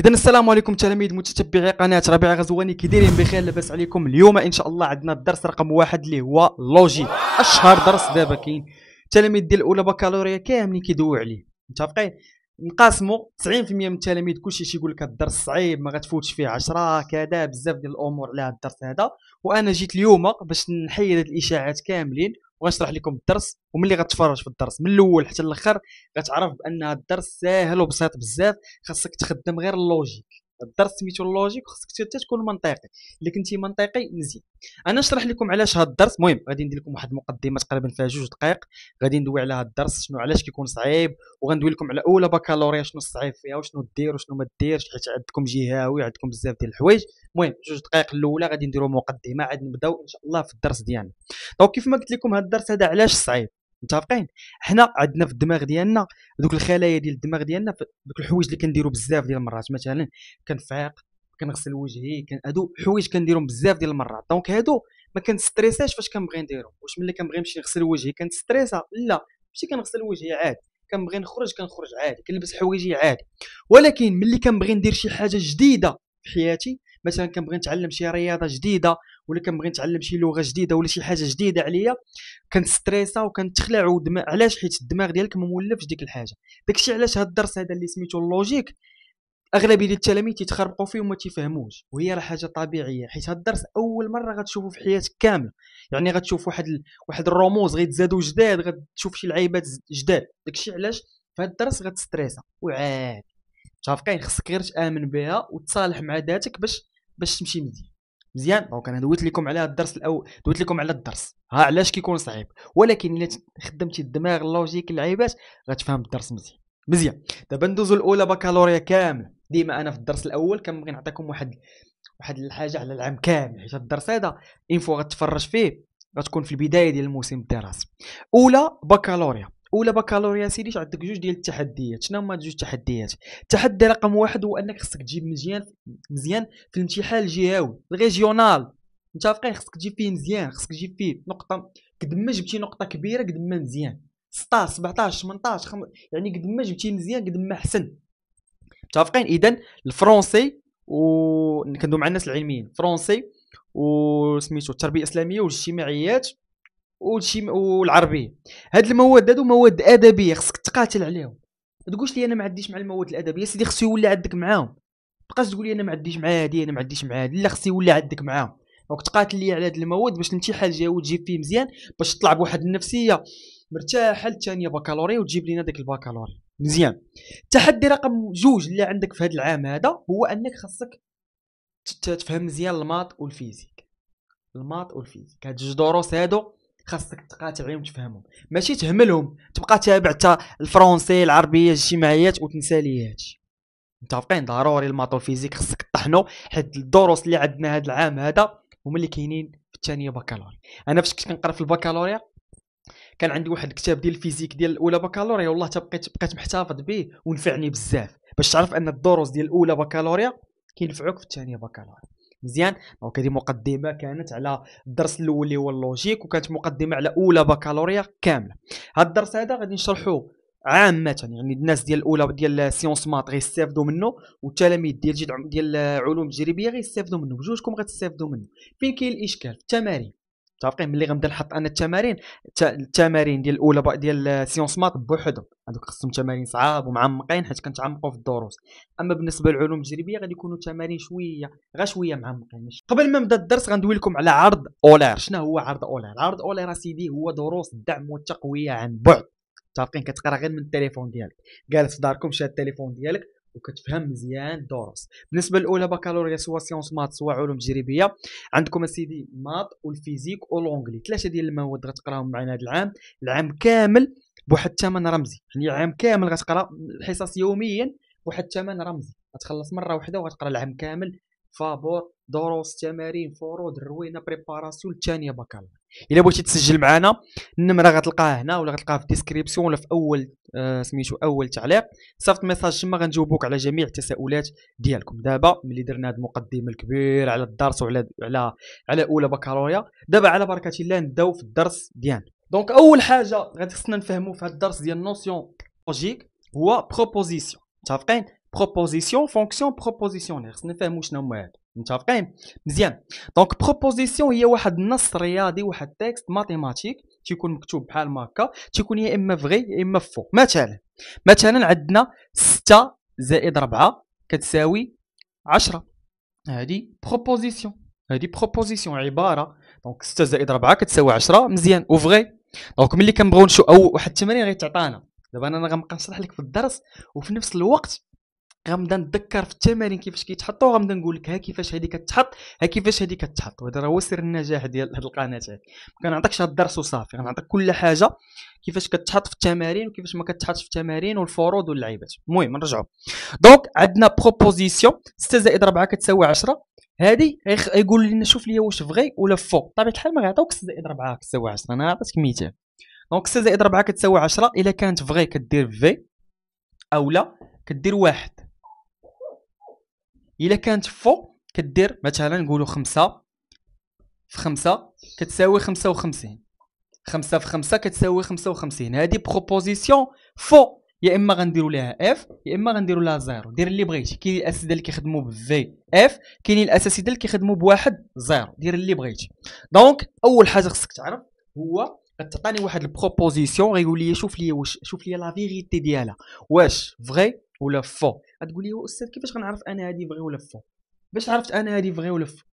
اذا السلام عليكم تلاميذ متتبعي قناه ربيع غزواني، كي دايرين بخير؟ لاباس عليكم؟ اليوم ان شاء الله عندنا الدرس رقم واحد اللي هو لوجيك، اشهر درس دابا كاين. التلاميذ ديال الاولى بكالوريا كاملين كيدويو عليه، متفقين؟ نقاسموا 90% من التلاميذ كلشي تيقول لك هذا الدرس صعيب ما غتفوتش فيه 10 كذا، بزاف ديال الامور على هذا الدرس هذا. وانا جيت اليوم باش نحيد هاد الاشاعات كاملين وغنشرح لكم الدرس، وملي غتفرج في الدرس من الاول حتى الاخر غتعرف بان هذا الدرس ساهل وبسيط بزاف. خاصك تخدم غير اللوجيك. الدرس سميتو اللوجيك، وخاصك حتى تكون منطقي. الا كنتي منطقي مزيان. انا نشرح لكم علاش هذا الدرس مهم. غادي ندير لكم واحد المقدمه تقريبا فيها 2 دقائق، غادي ندوي على هذا الدرس شنو علاش كيكون صعيب، وغندوي لكم على اولى بكالوريا شنو الصعيب فيها وشنو دير وشنو ما ديرش، حيت عندكم جهوي عندكم بزاف ديال الحوايج. المهم 2 دقائق الاولى غادي نديروا مقدمه، عاد نبداو ان شاء الله في الدرس ديالنا. دونك كيف ما قلت لكم هذا الدرس هذا علاش صعيب، متفقين؟ حنا عندنا في الدماغ ديالنا دوك الخلايا ديال الدماغ ديالنا، دوك الحوايج اللي كنديروا بزاف ديال المرات، مثلا كنفيق، كنغسل وجهي، هادو حوايج كنديرهم بزاف ديال المرات. دونك هادو ما كنستريساش فاش كنبغي نديرهم. واش ملي كنبغي نمشي نغسل وجهي كنستريسا؟ لا، ماشي كنغسل وجهي عادي، كنبغي نخرج كنخرج عادي، كنلبس حوايجي عادي. ولكن ملي كنبغي ندير شي حاجه جديده في حياتي، مثلا كنبغي نتعلم شي رياضه جديده، ولا كنبغي نتعلم شي لغه جديده، ولا شي حاجه جديده عليا، كنستريسا وكنتخلع علاش؟ حيت الدماغ ديالك ما مولفش ديك الحاجه. داكشي علاش هاد الدرس هذا اللي سميتو اللوجيك اغلبيه ديال التلاميذ تيتخربقوا فيه وما تيفهموش، وهي راه حاجه طبيعيه، حيت هاد الدرس اول مره غتشوفوا في حياتك كامله. يعني غتشوف واحد الرموز غيتزادوا جداد، غتشوف شي لعيبات جداد. داكشي علاش في هاد الدرس غتستريسا وعادي. متفقين؟ خصك غير تامن بها وتصالح مع ذاتك باش تمشي مزيان. مزيان. دونك انا دويت لكم على الدرس الاول، دويت لكم على الدرس ها علاش كيكون صعيب، ولكن الا خدمتي الدماغ اللوجيك اللعيبات غتفهم الدرس مزيان. مزيان. دابا ندوزو الاولى بكالوريا كامل. ديما انا في الدرس الاول كنبغي نعطيكم واحد الحاجه على العام كامل، حيت الدرس هذا انفو غتفرج فيه غتكون في البدايه ديال الموسم الدراسي. اولى بكالوريا. اولى بكالوريا سيدي عندك 2 ديال التحديات. شنو هما 2 تحديات؟ التحدي رقم واحد هو انك خصك تجيب مزيان في الامتحان الجهوي الريجيونال. متفقين؟ خصك تجيب فيه مزيان، خصك تجيب فيه نقطه. قد ما جبتي نقطه كبيره قد ما مزيان. 16 17 18 يعني قد ما جبتي مزيان قد ما احسن. متفقين؟ اذا الفرونسي كندوي مع الناس العلميين، فرونسي وسميتو التربيه الاسلاميه والاجتماعيات والعربيه. هاد المواد هادو مواد ادبيه خصك تقاتل عليهم. ما تقولش لي انا ما عنديش مع المواد الادبيه، سيدي خصو يولي عندك معاهم. تبقاش تقول لي انا ما عنديش مع هادي انا ما عنديش مع هادي، لا خصو يولي عندك معاهم. دونك تقاتل لي على هاد المواد باش الامتحان الجاي تجيب فيه مزيان، باش تطلع بواحد النفسيه مرتاحه للثانيه بكالوريا وتجيب لينا داك البكالوريا مزيان. التحدي رقم 2 اللي عندك في هذا العام هذا هو انك خاصك تفهم مزيان الماط والفيزيك. الماط والفيزيك هاد 2 دروس هادو خاصك تقاتل عليهم تفهمهم، ماشي تهملهم تبقى تابع حتى الفرونسي العربيه الاجتماعيات وتنسى لي هادشي. متفقين؟ ضروري الماط والفيزيك خاصك تطحنوا، حيت الدروس اللي عندنا هاد العام هذا هما اللي كاينين في الثانيه بكالوريا. انا فاش كنت كنقرا في البكالوريا كان عندي واحد الكتاب ديال الفيزيك ديال الاولى بكالوريا، والله حتى بقيت محتفظ به ونفعني بزاف، باش تعرف ان الدروس ديال الاولى بكالوريا كينفعوك في الثانيه بكالوريا. مزيان. دونك هذه مقدمه كانت على الدرس الاول اللي هو اللوجيك، وكانت مقدمه على اولى بكالوريا كامله. هذا الدرس هذا غادي نشرحوه عامه، يعني الناس ديال الاولى ديال سيونس مات غيستافدوا منه، والتلاميذ ديال علوم تجريبيه غيستافدوا منه، بجوجكم غتستافدوا منه. فين كاين الاشكال؟ في التمارين. متفقين؟ ملي غنبدا نحط انا التمارين ديال الاولى ديال سيونس مات بوحدهم، هذوك خصهم تمارين صعاب ومعمقين حيت كنتعمقوا في الدروس. اما بالنسبه للعلوم التجريبيه غادي يكونوا تمارين غير شويه معمقين. قبل ما نبدا الدرس غندوي لكم على عرض اولير. شنو هو عرض اولير؟ عرض اولير سيدي هو دروس الدعم والتقويه عن بعد. متفقين؟ كتقرا غير من التليفون ديالك، جالس في داركم شاد التليفون ديالك وكتفهم مزيان الدروس. بالنسبه للاولى بكالوريا سواء سيونس مات سواء علوم تجريبيه، عندكم اسيدي مات والفيزيك ولونجلي، 3 ديال المواد غتقراهم معنا هذا العام كامل بواحد الثمن رمزي. يعني عام كامل غتقرا الحصص يوميا بواحد الثمن رمزي، غتخلص مره واحده وغتقرا العام كامل فابور دروس تمارين فروض الروينه بريباراسيون الثانيه بكالوريا. الا بغيتي تسجل معنا النمره غتلقاها هنا ولا غتلقاها في الديسكريبسيون ولا في اول سميتو اول تعليق. صيفط ميساج تما غنجاوبوك على جميع التساؤلات ديالكم. دابا ملي درنا هذه المقدمه الكبيره على الدرس وعلى اولى بكالوريا، دابا على بركه الله نبداو في الدرس ديالنا. دونك اول حاجه غادي خصنا نفهموا في هذا الدرس ديال نوسيون لوجيك هو بروبوزيسيون. متفقين؟ بروبوزيسيون فونكسيون بروبوزيسيونير. خصنا نفهموا شنو هما هادو، متفقين مزيان؟ دونك بروبوزيسيون هي واحد النص رياضي، واحد تكست ماتيماتيك تيكون مكتوب بحال ما هكا، تيكون يا اما فغي يا اما فو. مثلا عندنا 6 زائد 4 كتساوي 10. هادي بروبوزيسيون عباره، دونك 6 زائد 4 كتساوي 10 مزيان وفغي. دونك ملي كنبغيو او واحد التمرين غيتعطانا دابا، انا غنبقى نشرح لك في الدرس وفي نفس الوقت غنبدا نتذكر في التمارين كيفاش كيتحطوا، وغنبدا نقول لك ها كيفاش هذه كتحط، ها كيفاش هذه كتحط. وهذا راه هو سر النجاح ديال هذه القناه هذه. ما كنعطيكش هذا الدرس وصافي، غنعطيك كل حاجه كيفاش كتحط في التمارين وكيفاش ما كتحطش في التمارين والفروض واللعيبات. المهم نرجعوا. دونك عندنا بروبوزيسيون 6 زائد 4 كتساوي 10. هذه يقول لنا شوف لي واش فغي ولا فو. بطبيعه الحال ما غيعطيوك 6 زائد 4 كتساوي 10، انا عطيتك مثال. دونك 6 زائد 4 كتساوي 10. الا كانت فغي كدير في، اولا كدير 1. الا كانت فو كدير مثلا نقولوا 5 في 5 كتساوي 55. 5 في 5 كتساوي 55. هذه بروبوزيسيون فو. يا اما غنديروا لها اف يا اما غنديروا لها زيرو، دير اللي بغيتي. كاين الاساتذه اللي كيخدموا بفي اف، كاينين الاساتذه اللي كيخدموا بواحد زيرو، دير اللي بغيتي. دونك اول حاجه خصك تعرف هو غتعطيني واحد البروبوزيسيون، غيقول لي شوف لي لا فيغيتي ديالها واش فغي ولا فو. غتقول لي استاذ كيفاش غنعرف انا هذه فغي ولا فو؟ باش عرفت انا هذه فغي ولا فو؟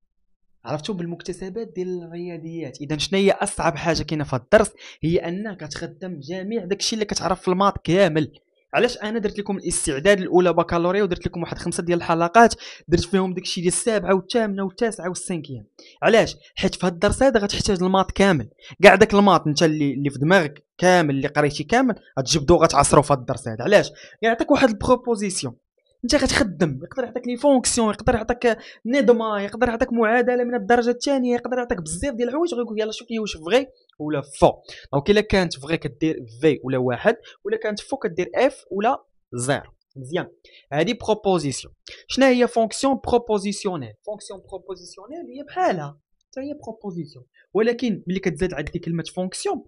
عرفتو بالمكتسبات ديال الرياضيات. اذا شنو هي اصعب حاجه كاينه في الدرس؟ هي انك تخدم جميع داكشي اللي كتعرف في الماط كامل. علاش انا درت لكم الاستعداد الاولى بكالوريا ودرت لكم واحد 5 ديال الحلقات درت فيهم داكشي ديال السابعه والثامنه والتاسعه والسانكيام. علاش؟ حيت في هذا الدرس هذا غتحتاج الماط كامل، كاع داك الماط انت اللي في دماغك كامل اللي قريتي كامل غتجبدو غتعصرو في هذا الدرس هذا. علاش؟ يعطيك واحد البروبوزيسيون انت غتخدم، يقدر يعطيك لي فونكسيون، يقدر يعطيك نظمه، يقدر يعطيك معادله من الدرجه الثانيه، يقدر يعطيك بزاف ديال الحوايج ويقول لك يلاه شوف لي واش فغي ولا فو. دونك الا كانت فغي كدير في ولا واحد، ولا كانت فو كدير اف ولا زيرو. مزيان. هذه بروبوزيسيون. شنو هي فونكسيون بروبوزيسيونيل؟ فونكسيون بروبوزيسيونيل هي بحالها حتى هي بروبوزيسيون، ولكن ملي كتزاد عندي كلمه فونكسيون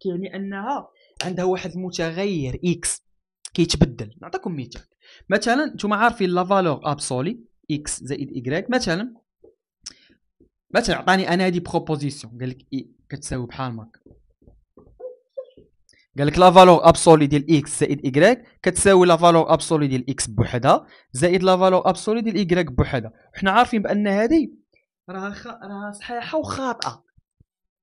كيعني انها عندها واحد المتغير اكس كيتبدل. نعطيكم مثال. مثلا نتوما عارفين لا فالور ابسولي اكس زائد ايكغيك. مثلا عطاني انا هذه بروبوزيسيون، قال لك كتساوي بحال هكا، قال لك لا فالور ابسولي ديال اكس زائد ايكغيك كتساوي لا فالور ابسولي ديال اكس بوحدها زائد لا فالور ابسولي ديال ايكغيك بوحدها. حنا عارفين بان هذه راها صحيحه وخاطئه،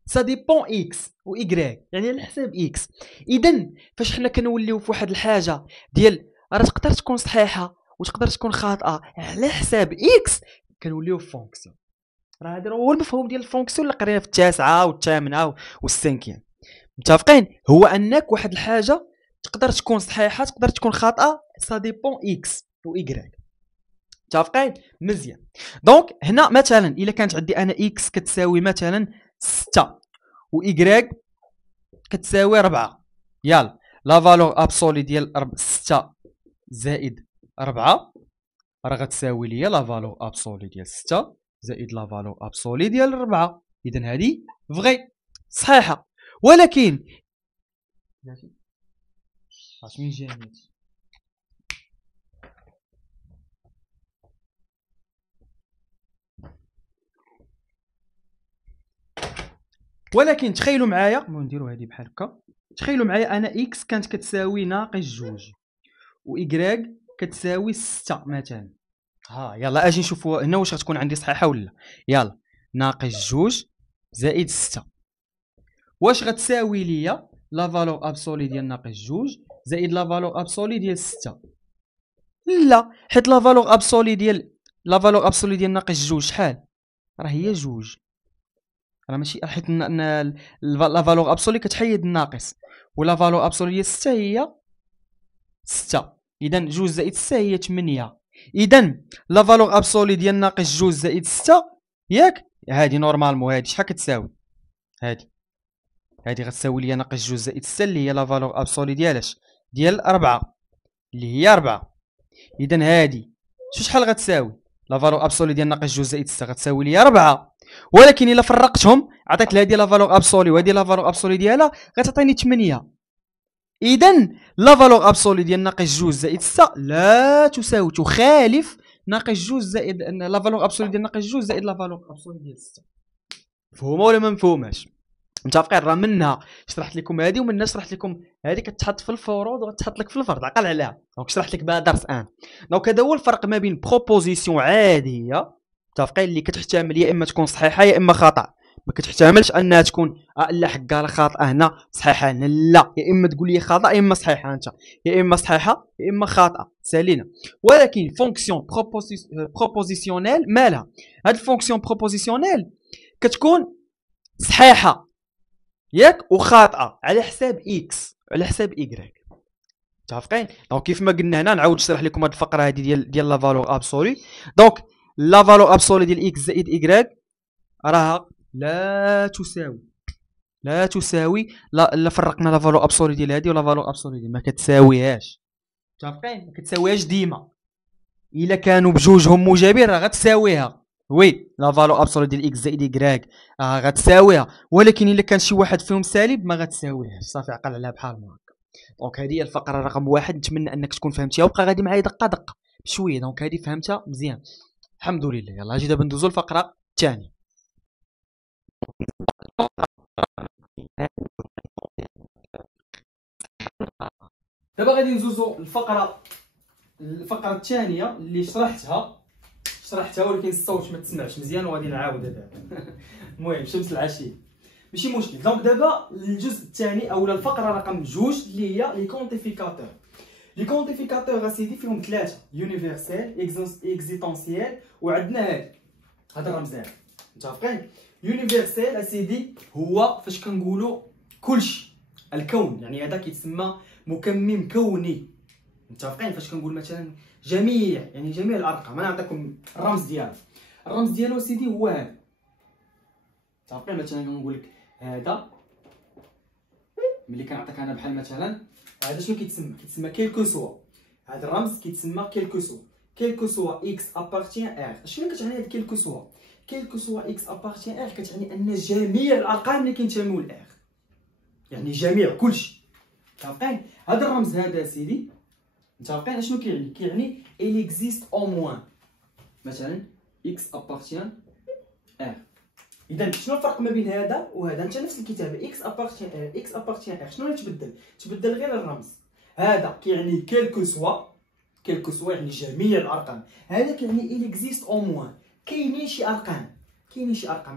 سا ديبون اكس و ايكغيك، يعني على حساب اكس. اذا فاش حنا كنوليو في واحد الحاجه ديال راه تقدر تكون صحيحه وتقدر تكون خاطئه على حساب اكس، كنوليو في فونكسيون. راه هذا هو المفهوم ديال الفونكسيون اللي قرينا في التاسعه والثامنه والسانكيام. متفقين؟ هو انك واحد الحاجه تقدر تكون صحيحه تقدر تكون خاطئه، سا ديبون اكس و ايكغيك. متفقين؟ مزيان. دونك هنا مثلا الا كانت عندي انا اكس كتساوي مثلا 6 و ايكغيك كتساوي 4، يلا لا فالور ابسولي ديال 6 زائد 4 راه غتساوي ليا لا فالور ابسولي ديال 6 زائد لا فالور ابسولي ديال 4. اذا هذه فغي صحيحه. ولكن عرفتي من جانيت ولكن تخيلوا معايا، نديروا هذه بحال هكا. تخيلوا معايا انا اكس كانت كتساوي ناقص 2 و ايكغيك كتساوي 6 مثلا. ها يلا اجي نشوفوا هنا واش غتكون عندي صحيحه ولا. يلا ناقص 2 زائد 6 واش غتساوي ليا لا فالور ابسولي ديال ناقص 2 زائد لا فالور ابسولي ديال 6؟ لا، حيت لا فالور ابسولي ديال ناقص 2 شحال؟ راه هي 2. راه ماشي حيت لا فالور ابسولي كتحيد الناقص، ولا فالور ابسولي ديال 6 هي 6. اذا 2 زائد 6 هي 8. اذا لا فالور ابسولي ديال ناقص 2 زائد 6 ياك هادي نورمالمون هادي شحال كتساوي؟ هادي غتساوي ليا ناقص 2 زائد 6 اللي هي لا فالور ابسولي ديالاش ديال 4 اللي هي 4. اذا هادي شحال غتساوي؟ لا فالور ابسولي ديال ناقص 2 زائد 6 غتساوي ليا 4. ولكن الا فرقتهم عطيت لهادي لا فالور ابسولي وهادي لا فالور ابسولي ديالها غتعطيني 8. اذا لا فالور ابسولي ديال ناقص 2 زائد 6 لا تساوي تخالف ناقص 2 زائد لا فالور ابسولي ديال ناقص 2 زائد لا فالور ابسولي ديال 6. مفهومه ولا ما مفهوماش؟ متفقين؟ راه منها شرحت لكم هذه ومنها شرحت لكم هذه كتحط في الفروض وغتحط لك في الفرض، عقل عليها. دونك شرحت لك بها درس دونك هذا هو الفرق ما بين بروبوزيسيون عاديه متفقين اللي كتحتمل يا اما تكون صحيحه يا اما خطا. ما كتحتملش انها تكون لا حكا راه خاطئه هنا صحيحه هنا، لا، يا اما تقول لي خطا يا اما صحيحه انت، يا اما صحيحه يا اما خاطئه، سالينا. ولكن فونكسيون بروبوزيسيونيل مالها؟ هاد الفونكسيون بروبوزيسيونيل كتكون صحيحه ياك وخاطئه على حساب اكس على حساب ايكغيك. متفقين؟ دونك كيف ما قلنا هنا نعاود نشرح لكم هاد الفقره هذه ديال لا فالور ابسولي. دونك لا فالور ابسولي ديال اكس زائد ايكغيك راها لا تساوي لا فرقنا لا فالور ابسولي ديال هذه ولا فالور ابسولي ديال ما كتساويهاش. متفقين؟ ما كتساويهاش ديما، الا كانوا بجوجهم موجبين راه غتساويها. وي لا فالور ابسولي ديال اكس زائد ايكغيك غتساويها، ولكن الا كان شي واحد فيهم سالب ما غتساويهاش. صافي عقل عليها بحال هكا. دونك هذه هي الفقره رقم 1، نتمنى انك تكون فهمتيها وبقى غادي معايا دقه دقه بشويه. دونك هذه فهمتها مزيان الحمد لله. يلاه اجي دابا ندوزو الفقره الثانيه. دابا غادي ندوزو الفقره الثانيه اللي شرحتها ولكن الصوت ما تسمعش مزيان وغادي نعاودها دابا. المهم شمس العشيه ماشي مشكل. دونك دابا الجزء الثاني اولا الفقره رقم 2 اللي هي لي كونتيفيكاتور. لي كونتيفيكاتور اسيدي فيهم ثلاثه: يونيفرسيل، اكزيستونسيال، وعندنا هذا الرمز هذا. متفقين؟ يونيفرسيل اسيدي هو فاش كنقولوا كلشي، الكون، يعني هذا كيتسمى مكمم كوني. متفقين؟ فاش كنقول مثلا جميع، يعني جميع الارقام. انا نعطيكم الرمز ديالو. الرمز ديالو سيدي هو هذا. متفقين؟ مثلا كنقول لك هذا، ملي كنعطيك انا بحال مثلا هذا شنو كيتسمى كيلكو سوا. هذا الرمز كيتسمى كيلكو سوا. كيلكو سوا اكس ابارتيان ار. شنو كتعني هاد كيلكو سوا؟ كيلكو سوا اكس ابارتيان ار كتعني ان جميع الارقام اللي كينتميو لار، يعني جميع كلشي. متفقين؟ هذا الرمز هذا سيدي متفقين اشنو كيعني؟ كيعني il existe au moins مثلا x appartient r. اذا شنو الفرق ما بين هذا وهذا؟ انت نفس الكتابه x appartient r x appartient r. شنو اللي تبدل غير الرمز. هذا كيعني كيلكو سوا يعني جميع الارقام. هذا كيعني il existe au moins كاينين شي ارقام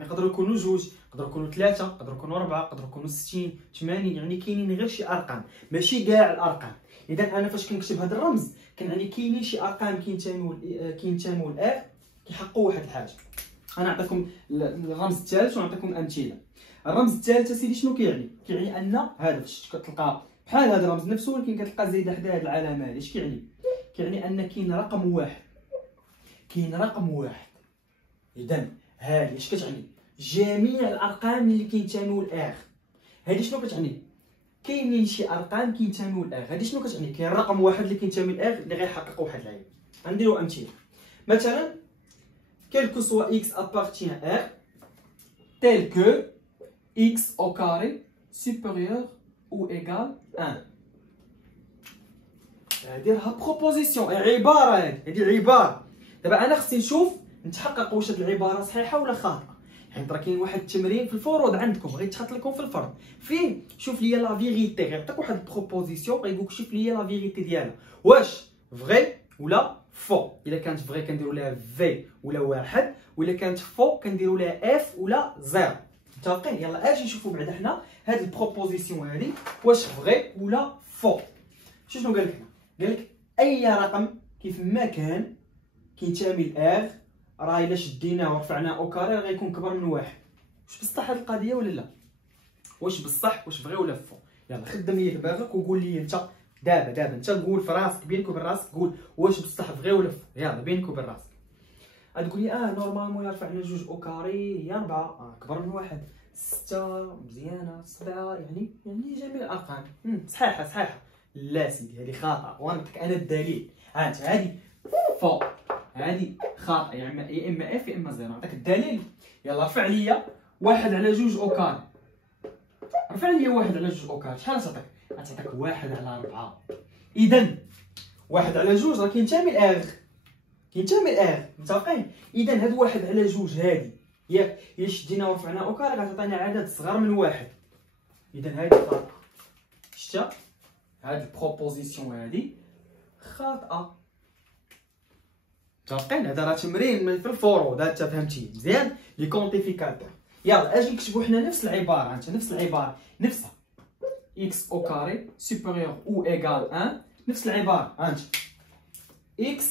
يقدروا يكونوا 2 يقدروا يكونوا 3 يقدروا يكونوا 4 يقدروا يكونوا 60 80، يعني كاينين غير شي ارقام ماشي كاع الارقام. اذا انا فاش كنكتب هذا الرمز كنعني كاينين شي ارقام كينتميو لار كيحققوا واحد الحاجه. انا نعطيكم الرمز الثالث ونعطيكم امثله. الرمز الثالث سيدي شنو كيعني؟ كيعني ان هذا فاش كتلقى بحال هذا الرمز نفسه ولكن كتلقى زايده حدا هذه العلامه هذه. اش كيعني؟ كيعني ان كاين رقم واحد. اذا هذه اش كتعني؟ جميع الارقام اللي كينتميو لار. هذه شنو كتعني؟ كاينين شي ارقام كينتميو لار. هذه شنو كتعني؟ كاين رقم واحد اللي كينتمي لار اللي غيحقق واحد العيب. غنديروا امثله. مثلا quel que soit x appartient à R tel que x au carré supérieur ou égal à 1. هذه راها بروبوزيسيون، عباره. هذه عباره. دابا انا خصني نشوف نتحقق واش هذه العباره صحيحه ولا خاطئه. حيت راه كاين واحد التمرين في الفروض عندكم غيتحط لكم في الفرض فيه شوف لي لا فيغيتي. غيعطيك واحد البروبوزيسيون غيقولك شوف لي لا فيغيتي ديالها واش فغي ولا فو. الا كانت فغي كنديروا لها في ولا واحد، ولا كانت فو كنديروا لها اف ولا زيرو. متفقين؟ يلا اجي نشوفوا بعدا حنا هاد البروبوزيسيون هادي واش فغي ولا فو. شنو قال لك هنا؟ قال لك اي رقم كيف ما كان كينتمي لار راه الا شديناه ورفعناه او كاري غيكون كبر من واحد. واش بصح هاد القضيه ولا لا؟ واش بصح واش فغي ولا فو؟ يلا خدم لي دماغك وقول لي انت دابا انت قول في راسك بينك وبين راسك، قول واش بصح فغي ولا فو. يلا بينك وبين راسك غتقول لي نورمالمون رفعنا 2 او كاري هي 4 كبر من واحد، 6 مزيانه، 7 يعني جميع الارقام صحيحه. لا سيدي هذه خاطئه ونعطيك انا الدليل. انت هذه فو هذه خاطئه، يا اما اف يا اما زيرو. نعطيك الدليل. يلا رفع لي 1 على 2 او كاري. رفع لي 1 على 2 او كاري شحال تعطيك؟ غتعطيك 1/4. اذا 1/2 راه كينتمي لاغ، كينتمي لاغ، متفقين؟ اذا هاد 1/2 هادي ياك الا شدينا ورفعنا او كاري غتعطينا عدد صغر من 1. اذا هادي خاطئه. شتا هاد البروبوزيسيون هادي خاطئه. متفقين؟ هذا راه تمرين من في الفروض، هذا انت فهمتيه مزيان. لي كونتيفيكاتور. يلا اجي نكتبوا حنا نفس العباره، انت نفس العباره نفسها x au carré supérieur ou égal 1. نفس العباره انت x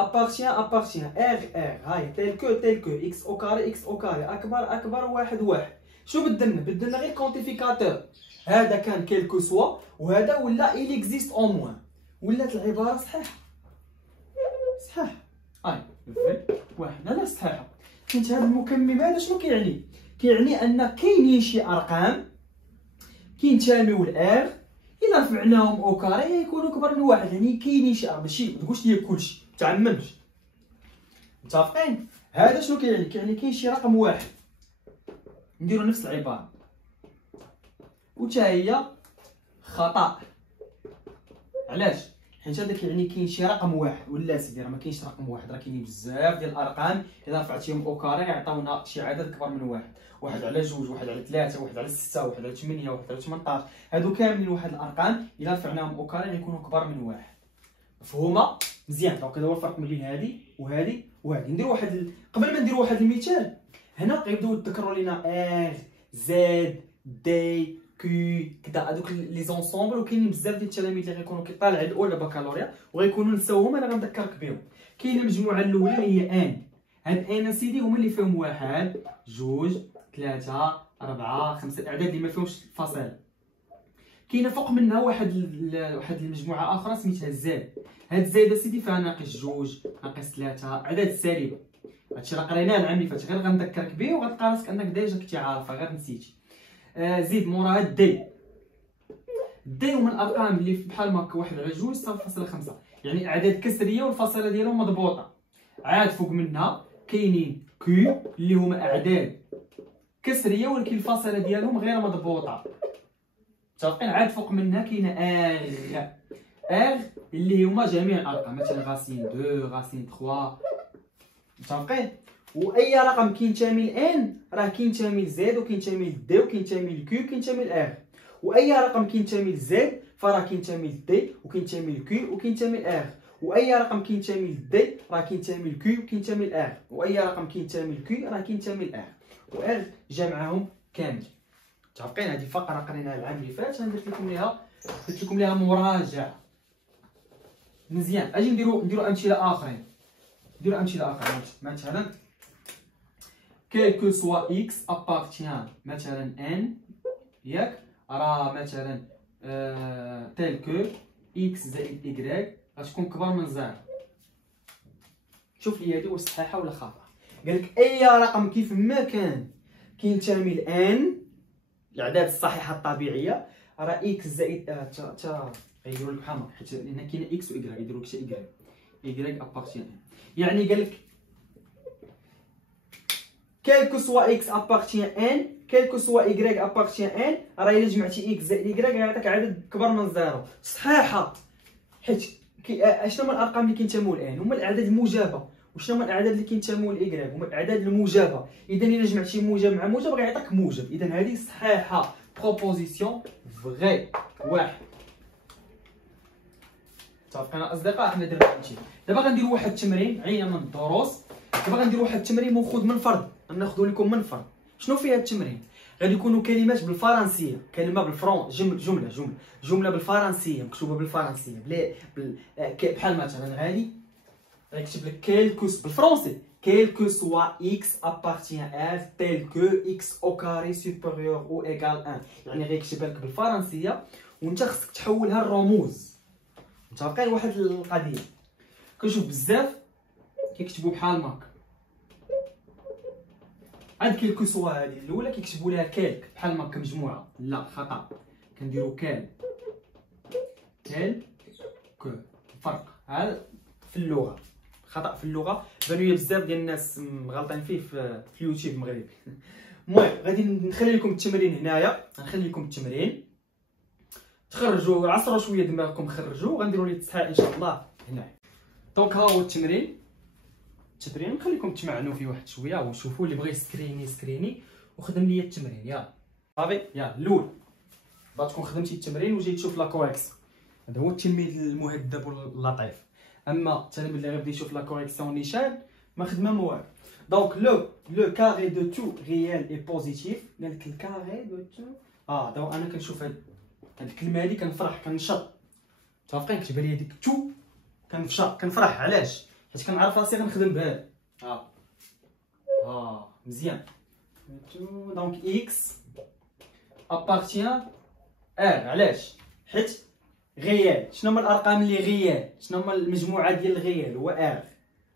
appartient r هاي tel que x au carré اكبر 1. شنو بدلنا غير كونتيفيكاتور. هذا كان كيلكو سوا وهذا ولا il existe au moins. ولات العباره صحيحه. صحيح هاي واحد لا صحيحه. حيت هذا المكمل هذا شنو كيعني؟ كيعني ان كاينين شي ارقام كينتميو لار الا رفعناهم او كاري يكونوا كبر من 1. يعني كاينين شي ماشي ما تقولش لي كلشي، ما تعممش. متفقين؟ هذا شنو كيعني؟ كيعني كاين شي رقم 1. نديرو نفس العباره وتا هي خطا. علاش؟ حيت هذا كيعني كاين شي رقم 1 ولا سيدي راه ما كاينش رقم 1، راه كاينين بزاف ديال الارقام الا رفعتيهم او كاري يعطيونا شي عدد كبر من 1. 1/2 1/3 1/6 1/8 1/18. هادو كاملين واحد الارقام الا رفعناهم او كاري غيكونوا كبر من 1. مفهومه مزيان؟ دونك هذا هو الفرق بين هذه وهذه وهذه. نديرو قبل ما نديرو واحد المثال هنا غيبداو يذكروا لينا ار زد دي كي كدا هذوك لي زونسومبل. وكاينين بزاف ديال التلاميذ اللي غيكونوا كيطالع الاولى بكالوريا وغيكونوا نساوهم. انا غنذكرك بهم. كاينه المجموعه الاولى اللي هي ان. هاد ان سيدي هما اللي فيهم 1 2 3 4 5 الاعداد اللي ما فيهمش فاصله. كاينه فوق منها واحد المجموعه اخرى سميتها زاد. هاد زايده سيدي فيها ناقص 2 ناقص 3 اعداد سالبه. هادشي راه قريناه العام اللي فات، غير غنذكرك به وغتلقى راسك انك ديجا كنتي عارفه غير نسيتي. زيد موراها الدي. الدي هما الارقام اللي بحال هكا 1/2 0.5، يعني اعداد كسريه والفاصله ديالهم مضبوطه. عاد فوق منها كاينين كيو اللي هما اعداد كسريه ولكن الفاصله ديالهم غير مضبوطه. متفقين؟ عاد فوق منها كاينه ار اللي هما جميع الارقام، مثلا غاسين 2 غاسين 3. متفقين؟ واي رقم كينتمي لان راه كينتمي لزد وكينتمي لدي وكينتمي لكيو وكينتمي لار. واي رقم كينتمي لزد فراه كينتمي لدي وكينتمي لكيو وكينتمي لار. واي رقم كينتمي لدي راه كينتمي لكيو وكينتمي لار. واي رقم كينتمي لكيو راه كينتمي لار. وار جمعهم كامل. متفقين؟ هذه فقره قريناها العام اللي فات، انا درت لكم ليها مراجعه مزيان. اجي نديرو امثله اخرين. مثلا quel que soit x appartient مثلا n ياك راه مثلا tel que x زائد y غتكون كبر من 0. شوف لي هذه واش صحيحه ولا خاطئه. قالك اي رقم كيف ما كان كينتمي ل n الاعداد الصحيحه الطبيعيه راه x زائد غيديروا لك بحال هكا حيت هنا كاينه x و y يديروا لك حتى y appartient. يعني قالك quel que soit x appartient n quel que soit y appartient n راه الا جمعتي x زائد y غيعطيك عدد كبر من 0. صحيحه حيت شنو هما الارقام اللي كينتموا ل n؟ هما الاعداد الموجبه. وشنو هما الاعداد اللي كينتموا ل y؟ هما الاعداد الموجبه. اذا الا جمعتي موجب مع موجب غيعطيك موجب. اذا هذه صحيحه. بروبوزيسيون فغي 1. متفقين اصدقاء؟ حنا درنا هادشي. دابا غنديروا واحد التمرين عينه من الدروس. دابا غنديروا واحد التمرين ماخوذ من فرد، غناخذوا لكم من فرد. شنو فيها التمرين؟ غادي يكونوا كلمات بالفرنسيه، كلمه بالفرون جمله بالفرنسيه مكتوبه بالفرنسيه بحال مثلا غادي غيكتب لك كيلكوس بالفرنسي quel que soit x appartient à tel que x au carré supérieur ou égal 1. يعني غيكتب لك بالفرنسيه وانت خصك تحولها لرموز. متفقين؟ واحد القضيه كنشوف بزاف كيكتبوا بحال هكا. عاد كيلكو سوا هذه الاولى كيكتبوا لها كالك بحال هكا مجموعه. لا خطا، كنديروا كال كو. فرق هذا في اللغه، خطا في اللغه بانوا لي بزاف ديال الناس غالطين فيه في اليوتيوب المغربي. المهم غادي نخلي لكم التمرين هنايا، غنخلي لكم التمرين تخرجوا عصروا شويه دماغكم، خرجوا غنديروا ليه التصحيح ان شاء الله هنا. دونك ها هو التمرين نخليكم تمعنوا فيه واحد شويه وشوفوا اللي بغى سكريني وخدم لي التمرين. يلا صافي، يلا الاول باغا تكون خدمتي التمرين وجيت تشوف لا كوريكسيون. هذا هو التلميذ المهذب واللطيف. اما التلميذ اللي غيبدا يشوف لا كوريكسيون نيشان ما خدمه ما والو. دونك لو كاري دو تو ريال اي بوزيتيف. قال لك الكاري دو تو دابا انا كنشوف هاد الكلمه هادي كنفرح كنشط. متفقين؟ كتبان لي هذيك تو كنفرح. علاش؟ حيت كنعرف راسي غنخدم بهذا. مزيان. دونك اكس ابارتيان ار. علاش؟ حيت غيال. شنو هما الارقام اللي غيال؟ شنو هما المجموعه ديال الغيال؟ هو ار.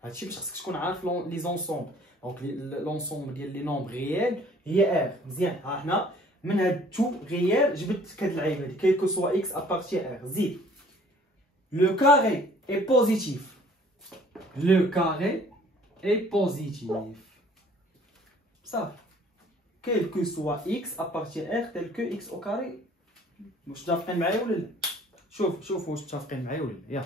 هادشي باش خصك تكون عارف لي زونسومبل. دونك لونسومبل ديال لي نومبر غيال هي ار. مزيان. ها حنا من هاد تو غيال جبت هاد اللعيبه هادي كيلكو سوا اكس ابارتيان ار. زيد لو كاري اي بوزيتيف. لو كاري اي بوزيتيف صافي. quel que soit x appartient à r tel que x au carré. واش متفقين معايا ولا لا؟ شوف واش متفقين معايا ولا لا. يلا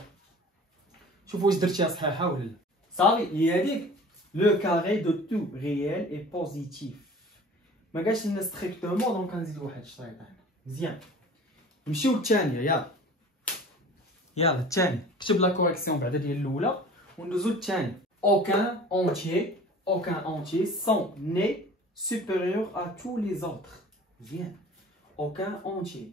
شوف واش درتيها صحيحه ولا لا. صافي هي هذيك لو كاري دو تو ريال اي بوزيتيف. ما قالش لنا ستريكتومون دونك غنزيد واحد الشريط هنا. مزيان. نمشيو للثانيه. يلا الثانيه كتب لا كوريكسيون بعدا ديال الاولى وندوزو للثانيه. aucun entier sont nés supérieur à tous les autres. Bien. Aucun entier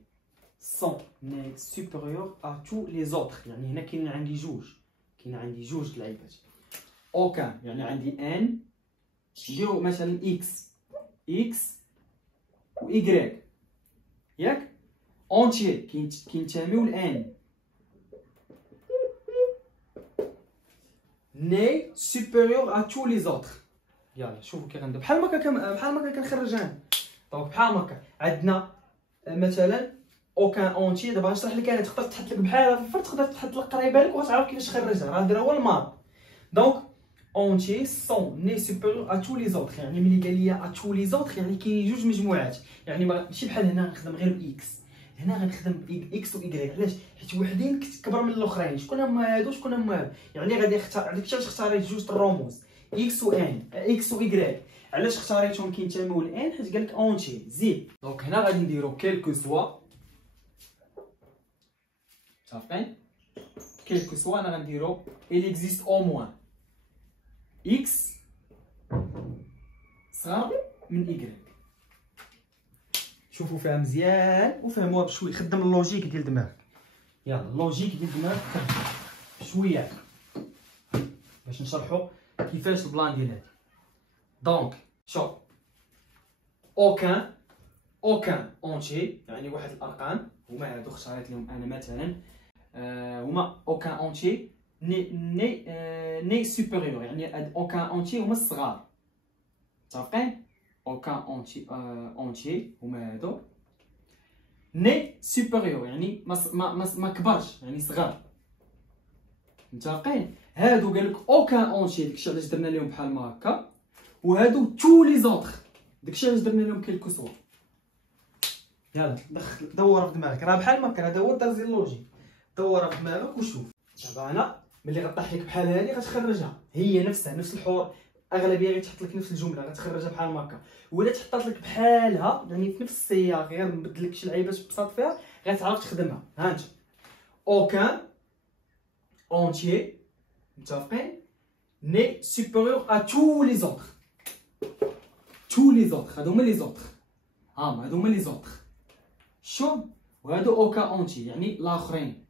sont nés supérieur à tous les autres. يعني هنا كاين عندي جوج لعيبات. aucun يعني عندي n. نديرو مثلا x و y ياك. entier كينتميو ل n. nés supérieur à tous les autres. يلا شوفوا كي غندير بحال ما كنخرج انا. دونك بحال هكا عندنا مثلا اوكان اونتي. دابا غنشرح لك انا. تقدر تحط لك بحال في الفرد، تقدر تحط لك قريبه لك وغتعرف كيفاش تخرجها. راه هذا هو الماضي. دونك اونتي سون ني سوبيريور ا تو لي زوطخ. يعني ملي قال لي ا تو لي زوطخ يعني كاين جوج مجموعات. يعني ماشي بحال هنا غنخدم غير باكس، هنا غنخدم اكس و ايكغيك. علاش؟ حيت وحدين كبر من الاخرين. شكون هما هادو شكون هما هادو؟ يعني غادي نختار. عندك علاش اختاريت جوج الرموز اكس و ان اكس و ايكغيك؟ علاش اختاريتهم كينتميو لان؟ حيت قالك اونتي. زيد دونك هنا غادي نديرو كيلكو سوا. صافين كيلكو سوا انا غنديرو il existe au moins اكس صغار من ايكغيك. شوفوا فيها مزيان وفهموها بشويه. خدم اللوجيك ديال دماغك. يلا اللوجيك ديال دماغك شويه باش نشرحوا كيفاش البلان ديال هادي. دونك شوف اوكان اونتي يعني واحد الارقام هما هادو اختاريت لهم انا مثلا. هما اوكان اونتي ني سوبيريور. يعني اوكان اونتي هما الصغار. متفقين؟ اوكان اونتي هما هادو. ني سوبيريور يعني ما كبرش يعني صغار. متفقين؟ هادو قالك اوكان اونتي داكشي علاش درنا لهم بحال ما هكا. وهادو تو لي زوطخ داكشي علاش درنا لهم كيلكو سوا. يلا دور في دماغك. راه بحال ما كان. هذا هو الدرس ديال اللوجيك. دور في دماغك وشوف. دابا انا ملي غطيح لك بحال هادي غتخرجها هي نفسها نفس الحوار. اغلبيه غيتحط لك نفس الجمله غتخرجها بحال ما هكا. ولا تحطات لك بحالها يعني في نفس السياق غير نبدل لك شي لعيبات بساط فيها غتعرف تخدمها. ها انت اوكان اونتيي. متفقين؟ ني سوبيريور ا تو لي زوطخ. تو لي زوطخ هادو هما لي زوطخ. هادو هما لي زوطخ. شوف وهادو اوكان اونتي يعني الاخرين.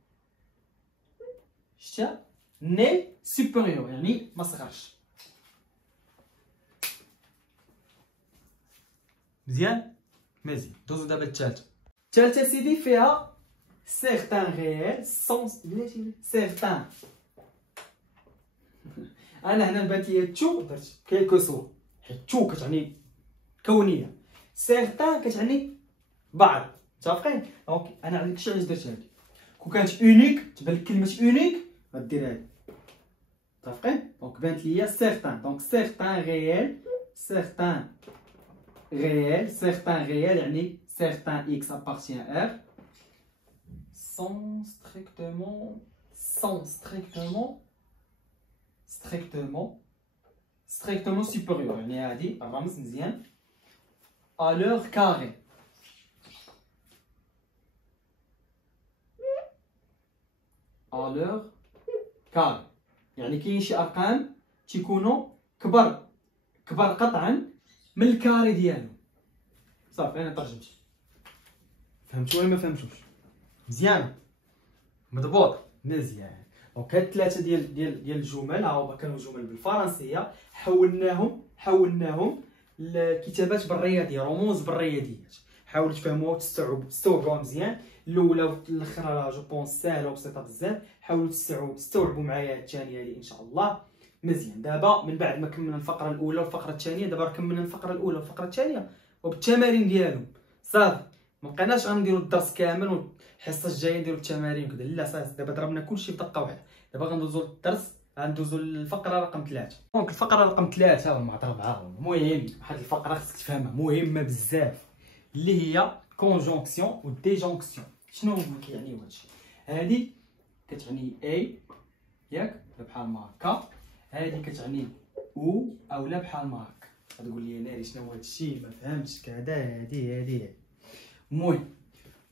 شتا ني سوبيريور يعني ما صغرش. مزيان دوزو دابا الثالثه سيدي فيها سيغتان غيال بلاتي سيغتان. انا هنا بانت لي تو درت كيلكو سوا حيت تو كتعني كونيه. سيغتان كتعني بعض. متفقين؟ دونك انا عندك شي علاش درت هادي. كون كانت اونيك تبان لك كلمه اونيك غدير هادي. متفقين؟ دونك بانت لي سيغتان. دونك سيغتان غيال يعني certains x appartient R sans strictement supérieur. يعني هادي الرمز مزيان. à l'heure carrée. à l'heure carrée. يعني كاين شي ارقام تيكونوا كبر قطعا من الكاري ديالو. صافي انا ترجمت. فهمتوا ولا ما فهمتوش؟ مزيان مضبوط مزيان. دونك هاد ثلاثه ديال الجمل، ها هما كانوا جمل بالفرنسيه، حولناهم لكتابات بالرياضيه، رموز بالرياضيات. حاولوا تفهموها وتستوعبوها مزيان. الاولى والاخرى جو بونس ساهله وبسيطه بزاف. حاولوا تستوعبوا معايا الثانيه هذه ان شاء الله مزيان. دابا من بعد ما كملنا الفقره الاولى والفقره الثانيه، دابا راه كملنا الفقره الاولى والفقره الثانيه وبالتمارين ديالهم. صافي ما بقيناش غنديروا الدرس كامل والحصه الجايه نديروا التمارين وكذا، لا صافي دابا ضربنا كلشي في دقه واحده. دابا غندوزو للدرس، غندوزو للفقره رقم 3. دونك الفقره رقم 3 ولا 4 المهم واحد الفقره خصك تفهمها مهمه بزاف، اللي هي كونجونكسيون و ديجونكسيون. شنو كيعني هادشي؟ هادي كتعني اي ياك بحال ما هكا، هادي كتعني او اولا بحال ما هكا. غتقول لي ناري شنو هادشي ما فهمتش كذا. هادي المهم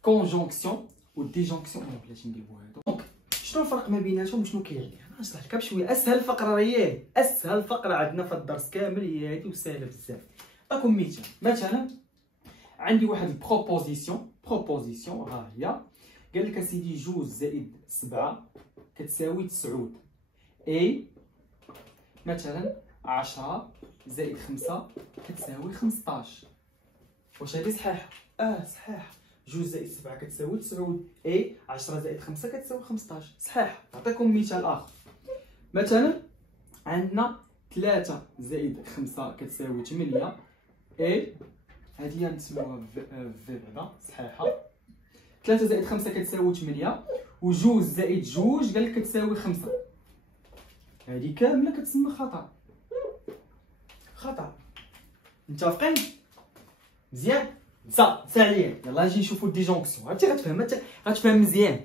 كونجونكسيون و ديجونكسيون بلاتي نديرو هادو. دونك شنو الفرق ما بيناتهم وشنو كيعني؟ انا نشرح لك بشويه. اسهل فقره هي اسهل فقره عندنا في الدرس كامل هي هادي وسهله بزاف. نعطيكم مثال. مثلا عندي واحد البروبوزيسيون ها هي. قال لك اسيدي 2 زائد 7 كتساوي 9. اي مثلا 10 زائد 5 كتساوي 15. واش هادي صحيحه؟ صحيحه. 2 زائد 7 كتساوي 9. اي 10 زائد 5 كتساوي 15. صحيح. نعطيكم مثال اخر. مثلا عندنا 3 زائد 5 كتساوي 8. اي هادي نسموها في بعدا صحيحه. 3 زائد 5 كتساوي 8 و 2 زائد 2 قال لك كتساوي 5. هادي كامله كتسمى خطا. متفقين؟ مزيان. نسى عليا. يلاه نجي نشوفوا ديجونكسيون. هادشي غتفهم مزيان.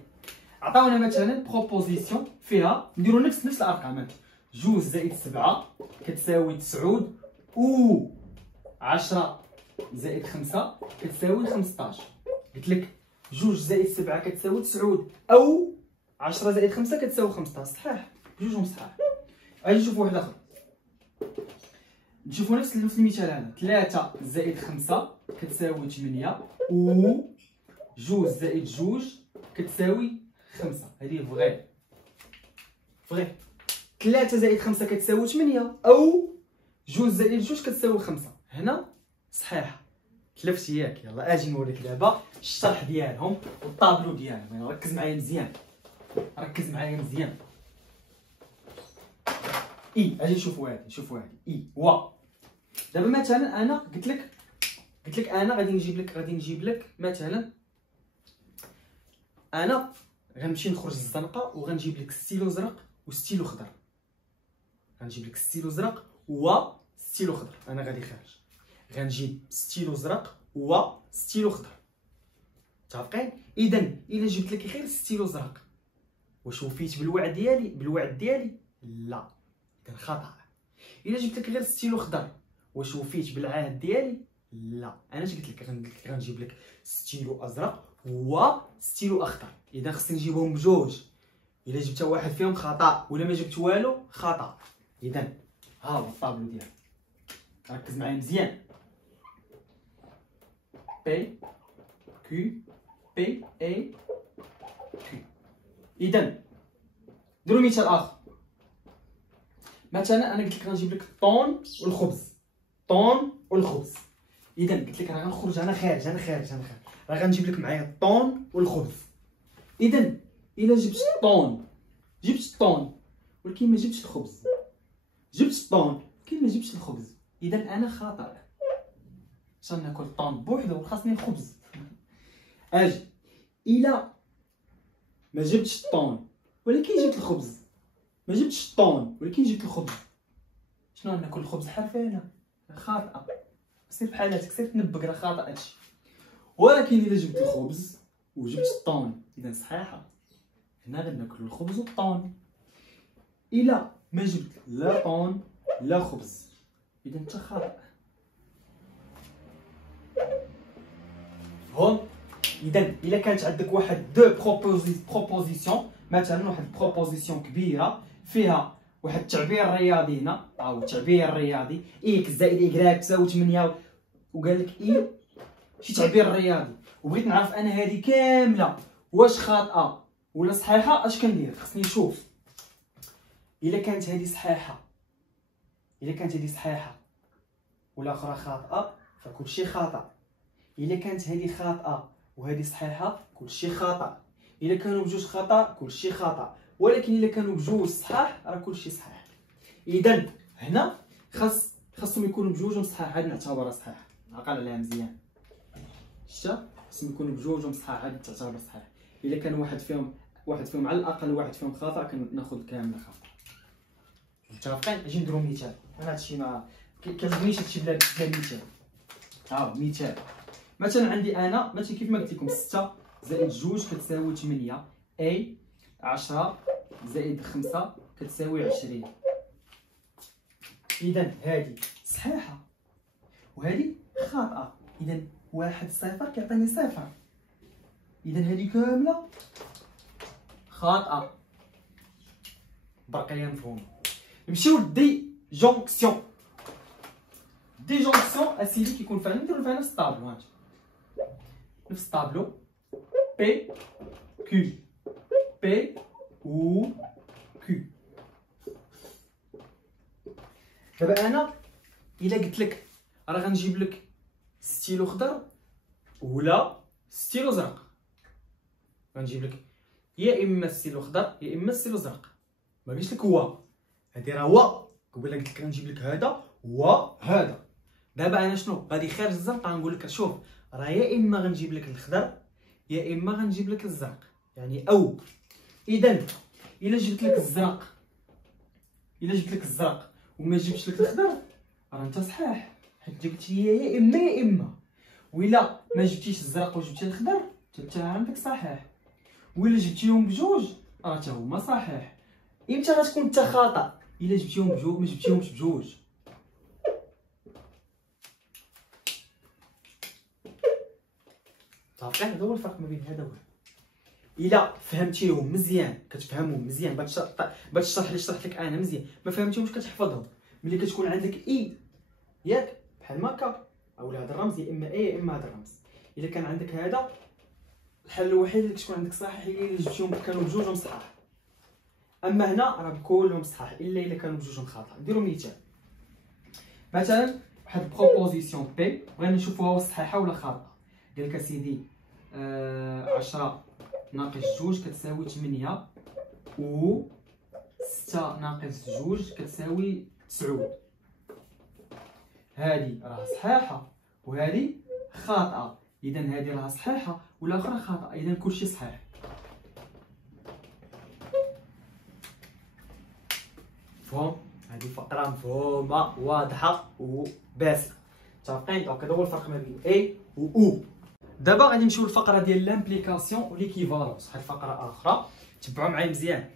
عطاونا مثلا بروبوزيسيون فيها نديرو نفس الارقام. 2 زائد 7 كتساوي 9 و 10 زائد 5 كتساوي 15. قلت لك 2 زائد 7 كتساوي 9 او 10 زائد 5 كتساوي 15. صحيح بجوجهم صحاح. غادي نشوفوا واحد اخر. نشوفوا نفس المثال هذا. 3 زائد 5 كتساوي 8 و 2 زائد 2 كتساوي 5. هذه فغي. 3 زائد 5 كتساوي 8 او 2 زائد 2 كتساوي 5. هنا صحيحه. تلفت ياك. يلا اجي نوريك دابا الشرح ديالهم والطابلو ديالهم. ركز معايا مزيان. اجي نشوفوا هادي. و دابا مثلا انا قلت لك انا غادي نجيب لك مثلا انا غنمشي نخرج للزنقه وغنجيب لك ستيلو زرق وستيلو خضر. غنجيب لك ستيلو زرق وستيلو خضر. انا غادي خارج غنجيب ستيلو زرق وستيلو خضر. متفقين؟ اذا الا جبت لك غير ستيلو زرق واش وفيت بالوعد ديالي؟ لا، كان خطا. الا جبت لك غير ستيلو خضر واش وفيت بالعهد ديالي؟ لا. انا اش قلت لك؟ غنجيب لك ستيلو ازرق وستيلو اخضر. اذا خصني نجيبهم بجوج. الا جبت واحد فيهم خطا ولا ما جبت والو خطا. اذا ها هو الطابلو ديالي. ركز معايا مزيان. بي كيو بي اي كيو. اذا ديروا مثال اخر. مثلا انا قلت لك غنجيب لك الطون والخبز. اذا قلت لك راه غنخرج انا خارج راه غنجيب لك معايا الطون والخبز. اذا الا جبت الطون ولكن ما جبتش الخبز، جبت الطون ولكن ما جبتش الخبز، اذا انا خاطئ. عشان ناكل الطون بوحدو خاصني الخبز. اجي الا ما جبتش الطون ولكن جبت الخبز، ما جبتش الطون ولكن جبت الخبز، شنو ناكل الخبز حرفانه؟ خاطئه. سير بحالاتك، سير تنبك، راه خاطئ هادشي. ولكن الا جبت الخبز وجبت الطون اذا صحيحه. هنا غناكلو الخبز والطون. الا ما جبت لا طون لا خبز اذا انت خاطئ. فهم؟ اذا الا كانت عندك واحد دو بروبوزيسيون، مثلا واحد بروبوزيسيون كبيره فيها واحد التعبير الرياضي، هنا هاو التعبير الرياضي اكس زائد ايكغيك تساوي 8 وقال لك اي شي تعبير رياضي، وبغيت نعرف انا هذه كامله واش خاطئه ولا صحيحه، اش كندير؟ خصني نشوف الا كانت هذه صحيحه، الا كانت هذه صحيحه والاخرى خاطئه فكلشي خاطئ. الا كانت هذه خاطئه وهذه صحيحه كلشي خاطئ. الا كانوا بجوج خطا كلشي خطا، ولكن الا كانوا بجوج صحاح راه كلشي صحيح. اذا هنا خاصهم يكونوا بجوجهم صحاح، هذه نعتبرها صحيحه، عقل عليها مزيان. شتا خاصهم يكونوا بجوجهم صحاح، هذه تعتبر صحيح. الا كان واحد فيهم على الاقل واحد فيهم خطا كناخذ كامل خطا. متفقين؟ اجي نديرو مثال. انا هادشي ما كيعجبنيش هادشي بلا مثال. ها مثال مثلا عندي انا مثلا كيف ما قلت لكم 6 زائد 2 كتساوي 8، اي 10 زائد 5 كتساوي 20. اذا هذه صحيحه وهذه خاطئه، اذا 1 0 كيعطيني 0، اذا هذه كامله خاطئه. برقيه مفهوم. نمشيو لدي جونكسيون. دي جونكسيون اسيدي كيكون فيها نديرو فيها نفس الطابلو، نفس الطابلو بي كيو بي و كيو. دابا انا الا قلت لك راه غنجيب لك ستيلو خضر ولا ستيلو زرق، غنجيب لك يا اما ستيلو خضر يا اما ستيلو زرق. ما قلتش لك هو، هادي راه هو قبيله قلت لك غنجيب لك هذا وهذا. دابا انا شنو غادي خارج الزرق غنقول لك شوف راه يا اما غنجيب لك الخضر يا اما غنجيب لك الزرق، يعني او. اذا الا جبت لك الزرق وما جبتش لك الخضر راه انت صحيح، حيت قلت لي يا اما يا اما. وإلا ما جبتيش الزرق وجبتي الخضر حتى عندك صحيح، وإلا جبتيهم بجوج راه حتى هما صحيح. امتى غتكون انت خاطئ؟ الا جبتيهم بجوج ما جبتيهمش بجوج. متفقين؟ هذا هو الفرق ما بين هذا وهذا. الا فهمتيهم مزيان كتفهمهم مزيان، باش تشرح لي شرحت لك انا مزيان، ما فهمتيهمش كتحفظهم. ملي كتكون عندك اي ياك بحال ماكا اولا هذا الرمز يا اما اي يا اما هذا الرمز، الا كان عندك هذا الحل الوحيد اللي كتكون عندك صحيح هي اللي جبتيهم كانوا بجوجهم صحاح. اما هنا راه كلهم صحاح الا كانوا بجوجهم خاطئ. نديرو مثال مثلا واحد بروبوزيسيون بي بغينا نشوفوها واش صحيحه ولا خاطئه. قال لك اسيدي 10 ناقص 2 كتساوي 8 و 6 ناقص 2 كتساوي 9. هذه راه صحيحه وهذه خاطئه، اذا هذه راه صحيحه والاخرى خاطئه، اذا كلشي صحيح. مفهوم؟ هذه فقره مفهومه واضحه وباسطه. متفقين؟ دونك هذا هو الفرق ما بين اي و او. دابا غادي نمشيو للفقره ديال لامبليكاسيون و ليكيفالونس، واحد الفقره اخرى تبعوا معايا مزيان.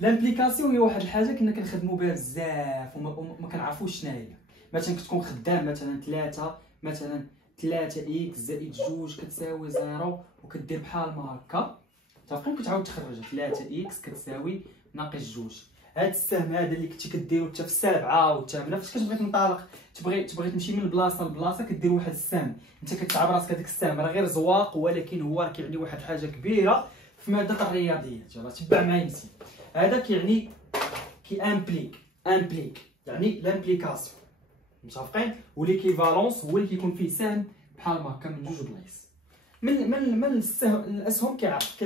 لامبليكاسيون هي واحد الحاجه كنا كنخدموا بها بزاف وما كنعرفوش شنو هي. مثلا كتكون خدام مثلا 3 اكس زائد 2 كتساوي 0 وكدير بحال ما هكا. متفقين؟ كتعاود تخرجها 3 اكس كتساوي ناقص 2. هاد السهم هذا اللي كنتي كديرو حتى في السابعه والثامنه فاش كتبغي تنطلق تبغي تمشي من بلاصه لبلاصه كدير واحد السهم، انت كتعب راسك هذاك السهم راه غير زواق ولكن هو كيعني واحد الحاجه كبيره في ماده الرياضيات. يلاه تبع معايا مزيان. هذا كيعني امبليك يعني لامبليكاسيون. متفقين؟ وليكيفالونس هو اللي كيكون فيه سهم بحال ما هكا من جوج بلايص. من الاسهم كيعرف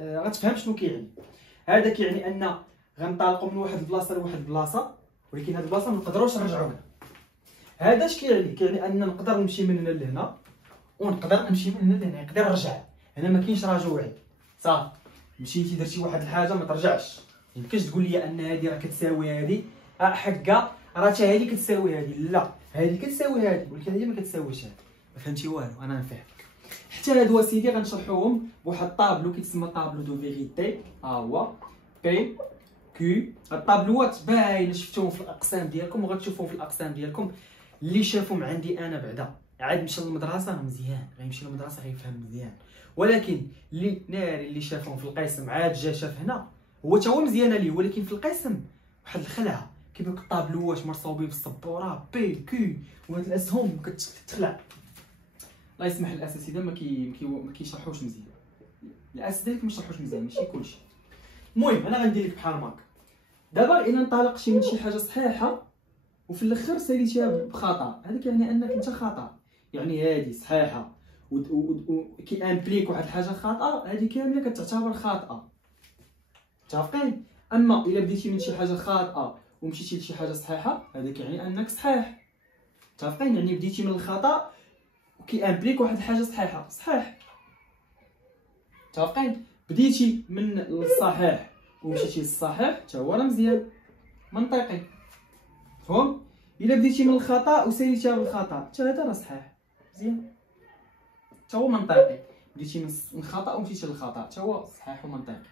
غتفهم شنو كيعني. هذا كيعني ان غنطلقوا من واحد البلاصه لواحد البلاصه ولكن هاد البلاصه ما نقدروش نرجعوا لها. هذا اش كيعني ان نقدر نمشي من هنا لهنا ونقدر نمشي من هنا لهنا، نقدر نرجع. هنا ما كاينش رجوعي، صافي مشيتي درتي واحد الحاجه ما ترجعش. يمكنش تقول لي ان هذه راه كتساوي هذه حكا راه حتى هذه كتساوي هذه، لا هذه كتساوي هذه ولكن هذه ما كتساويش هذه. ما فهمتي والو، انا نفهم. حتى هادو اسيدي غنشرحوهم بواحد الطابلو كيتسمى طابلو دو فيغيتي. ها هو بي كيو. الطابلوات باينه شفتوهم في الاقسام ديالكم وغتشوفوهم في الاقسام ديالكم. اللي شافهم عندي انا بعدا عاد مشى للمدرسه مزيان، غيمشي للمدرسه غيفهم مزيان. ولكن اللي ناري اللي شافهم في القسم عاد جا شاف هنا هو تا هو مزيانه ليه، ولكن في القسم واحد الخلعه كيبقاو الطابلوات مرصوبين بالسبوره بي كيو وهاد الاسهم كتخلع. الله يسمح الاساتذه ما كيشرحوش مزيان، الاساتذه ما يشرحوش مزيان ماشي كلشي. المهم انا غندير لك بحال هكا دابا الا انطلقتي من شي حاجه صحيحه وفي الاخر ساليتيها بخطا، هذاك يعني انك انت خطا، يعني هذه صحيحه كي امبليك واحد الحاجه خاطئه هذه كامله كتعتبر خاطئه. متفقين؟ اما الا بديتي من شي حاجه خاطئه ومشيتي لشي حاجه صحيحه هذاك يعني انك صحيح. متفقين؟ يعني بديتي من الخطا وكي امبليك واحد الحاجه صحيحه صحيح. متفقين؟ بديتي من الصحيح ومشيتي للصحيح حتى هو راه مزيان منطقي. مفهوم؟ الا بديتي من الخطا وساليتيها بالخطا حتى هذا راه صحيح مزيان حتى هو منطقي. بديتي من الخطا ومشيتي للخطا حتى هو صحيح ومنطقي.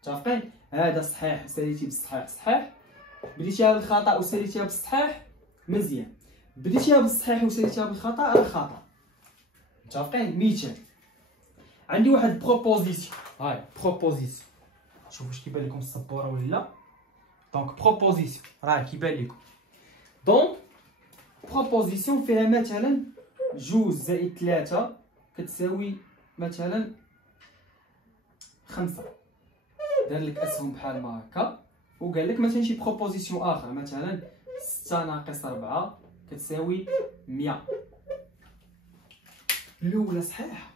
متفقين؟ هذا صحيح ساليتي بالصحيح صحيح، بديتيها بالخطا وساليتيها بالصحيح مزيان، بديتيها بالصحيح وساليتيها بالخطا راه خطا. متفقين؟ مثال عندي واحد بروبوزيسيون، هاي بروبوزيسيون شوفوا واش كيبان لكم السبوره ولا لا. دونك بروبوزيسيون راه كيبان لكم. دونك بروبوزيسيون فيها مثلا 2 زائد 3 كتساوي مثلا 5. دار لك اسهم بحال ما هكا وقال لك مثلا شي بروبوزيسيون اخر مثلا 6 ناقص 4 كتساوي 100. الاولى صحيحه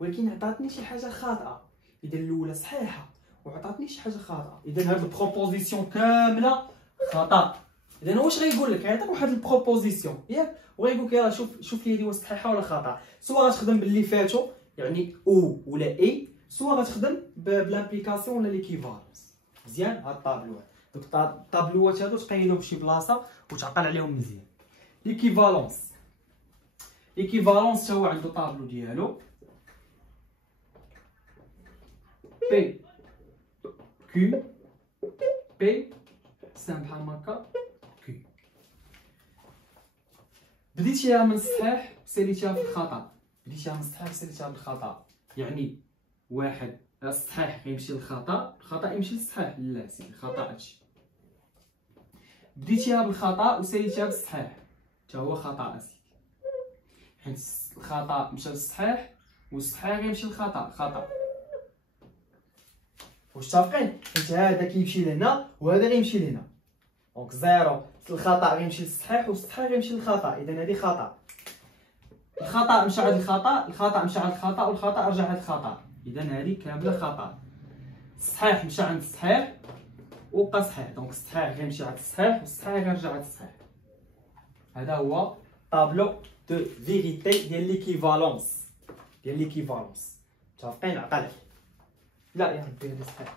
ولكن عطاتني شي حاجه خاطئه، اذا الاولى صحيحه وعطاتني شي حاجه خاطئه اذا هاد البروبوزيسيون كامله خطا. اذا واش غيقول لك؟ غيعطيك واحد البروبوزيسيون ياك وغيقول لك يلاه شوف لي هذه واش صحيحه ولا خطا، سواء غتخدم باللي فاتو يعني او ولا اي، سواء غتخدم بلامبليكاسيون ولا ليكيفالونس. مزيان هاد الطابلوات. دوك الطابلوات هادو تقيلهم بشي بلاصه وتعقل عليهم مزيان. ليكيفالونس تا هو عنده طابلو ديالو بي كيو بي سام بحال هكا كيو. بديتيها من الصحيح ساليتيها في الخطا، بديتيها من الصحيح ساليتيها بالخطا، يعني واحد الصحيح غيمشي للخطا الخطا يمشي للصحيح. لا سيدي الخطا هادشي. بديتيها بالخطا وساليتيها بالصحيح حتى هو خطا اسيدي، حيت الخطا مشى للصحيح والصحيح غيمشي للخطا خطا. واش متفقين؟ حيت هذا كيمشي لهنا وهذا غيمشي لهنا، دونك زيرو الخطا غيمشي للصحيح والصحيح غيمشي للخطا، اذا هذه خطا. الخطا مشى عند الخطا، الخطا مشى عند الخطا والخطا رجع عند الخطا، اذا هذه كامله خطا. الصحيح مشى عند الصحيح وبقى صحيح، دونك الصحيح غيمشي عند الصحيح والصحيح غيرجع عند الصحيح. هذا هو طابلو دو فيغيتي ديال ليكيفالونس متفقين؟ عقل لا يا ربي هذا صحيح.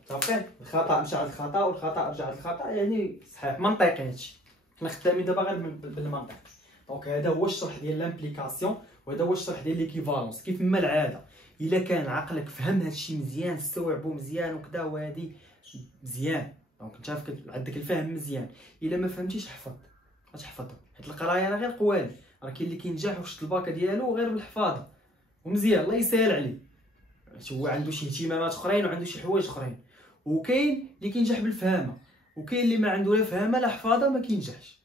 متفقين؟ الخطا مشى عند الخطا والخطا رجع عند الخطا، يعني صحيح منطقي هادشي. حنا خدامين دابا غير بالمنطق. دونك هذا هو الشرح ديال لامبليكاسيون وهذا هو الشرح ديال ليكيفالونس. كيف ما العاده الا كان عقلك فهم هادشي مزيان استوعبو مزيان وكذا وهادي مزيان، دونك انت عندك الفهم مزيان. الا ما فهمتيش حفظ غتحفظها، حيت القرايه راه غير قوالب. راه كاين اللي كينجح وشد الباكا ديالو غير بالحفاظه ومزيان الله يسهل عليه، هو عنده شي اهتمامات اخرين وعنده شي حوايج اخرين. وكاين اللي كينجح بالفهامه وكاين اللي ما عنده لا فهامه لا حفاظه ما كينجحش.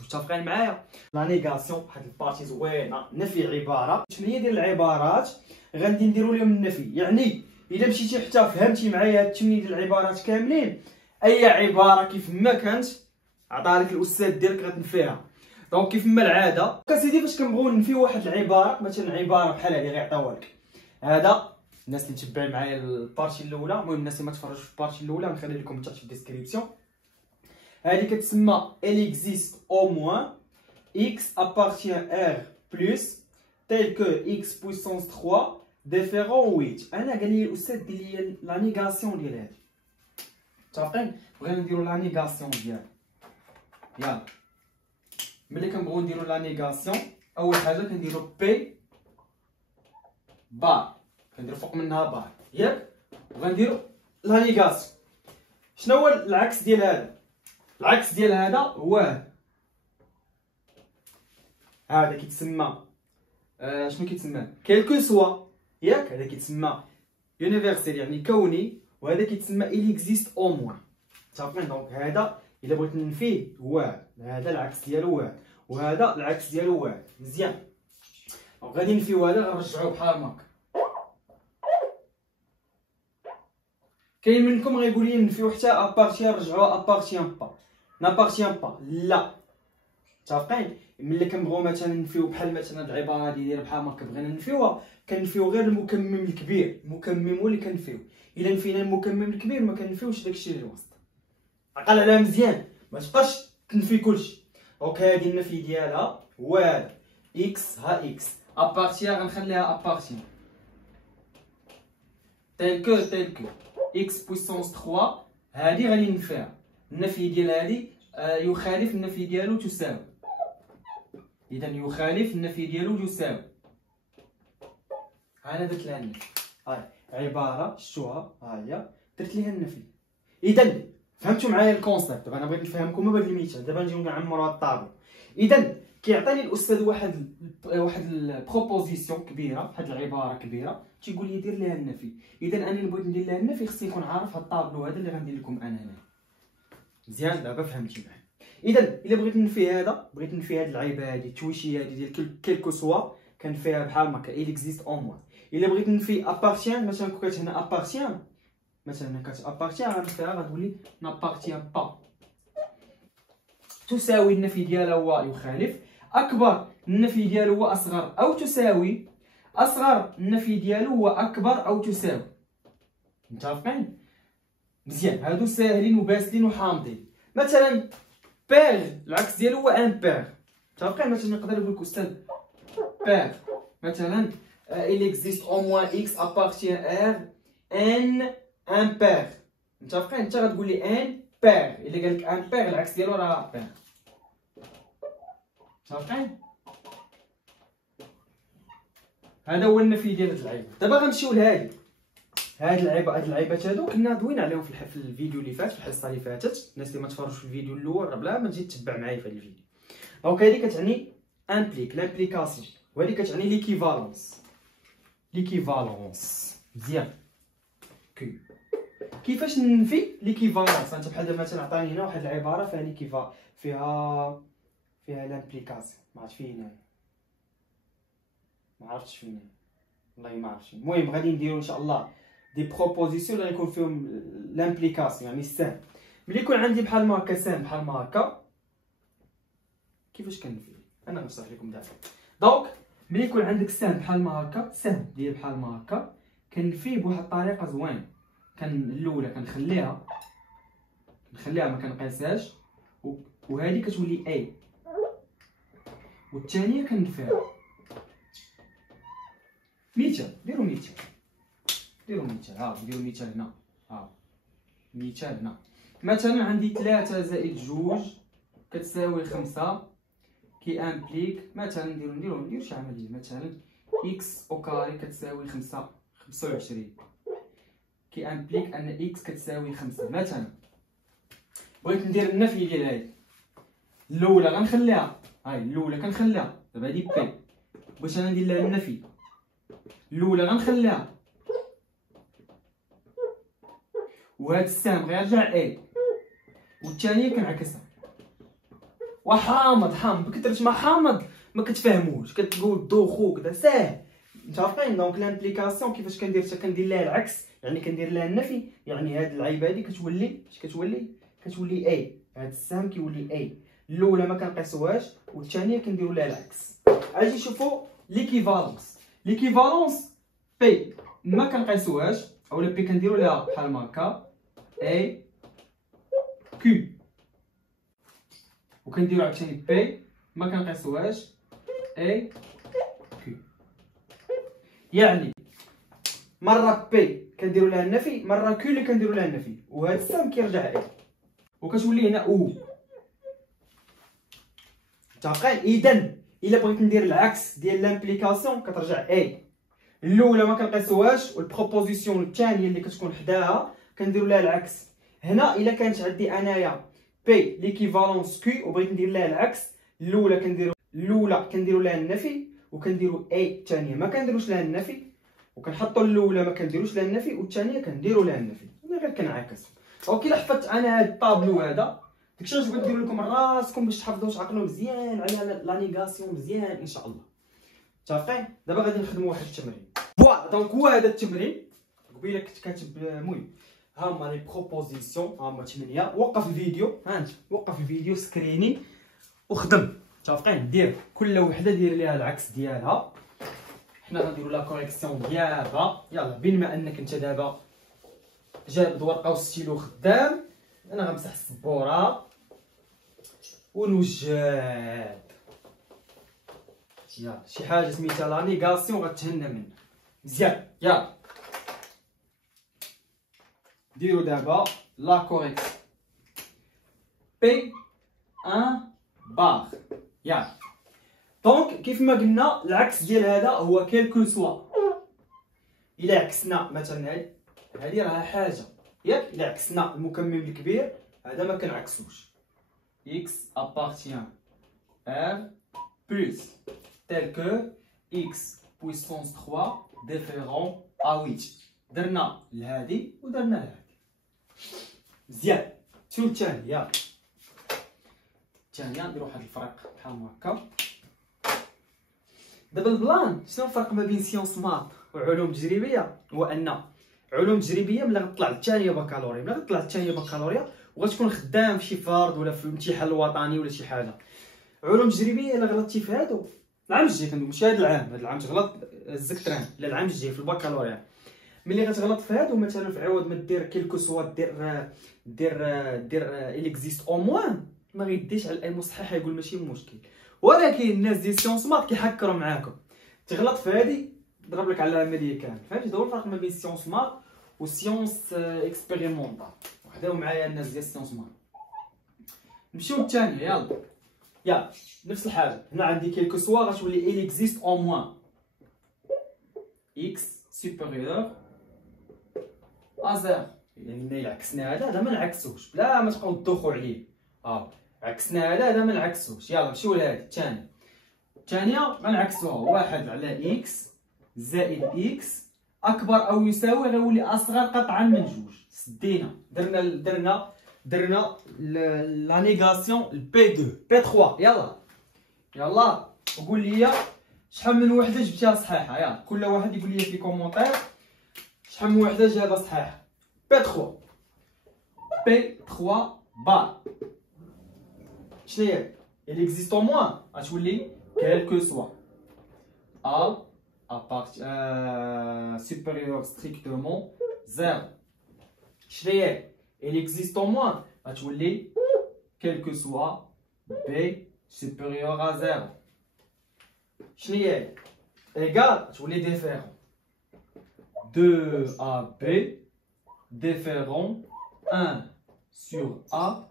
متفقين معايا؟ لا نيغاسيون واحد البارتي زوينه. نفي عباره 8 ديال العبارات غادي نديروا لهم النفي، يعني الا مشيتي حتى فهمتي معايا هاد 8 ديال العبارات كاملين اي عباره كيف ما كانت عطالك الاستاذ ديالك غتنفيها. دونك كيف ما العاده كسيدي فاش كنبغيو ننفيو واحد العباره، مثلا عباره بحال هذه غيعطيوها لك. هذا الناس اللي متبعين معايا البارتي الاولى، المهم الناس اللي ما تفرجوش في البارتي الاولى غنخلي لكم تحت في الديسكريبسيون. هذه كتسمى il existe au moins x appartient r plus tel que x puissance 3 différent 8. انا قال لي الاستاذ دير لي لا نيغاسيون ديال هذه. متفقين؟ بغينا نديرو لا نيغاسيون ديالها. يلا ملي كنبغيو نديرو لا نيغاسيون اول حاجه كنديرو بي بار، كنديرو فوق منها بار ياك، وغنديرو لا نيغاسيون. شنو هو العكس ديال هذا؟ العكس ديال هذا هو هذا كيتسمى شنو كيتسمى كيلكو سوا ياك، هذا كيتسمى يونيفرسيل يعني كوني، وهذا كيتسمى إليكزيست او موان. متفقين؟ دونك هذا الا بغيت ننفيه هو هذا العكس ديالو واحد، وهذا العكس ديالو واحد. مزيان، دونك غادي ننفيو هذا غنرجعوه بحال هكا. كاين منكم غيقول لي ننفيو حتى ابارتيان رجعوها ابارتيان با، نابارتيان با لا. متفقين؟ ملي كنبغيو مثلا ننفيو بحال مثلا العباره هادي دايره بحال هكا بغينا ننفيوها، كنفيو غير المكمم الكبير، المكمم هو اللي كنفيو. الا نفينا المكمم الكبير ما كنفيوش داكشي اللي الوسط. عقل عليها مزيان، ما تبقاش تنفي كلشي. دونك هادي النفي ديالها هو هذا اكس، ها اكس ابارتيان غنخليها ابارتيان تيل كو اكس بويسونس 3. هادي غادي ننفيها، النفي ديال هادي يخالف النفي ديالو تساوي، اذا يخالف النفي ديالو يساوي. ها انا درت لها النفي، هاي عباره شفتوها ها هي درت ليها النفي. اذا فهمتوا معايا الكونسيبت؟ دابا انا بغيت نفهمكم بهذا المثال، دابا نجيو نعمروا هاد الطابلو. اذا كيعطيني الاستاذ واحد البروبوزيسيون كبيره، واحد العباره كبيره، تيقول لي دير ليها النفي. اذا انا بغيت ندير لها النفي خصني نكون عارف هاد الطابلو هذا اللي غندير لكم انا هنا. مزيان، دابا فهمتي معايا. اذا الا بغيت ننفي هذا، بغيت ننفي هاد العيبه هادي التويشيه هادي ديال كيلكو سوا، كنفيها بحال هكا إليكزيست او موان. الا بغيت ننفي ابارتيان، مثلا كون كانت هنا ابارتيان، مثلا كانت ابارتيان غنفيها غتولي نابارتيان با، تساوي النفي ديالها هو يخالف، اكبر النفي ديالو هو اصغر او تساوي، اصغر النفي ديالو هو اكبر او تساوي. متفقين؟ مزيان، هادو ساهلين وباسلين وحامضين. مثلا بير العكس ديالو هو ان بير. متفقين؟ مثلا نقدر نقول لك استاذ بير مثلا il existe au moins x appartient r n ان بير. متفقين؟ انت غتقول لي ان بير، الا قال لك ان بير العكس ديالو راه بير. متفقين؟ هذا هو النفي ديال هاد اللعيبه. دابا غنمشيو لهادي، هاد اللعيبات هادو كنا دوينا عليهم في الفيديو اللي فات، في الحصه اللي فاتت. الناس اللي ما تفرجوش في الفيديو الاول راه بلا ما تجي تتبع معايا في هاد الفيديو. دونك هادي كتعني امبليك، لامبليكاسيون، وهادي كتعني ليكيفالونس. مزيان. كيفاش ننفي ليكيفالونس؟ انت بحال دابا مثلا عطاني هنا واحد العباره فيها ليكيفا، فيها لامبليكاسيون، ما عرفت فين هي، ما عرفتش فين هي والله ما عرفتش. المهم غادي نديرو ان شاء الله دي بروبوزيسيون اللي غيكون فيهم لامبليكاسيون يعني السهم. ملي يكون عندي بحال ما هكا سهم بحال ما هكا، كيفاش كنفي؟ انا غنشرح لكم دابا. دونك ملي يكون عندك سهم بحال ما هكا، سهم ديال بحال ما هكا، كنفيه بواحد الطريقه زوينه. الاولى كنخليها ما كنقيسهاش، وهذه كتولي اي، والثانيه كنفيها. مثال، ديروا مثال ها، ديروا مثال هنا، ها مثال هنا. مثلا عندي 3 زائد 2 كتساوي 5 كي امبليك، مثلا نديرو شي عمليه، مثلا اكس او كاري كتساوي 25 كي امبليك ان اكس كتساوي 5. مثلا بغيت ندير النفي ديال هادي الاولى غنخليها، هاي الاولى كنخليها، دابا هادي بي، بغيت انا ندير لها النفي الاولى غنخليها، وهاد السهم غيرجع اي، والثانيه كنعكسها. وحامض بكثرة ما حامض ما كتفهموش، كتقول دوخو كدا ساهل. متفقين؟ دونك لامبليكاسيون كيفاش كندير؟ حتى كندير لها العكس، يعني كندير لها النفي، يعني هاد اللعيبه هادي كتولي اي، هاد السهم كيولي اي. الاولى ما كنقيسوهاش، والثانيه كنديروا لها العكس. اجي شوفوا ليكيفالونس بي ما كنقيسوهاش، اولا بي كنديروا لها بحال ما هكا اي كيو، وكنديروا عاوتاني بي ما كنقيسوهاش اي كيو. يعني مره بي كنديروا لها النفي، مره كيو اللي كنديروا لها النفي، وهذا السهم كيرجع اي، وكتولي هنا او. متفقين؟ اذا الا بغيت ندير العكس ديال لامبليكاسيون كترجع اي. الاولى ما كنقيسوهاش، والبروبوزيسيون الثانيه اللي كتكون حداها كنديروا لها العكس. هنا الا كانت عندي انايا بي ليكيفالونس كيو وبغيت ندير لها العكس، الاولى كنديروا لها النفي وكنديروا اي الثانيه ما كنديروش لها النفي، وكنحطوا الاولى ما كنديروش لها النفي والثانيه كنديروا لها النفي. انا غير كنعكس. دونك الا حفظت انا هذا الطابلو هذا، داكشي اللي بغيت ندير لكم راسكم باش تحفظوا وتعقلوا مزيان على لا نيغاسيون مزيان ان شاء الله. متفقين؟ دابا غادي نخدموا واحد التمرين. فوالا دونك هو هذا التمرين. قبيله كنت كاتب المهم ها هما لي بروبوزيسيون، ها هما 8. وقف الفيديو، ها انت وقف الفيديو سكريني وخدم. متفقين؟ دير كل وحده دير ليها العكس ديالها. حنا غنديروا لا كوريكسيون ديالها. يلا بينما انك انت دابا جاب ورقه وستيلو خدام، انا غنمسح السبوره ونوجد. يلا شي حاجه سميتها لا نيغاسيون غتهنى منها مزيان. يلا ديروا دابا لا كوريكسيون بي 1 بار. يلا دونك كيف ما قلنا العكس ديال هذا هو كيلكو سوا. الا عكسنا مثلا هذه راها حاجه ياك، الا عكسنا المكمل الكبير هذا ما كنعكسوش. x appartient r plus tel que x puissance 3 différent à 8. درنا لهادي ودرنا لهادي مزيان. شنو الثاني؟ يلا الثانيه نديرو واحد الفرق بحال هكا. دابا البلان شنو الفرق ما بين سيونس مات وعلوم تجريبيه؟ هو ان علوم تجريبيه ملي غطلع الثانيه بكالوريا، ملي غطلع الثانيه بكالوريا وغتكون خدام في شي فرد ولا في الامتحان الوطني ولا شي حاجه. علوم تجريبيه الا غلطتي في هادو العام الجاي، كندوي ماشي هاد العام، هاد العام تغلط الزكتران، لا العام الجاي في البكالوريا ملي غتغلط في هادو مثلا في عوض ما دير كيلكو سوا دير اليكزيست او موان، ما غيديش على اي مصحح يقول ماشي مشكل. ولكن الناس ديال سيونس مات كيحكروا معاكم، تغلط في هادي ضرب لك على العمليه كامل. فهمتي؟ هذا هو الفرق ما بين سيونس مات وسيونس اكسبيريمونطال. وحداو معايا الناس ديال سيونس مات. نمشيو للثانيه. يلا نفس الحاجه. هنا عندي كيلكو سوا غتولي اليكزيست او موان اكس سوبيريور ا زيرو. يعني الا عكسنا هذا ما نعكسوش بلا ما تبقاو تدوخوا عليه. عكسنا هذا ما نعكسوش. يلا نمشيو لهادي الثانيه غنعكسوها. 1 على اكس زائد اكس اكبر او يساوي غيولي اصغر قطعا من 2. سدينا درنا لا نيغاسيون بي 2 بي 3. يلا وقول لي شحال من وحده جبتيها صحيحه. يلا كل واحد يقول لي في كومونتير شحال من وحده جابها صحيحه. بي 3 بار شنو هي؟ il existe au moins غتولي quelque soit a part supérieur strictement 0. شنو هي؟ il existe au moins غتولي quelque soit b supérieur à 0. شنو هي؟ égal غتولي différent 2ab différent 1 sur a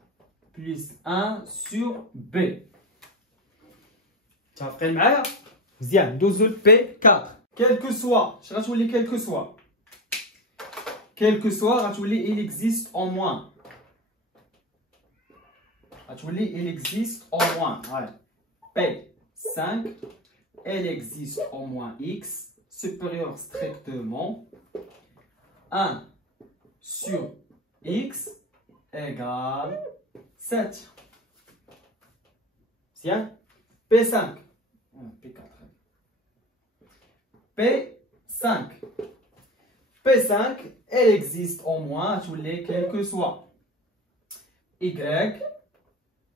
plus 1 sur B. متفقين معايا؟ مزيان. ندوزو ل بي 4. كيلكو سوا اش غتولي؟ كيلكو سوا غتولي il existe au moins. غتولي il existe au moins. هاي بي 5 il existe au moins x supérieur strictement 1 sur x égale 7. Tiens, P5. P4. P5. P5, elle existe au moins, tous les quel que soit. Y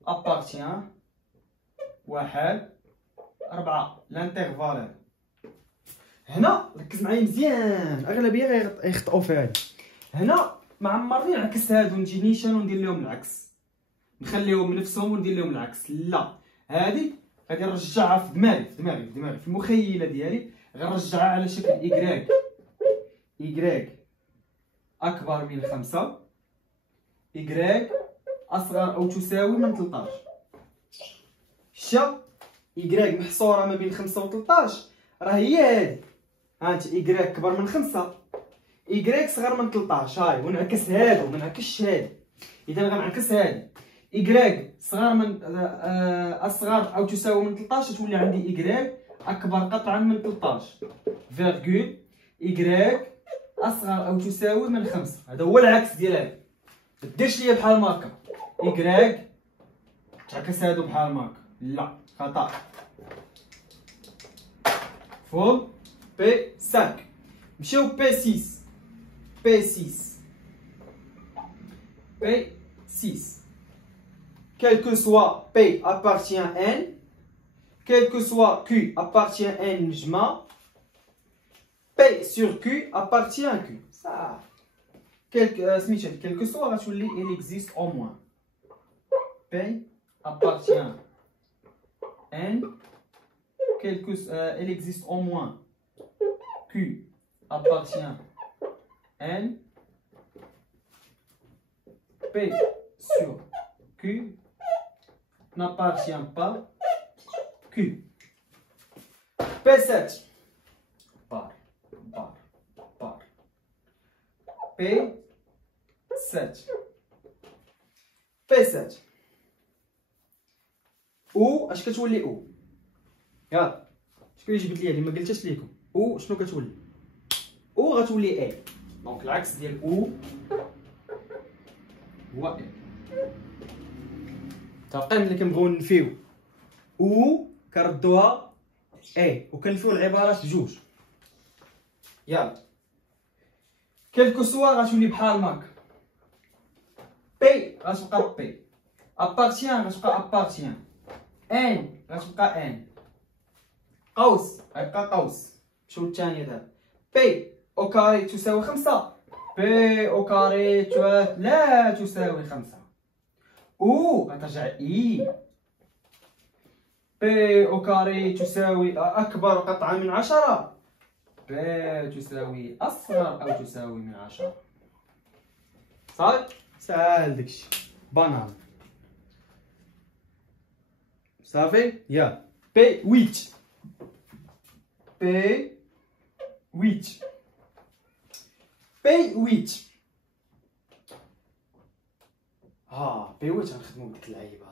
appartient 1 4 l'intervalle. هنا ركز معايا مزيان، اغلبيه غيخطئوا في هذا. هنا ما عمرني نعكس هادو نجي نيشان وندير لهم العكس، نخليهم نفسهم وندير لهم العكس. لا، هذه غادي نرجعها في دماغي في المخيله ديالي، غنرجعها على شكل إيكغيك اكبر من 5 إيكغيك اصغر او تساوي من 13. شا إيكغيك محصورة ما بين 5 و 13 راه هي هادي. هانت إيكغيك كبر من 5، إيكغيك صغر من 13. هاي ونعكس هادو ما نعكسش هادي. إذا غنعكس هادي إيكغيك صغر من أصغر أو تساوي من 13 تولي عندي إيكغيك أكبر قطعا من 13 فيرغول إيكغيك أصغر أو تساوي من 5. هذا هو العكس ديال هذا. مديرش ليا بحال ماكا إيكغيك تعكس هادو بحال ماكا، لا خطأ. فهم؟ بي 5 نمشيو بي 6. بي 6 بي 6 quel que soit P appartient à N, quel que soit Q appartient à N نجمة P sur Q appartient à Q. Ça. سميتها quel que soit غتولي il existe au moins. P appartient à N, il existe au moins Q appartient à N, P sur Q n'appartient pas Q. P7 par P7 P7 او اش كتولي او؟ يلا شكون اللي جبت لي هذه ما قلتش لكم او شنو كتولي؟ او غتولي اي. دونك العكس ديال او هو اي. متفقين ملي كنبغيو نفيو او كنردوها اي وكنفيو العبارات بجوج. يلا كيلكو سوا غتولي بحال ماك. بي غتبقى بي، ابارتيان غتبقى ابارتيان، ان غتبقى ان، قوس غيبقى قوس. نمشيو للثانية دابا. بي او كاري تساوي 5، بي او كاري لا تساوي 5. او غترجع اي. بي او كاري تساوي اكبر قطعة من 10، بي تساوي اصغر او تساوي من 10. صافي ساهل داكشي. بانان صافي. يا بي 8 بي 8 بي 8 بي 8 غنخدمو بديك اللعيبه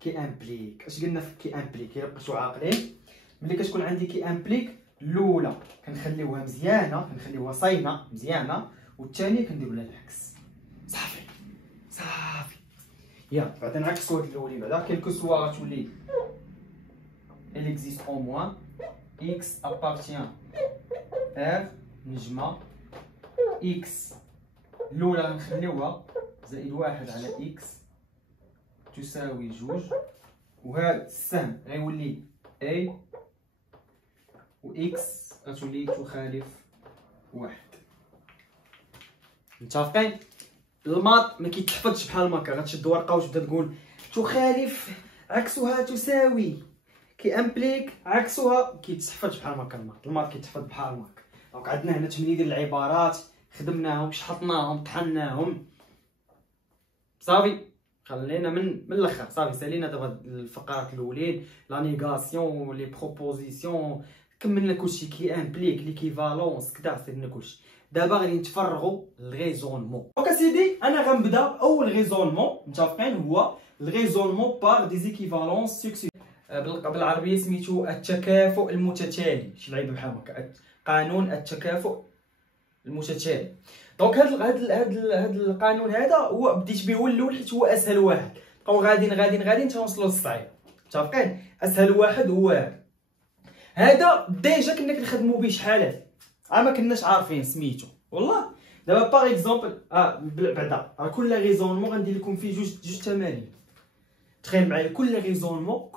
كي امبليك. اش قلنا في كي امبليك؟ الا بقيتو عاقلين ملي كتكون عندي كي امبليك الاولى كنخليوها مزيانه، كنخليوها صاينه مزيانه، والثانيه كنديروا لها العكس. صافي صافي. يا بعدا نعكسوا هاد الاولين بعدا. كيلكو سوا غتولي il existe au moins x appartient r نجمه x الاولى غنخليوها زائد 1 على x تساوي 2، وهاد السهم غيولي a و x غتولي تخالف 1. متفقين؟ الماط ما كيتحفظش بحال ماكا. غتشد ورقه وتبدا تقول تخالف عكسها تساوي، كي امبليك عكسها كيتحفظ بحال ماكا. الماط كيتحفظ بحال ماكا. دونك عندنا هنا 8 ديال العبارات خدمناهم شحطناهم طحناهم. صافي خلينا من الاخر. صافي سالينا دابا الفقرات الاولين لا نيغاسيون لي بروبوزيسيون، كملنا كلشي كي امبليك ليكيفالونس كدا سالينا كلشي. دابا غادي نتفرغوا للغيزونمون. دونك اسيدي انا غنبدا باول غيزونمون. متفقين؟ هو الغيزونمون بار دي زيكيفالونس سكسيسيف. بالعربيه سميتو التكافؤ المتتالي. شي لعيبه بحال هكا، قانون التكافؤ المتتالي. دونك هاد القانون هذا هو بديت به هو الاول حيت هو اسهل واحد. بقاو غاديين تنوصلوا للصعيب. متفقين؟ اسهل واحد هو هذا. ديجا كنا كنخدموا به شحال هادي ما كناش عارفين سميتو والله. دابا باغ اكزومبل بعدا كل غيزونمون غندير لكم فيه جوج تمارين. تخيل معايا كل غيزونمون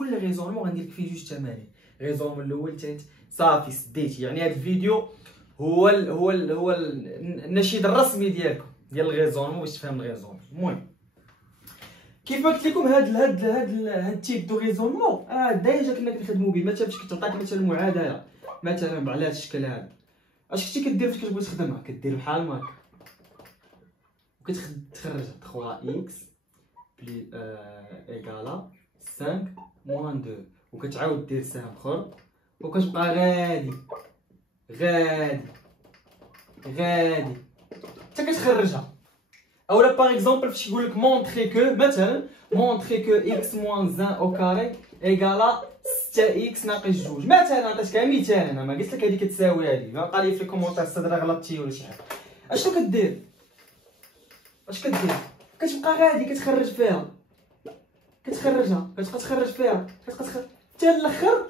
غندير لك فيه جوج تمارين. غيزونمون الاول الثاني صافي سديتي. يعني هذا الفيديو هو النشيد الرسمي ديالكم ديال الغيزونمون باش تفهم الغيزونمون. المهم كيف قلت لكم هاد التيب دو غيزونمون ديجا كنا كنخدموا به. مثلا باش كتعطيك مثلا معادله مثلا على هذا الشكل هذا، اش كنتي كدير فاش كتبغي تخدمها؟ كدير بحال هكا وكتخرج 3 اكس بلي ايكالا 5 موان 2 وكتعاود دير سهم اخر وكتبقى غادي غادي غادي حتى كتخرجها. اولا باغ اكزومبل فاش يقول لك مونطري كو، مثلا مونطري كو اكس موان 1 او كاري ايكالا 6 اكس ناقص 2. مثلا عطيتك مثال، انا ما قلت لك هذه كتساوي هذه، ما بقى لي في الكومونتير الصدر غلطتي ولا شي حاجه. اشنو كدير؟ اش كدير؟ كتبقى غادي كتخرج فيها، كتخرجها، كتبقى تخرج فيها، كتبقى تخرج حتى الاخر.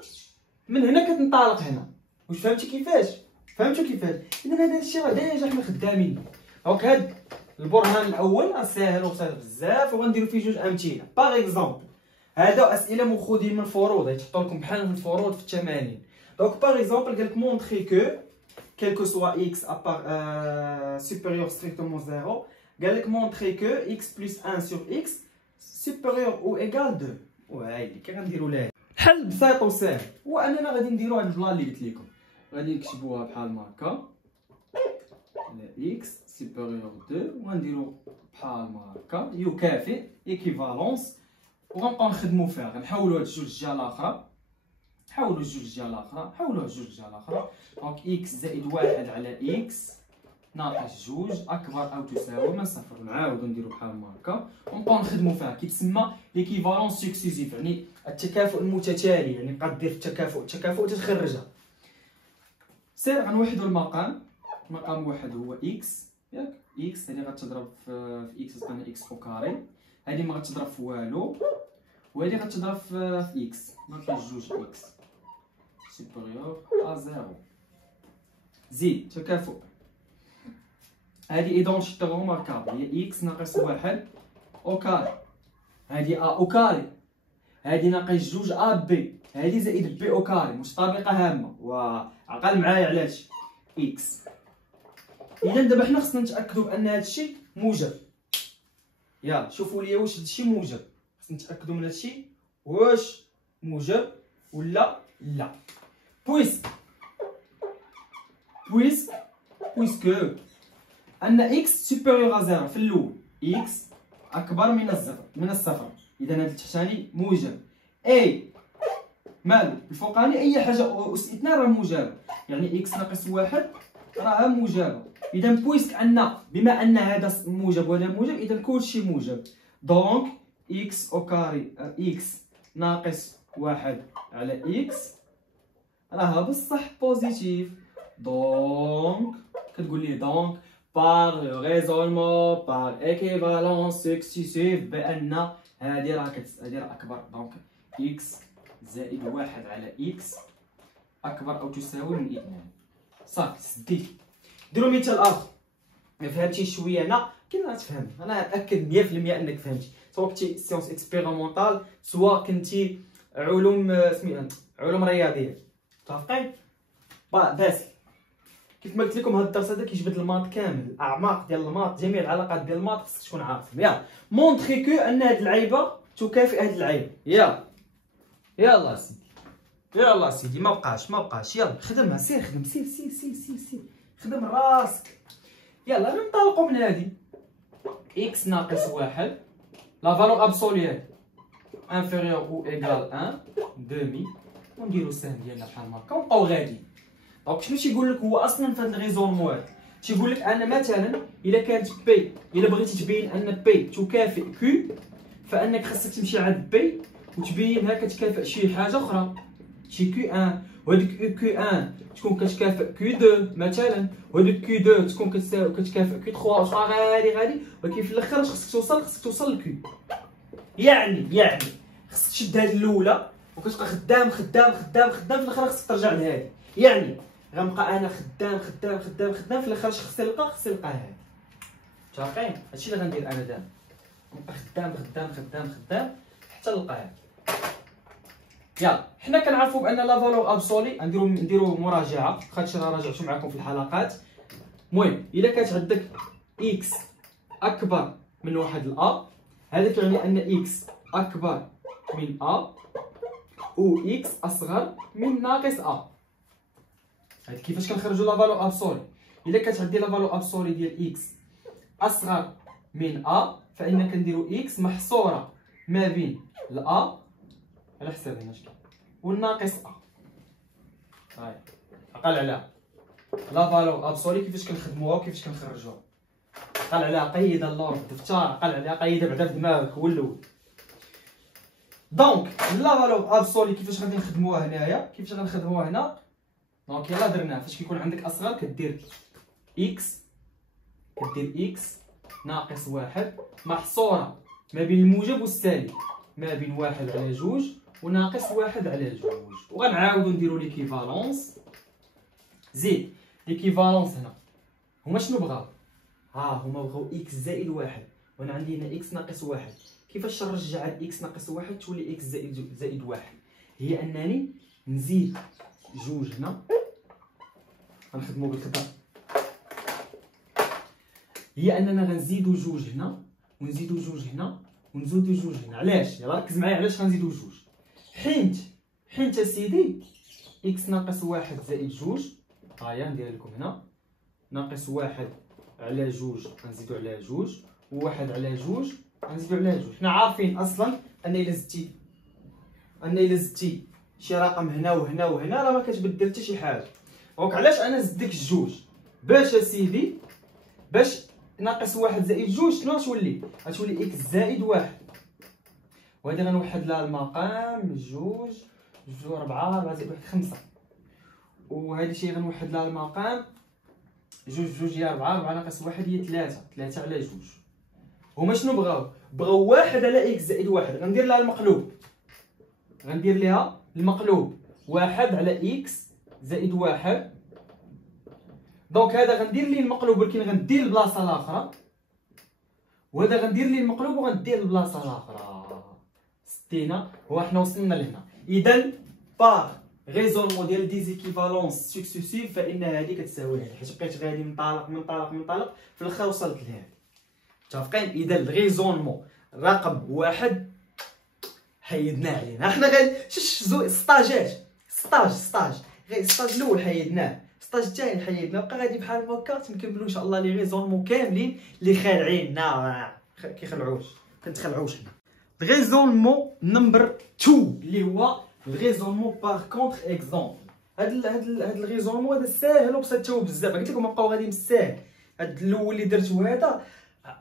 من هنا كتنطلق هنا. واش فهمتي كيفاش؟ فهمتوا كيفاش؟ اذا هذا الشيء راه ديجا حنا خدامين. دونك هاد البرهان الاول راه ساهل وبسيط بزاف، وغنديرو فيه جوج امثله. باغ اكزومبل هادو اسئله مخودين من الفروض، يتحطوا لكم بحال من الفروض في التمارين. دونك باغ اكزومبل قالك مونطري كو كيلكو سوا اكس ابار سوبيريور ستريكتومون زيرو، قالك مونطري كو اكس بلس 1 سور اكس سوبيريور او ايكال 2. وهايدي كي غنديرو لها حل بسيط وساهل. واننا غادي نديرو هاد البلان اللي قلت لكم، غادي نكتبوها بحال ما هكا لا اكس سوبيريور 2 وغنديرو بحال ما هكا يكافئ ايكيفالونس، وغنبقاو نخدمو فيها. غنحولو هاد الجوج الجهه الاخرى، حولوا الجوج الجهه الاخرى، حولوا الجوج الجهه الاخرى. دونك اكس زائد 1 على اكس ناقص 2 اكبر او تساوي من صفر. نعاودو نديرو بحال ما هكا ونبقاو نخدمو فيها. كيتسمى ليكيفالونس سكسيسيف، يعني التكافؤ المتتالي، يعني بقى دير التكافؤ تتخرجها. سير غنوحدو المقام. مقام واحد هو اكس، ياك اكس هادي غتضرب في اكس تعطينا اكس او كاري، هادي ما غتضرب في والو، وهادي غتضرب في اكس ناقص 2 اكس سوبيريور ا 0. زيد تكافؤ، هادي ايدونتيتي روماركابل هي اكس ناقص 1 او كاري، هادي ا او كاري، هادي ناقص 2 ا بي، هادي زائد بي او كاري متطابقه هامه. وعقل معايا على هادشي اكس. اذا دابا حنا خصنا نتاكدوا بان هادشي موجب. يلا شوفوا لي واش هادشي موجب، خصنا نتاكدوا من هادشي واش موجب ولا لا. بويسكو ان اكس سوبيريور ا 0 في الاول، اكس اكبر من الصفر، اذا هذا التحتاني موجب. اي مالو الفوقاني اي حاجه استثناء راه موجبه، يعني اكس ناقص 1 راها موجبه. اذا بويسك ان بما ان هذا موجب وهذا موجب، اذا كلشي موجب. دونك اكس او كاري اكس ناقص 1 على اكس راها بصح بوزيتيف. دونك كتقول لي دونك باغ لو ريزونمون باغ ايكيفالونس سكسيسيف بان هادي راه اكبر. دونك اكس زائد 1 على اكس اكبر او تساوي من 2. صافي سديت. ديروا مثال اخر. ما فهمتيش شويه انا كي تفهم، انا اتاكد 100% انك فهمتي، سواء كنتي سيونس اكسبيريمونطال سواء كنتي علوم سميتها علوم رياضيه. متفقين؟ باسل كيف ما قلت لكم هذا الدرس هذا كيجبد الماط كامل، الاعماق ديال الماط، جميع العلاقات ديال الماط خصك تكون عارفهم. يلا مونطري كو ان هاد اللعيبه تكافئ هاد اللعيبه. يلا سيدي، يلا سيدي، ما بقاش يلا خدمها، سير خدم، سير خدم راسك. يلا ننطلقوا من هادي اكس ناقص 1 لا فالور ابسولي انفيريور او ايكال 1 دومي، ونديرو السهم ديالنا بحال هكا ونبقاو غاديين. دونك شنو تيقول لك هو اصلا في هاد الريزونمون هذا؟ تيقول لك ان مثلا الا كانت بي، الا بغيتي تبين ان بي تكافئ كيو، فانك خاصك تمشي عند بي وتبينها كتكافئ شي حاجه اخرى، شي كيو 1، وهاديك كيو 1 تكون كتكافئ كيو 2 مثلا، وهاديك كيو 2 تكون كتكافئ كيو 3 وصافي غادي ولكن في الاخر خاصك توصل لكيو. يعني خاصك تشد هاد الاولى وكتبقى خدام في الاخر خاصك ترجع لهادي. يعني غنبقى انا خدام في الاخر خصني نلقى هادي. متفقين؟ هادشي اللي غندير انا دابا، نبقى خدام حتى نلقى هادي. يلا حنا كنعرفوا بان لا فالور ابسولي نديرو مراجعه، خاطر راه راجعتو معكم في الحلقات. المهم الا كانت عندك اكس اكبر من واحد لا، هذا كيعني ان اكس اكبر من ا و اكس اصغر من ناقص ا. هاد كيفاش كنخرجوا لا فالور ابسولي؟ الا كانت عندي لا فالور ابسولي ديال اكس اصغر من ا، فإن كنديرو اكس محصوره ما بين لا على حساب هنا شكون والناقص ا. هاي عقل عليها لا فالور ابسولي كيفاش كنخدموها وكيفاش كنخرجوها. عقل عليها قيدها اللور في الدفتر، عقل عليها قيدها بعدا في دماغك هو الاول. دونك لا فالور ابسولي كيفاش غادي نخدموها هنايا، كيفاش غنخدموها هنا. دونك يلاه درناها. فاش كيكون عندك اصغر كدير اكس، كدير اكس ناقص واحد محصوره ما بين الموجب والسالب، ما بين واحد على جوج وناقص واحد على جوج. وغنعاودو نديرو ليكيفالونس. زيد ليكيفالونس هنا هما شنو بغاو؟ هما بغاو اكس زائد واحد، وانا عندي هنا اكس ناقص واحد. كيفاش نرجع اكس ناقص واحد تولي اكس زائد واحد؟ هي انني نزيد جوج هنا، غنخدمو بالخطا، هي اننا غنزيدو جوج هنا ونزيدو جوج هنا ونزيدو جوج هنا. علاش؟ يلا ركز معايا علاش غنزيدو جوج. حيت اسيدي اكس ناقص واحد زائد جوج، هاهي ندير لكم هنا ناقص واحد على جوج غنزيدو على جوج، وواحد على جوج غنزيدو على جوج. حنا عارفين اصلا ان الا زدتي شي رقم هنا وهنا وهنا راه ما كتبدل حتى شي حاجه. دونك علاش انا زدت ديك الجوج؟ باش اسيدي باش ناقص واحد زائد جوج شنو غتولي؟ غتولي اكس زائد واحد. وهادي غنوحد لها المقام جوج، جوج ربعة، ربعة زائد واحد خمسة. وهادي شي غنوحد لها المقام جوج هي ربعة، ربعة ناقص واحد هي تلاتة، تلاتة على جوج. هما شنو بغاو؟ بغاو واحد على اكس زائد واحد. غندير لها المقلوب، غندير ليها المقلوب واحد على اكس زائد واحد. دونك هذا غندير ليه المقلوب ولكن غندير البلاصه الاخرى، وهذا غندير ليه المقلوب وغندير البلاصه الاخرى. ستينا هو حنا وصلنا لهنا. اذا باغ ريزونمون ديال ديزيكيفالونس سكسيسيف فان هذه كتساوي هذه، حيت بقيت غادي منطلق في الاخر وصلت لهذه. متفقين؟ اذا الريزونمون رقم واحد حيدنا علينا. حنا غير ستاج الاول حيدناه، ستاج الثاني حيدنا، بقى غادي بحال هكا تنكملوا ان شاء الله لي ريزونمون كاملين اللي خالعيننا. كيخلعوش كنتخلعوش حنا. ريزونمون نمبر 2 اللي هو الريزونمون باغ كونتر اكزومبل. هاد الريزونمون هذا ساهل وبسيط بزاف. قلت لكم بقاو غادي بالساهل. هاد الاول اللي درتو هذا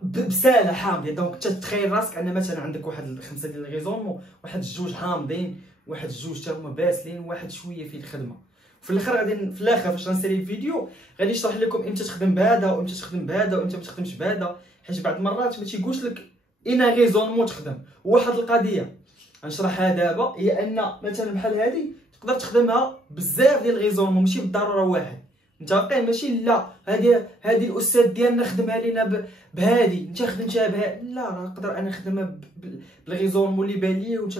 بساله حامضه. دونك انت تخيل راسك ان مثلا عندك واحد خمسه ديال الريزونمون، واحد الجوج حامضين، واحد الجوج حتى هما باسلين، واحد شويه فيه الخدمه. في الاخر غادي في الاخر فاش غنسالي الفيديو غادي نشرح لكم امتى تخدم بهذا وامتى تخدم بهذا وامتى ما تخدمش بهذا، حيت بعض المرات ما تيقولش لك اين ريزونمون تخدم. وواحد القضيه غنشرحها دابا هي ان مثلا بحال هذه تقدر تخدمها بزاف ديال الريزونمون، ماشي بالضروره واحد. متفقين؟ ماشي لا هذه الاستاذ ديالنا خدمها لينا بهذه انت خدمتها بها، لا راه نقدر انا نخدمها بالريزونمون اللي بان ليا وانت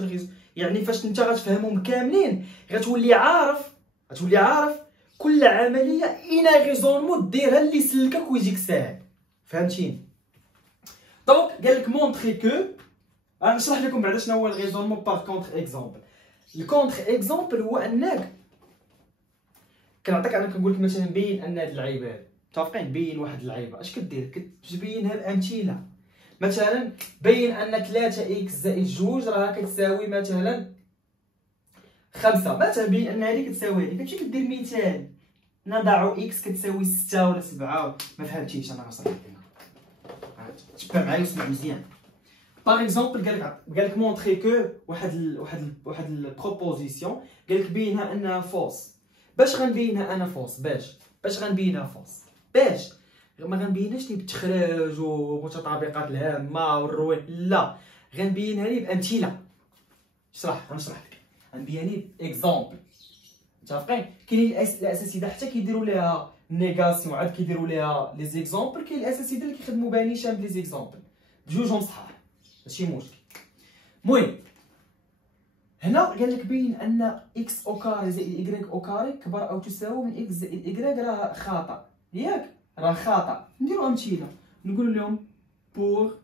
يعني فاش انت غتفهمهم كاملين غتولي عارف كل عمليه اين ريزونمون ديرها اللي يسلكك ويجيك ساهل. فهمتيني؟ دونك قال لك مونطري كو، غنشرح لكم بعدا شنو هو الريزونمون باغ كونتر اكزومبل. الكونتر اكزومبل هو انك كنعطيك، انا كنقول لك مثلا بين ان هاد اللعيبه هادي، متفقين؟ بين واحد اللعيبه اش كدير؟ كتبينها بامثله. مثلا بين ان 3 اكس زائد 2 راه كتساوي مثلا 5. مثلا بين ان هذه كتساوي هذه، كتمشي كدير مثال نضع اكس كتساوي 6 ولا 7. ما فهمتيش انا غنشرح لك هنا، تبع معايا واسمع مزيان. باغ اكزومبل قال لك مونطري كو واحد البروبوزيسيون، قال لك بينها انها فوس. باش غنبينها انا فوس؟ باش غنبينها فوس؟ باش ما غنبينهاش لي بالتخراج ومتطابقات الهامه والروح، لا غنبينها لي بامثله. غنشرح لك، غنبينها لي باكزومبل. متفقين؟ كاينين الاساتذه حتى كيديروا ليها نيغاسيون عاد كيديروا ليها لي زيكزومبل. كاين الاساتذه اللي كيخدموا بها نيشان بلي زيكزومبل، بجوجهم صحاح ماشي مشكل. المهم هنا قال لك بين ان اكس او كاري زائد ايكغيك او كاري كبر او تساوي من اكس زائد ايكغيك راه خطا، ياك؟ راه خطا. نديرو امثله نقول لهم بور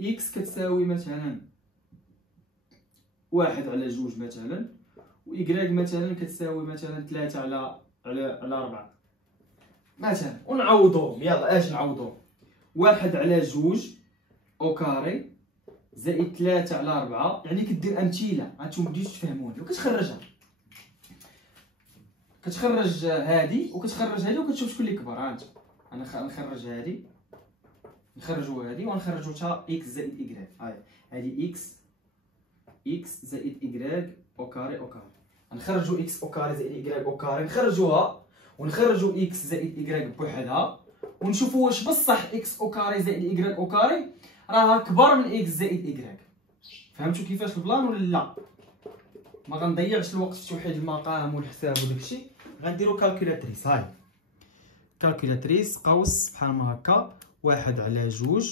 اكس كتساوي مثلا 1 على 2 مثلا، و ايكغيك مثلا كتساوي مثلا 3 على 4 مثلا، ونعوضوهم. يلا اش نعوضوهم؟ 1 على 2 او كاري زائد 3 على 4. يعني كدير امثله هانتوما بديتو تفهموني وكتخرجها، كتخرج هادي وكتخرج هادي وكتشوف شكون اللي كبر. هانت انا نخرج هادي، نخرجوا هادي ونخرجوا حتى اكس زائد ايكغيك. هادي اكس زائد ايكغيك او كاري او كاري. نخرجوا اكس او كاري زائد ايكغيك او كاري، نخرجوها ونخرجوا اكس زائد ايكغيك بوحدها ونشوفوا واش بصح اكس او كاري زائد ايكغيك او كاري راها كبر من اكس زائد ايكغيك. فهمتوا كيفاش البلان ولا لا؟ ما غنضيعش الوقت في توحيد المقام والحساب وداكشي. غنديرو كالكولاتريس. هاي كالكولاتريس قوس بحال ما هكا 1 على 2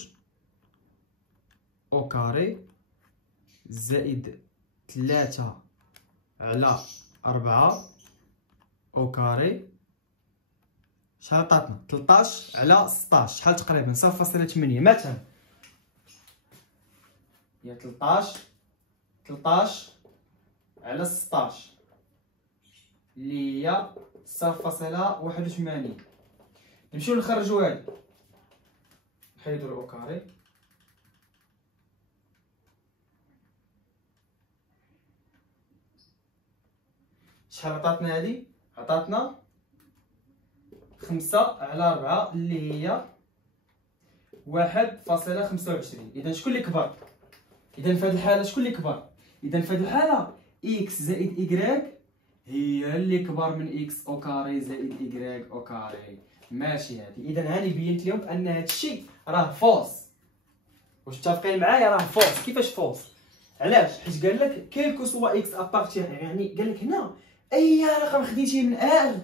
او كاري زائد 3 على 4 او كاري. شحال عطاتنا؟ 13 على 16. شحال تقريبا؟ 0.8 مثلا. هي 13 على 16 اللي هي 0.81. نمشيو نخرجو هادي، نحيدو الاو كاري. شحال عطاتنا هادي؟ عطاتنا 5 على 4 اللي هي 1.25. اذا شكون اللي كبر؟ اذا في هذه الحاله شكون اللي كبر؟ اذا في هذه الحاله اكس زائد ايكغيك هي اللي كبر من اكس او كاري زائد ايكغيك او كاري. ماشي هادي. اذا هاني بينت لهم ان هذا الشيء راه فولس. واش متفقين معايا؟ راه فولس. كيفاش فولس؟ علاش؟ حيت قال لك كيلكو سوا اكس ابارتيغ، يعني قال لك هنا اي رقم خديتيه من ار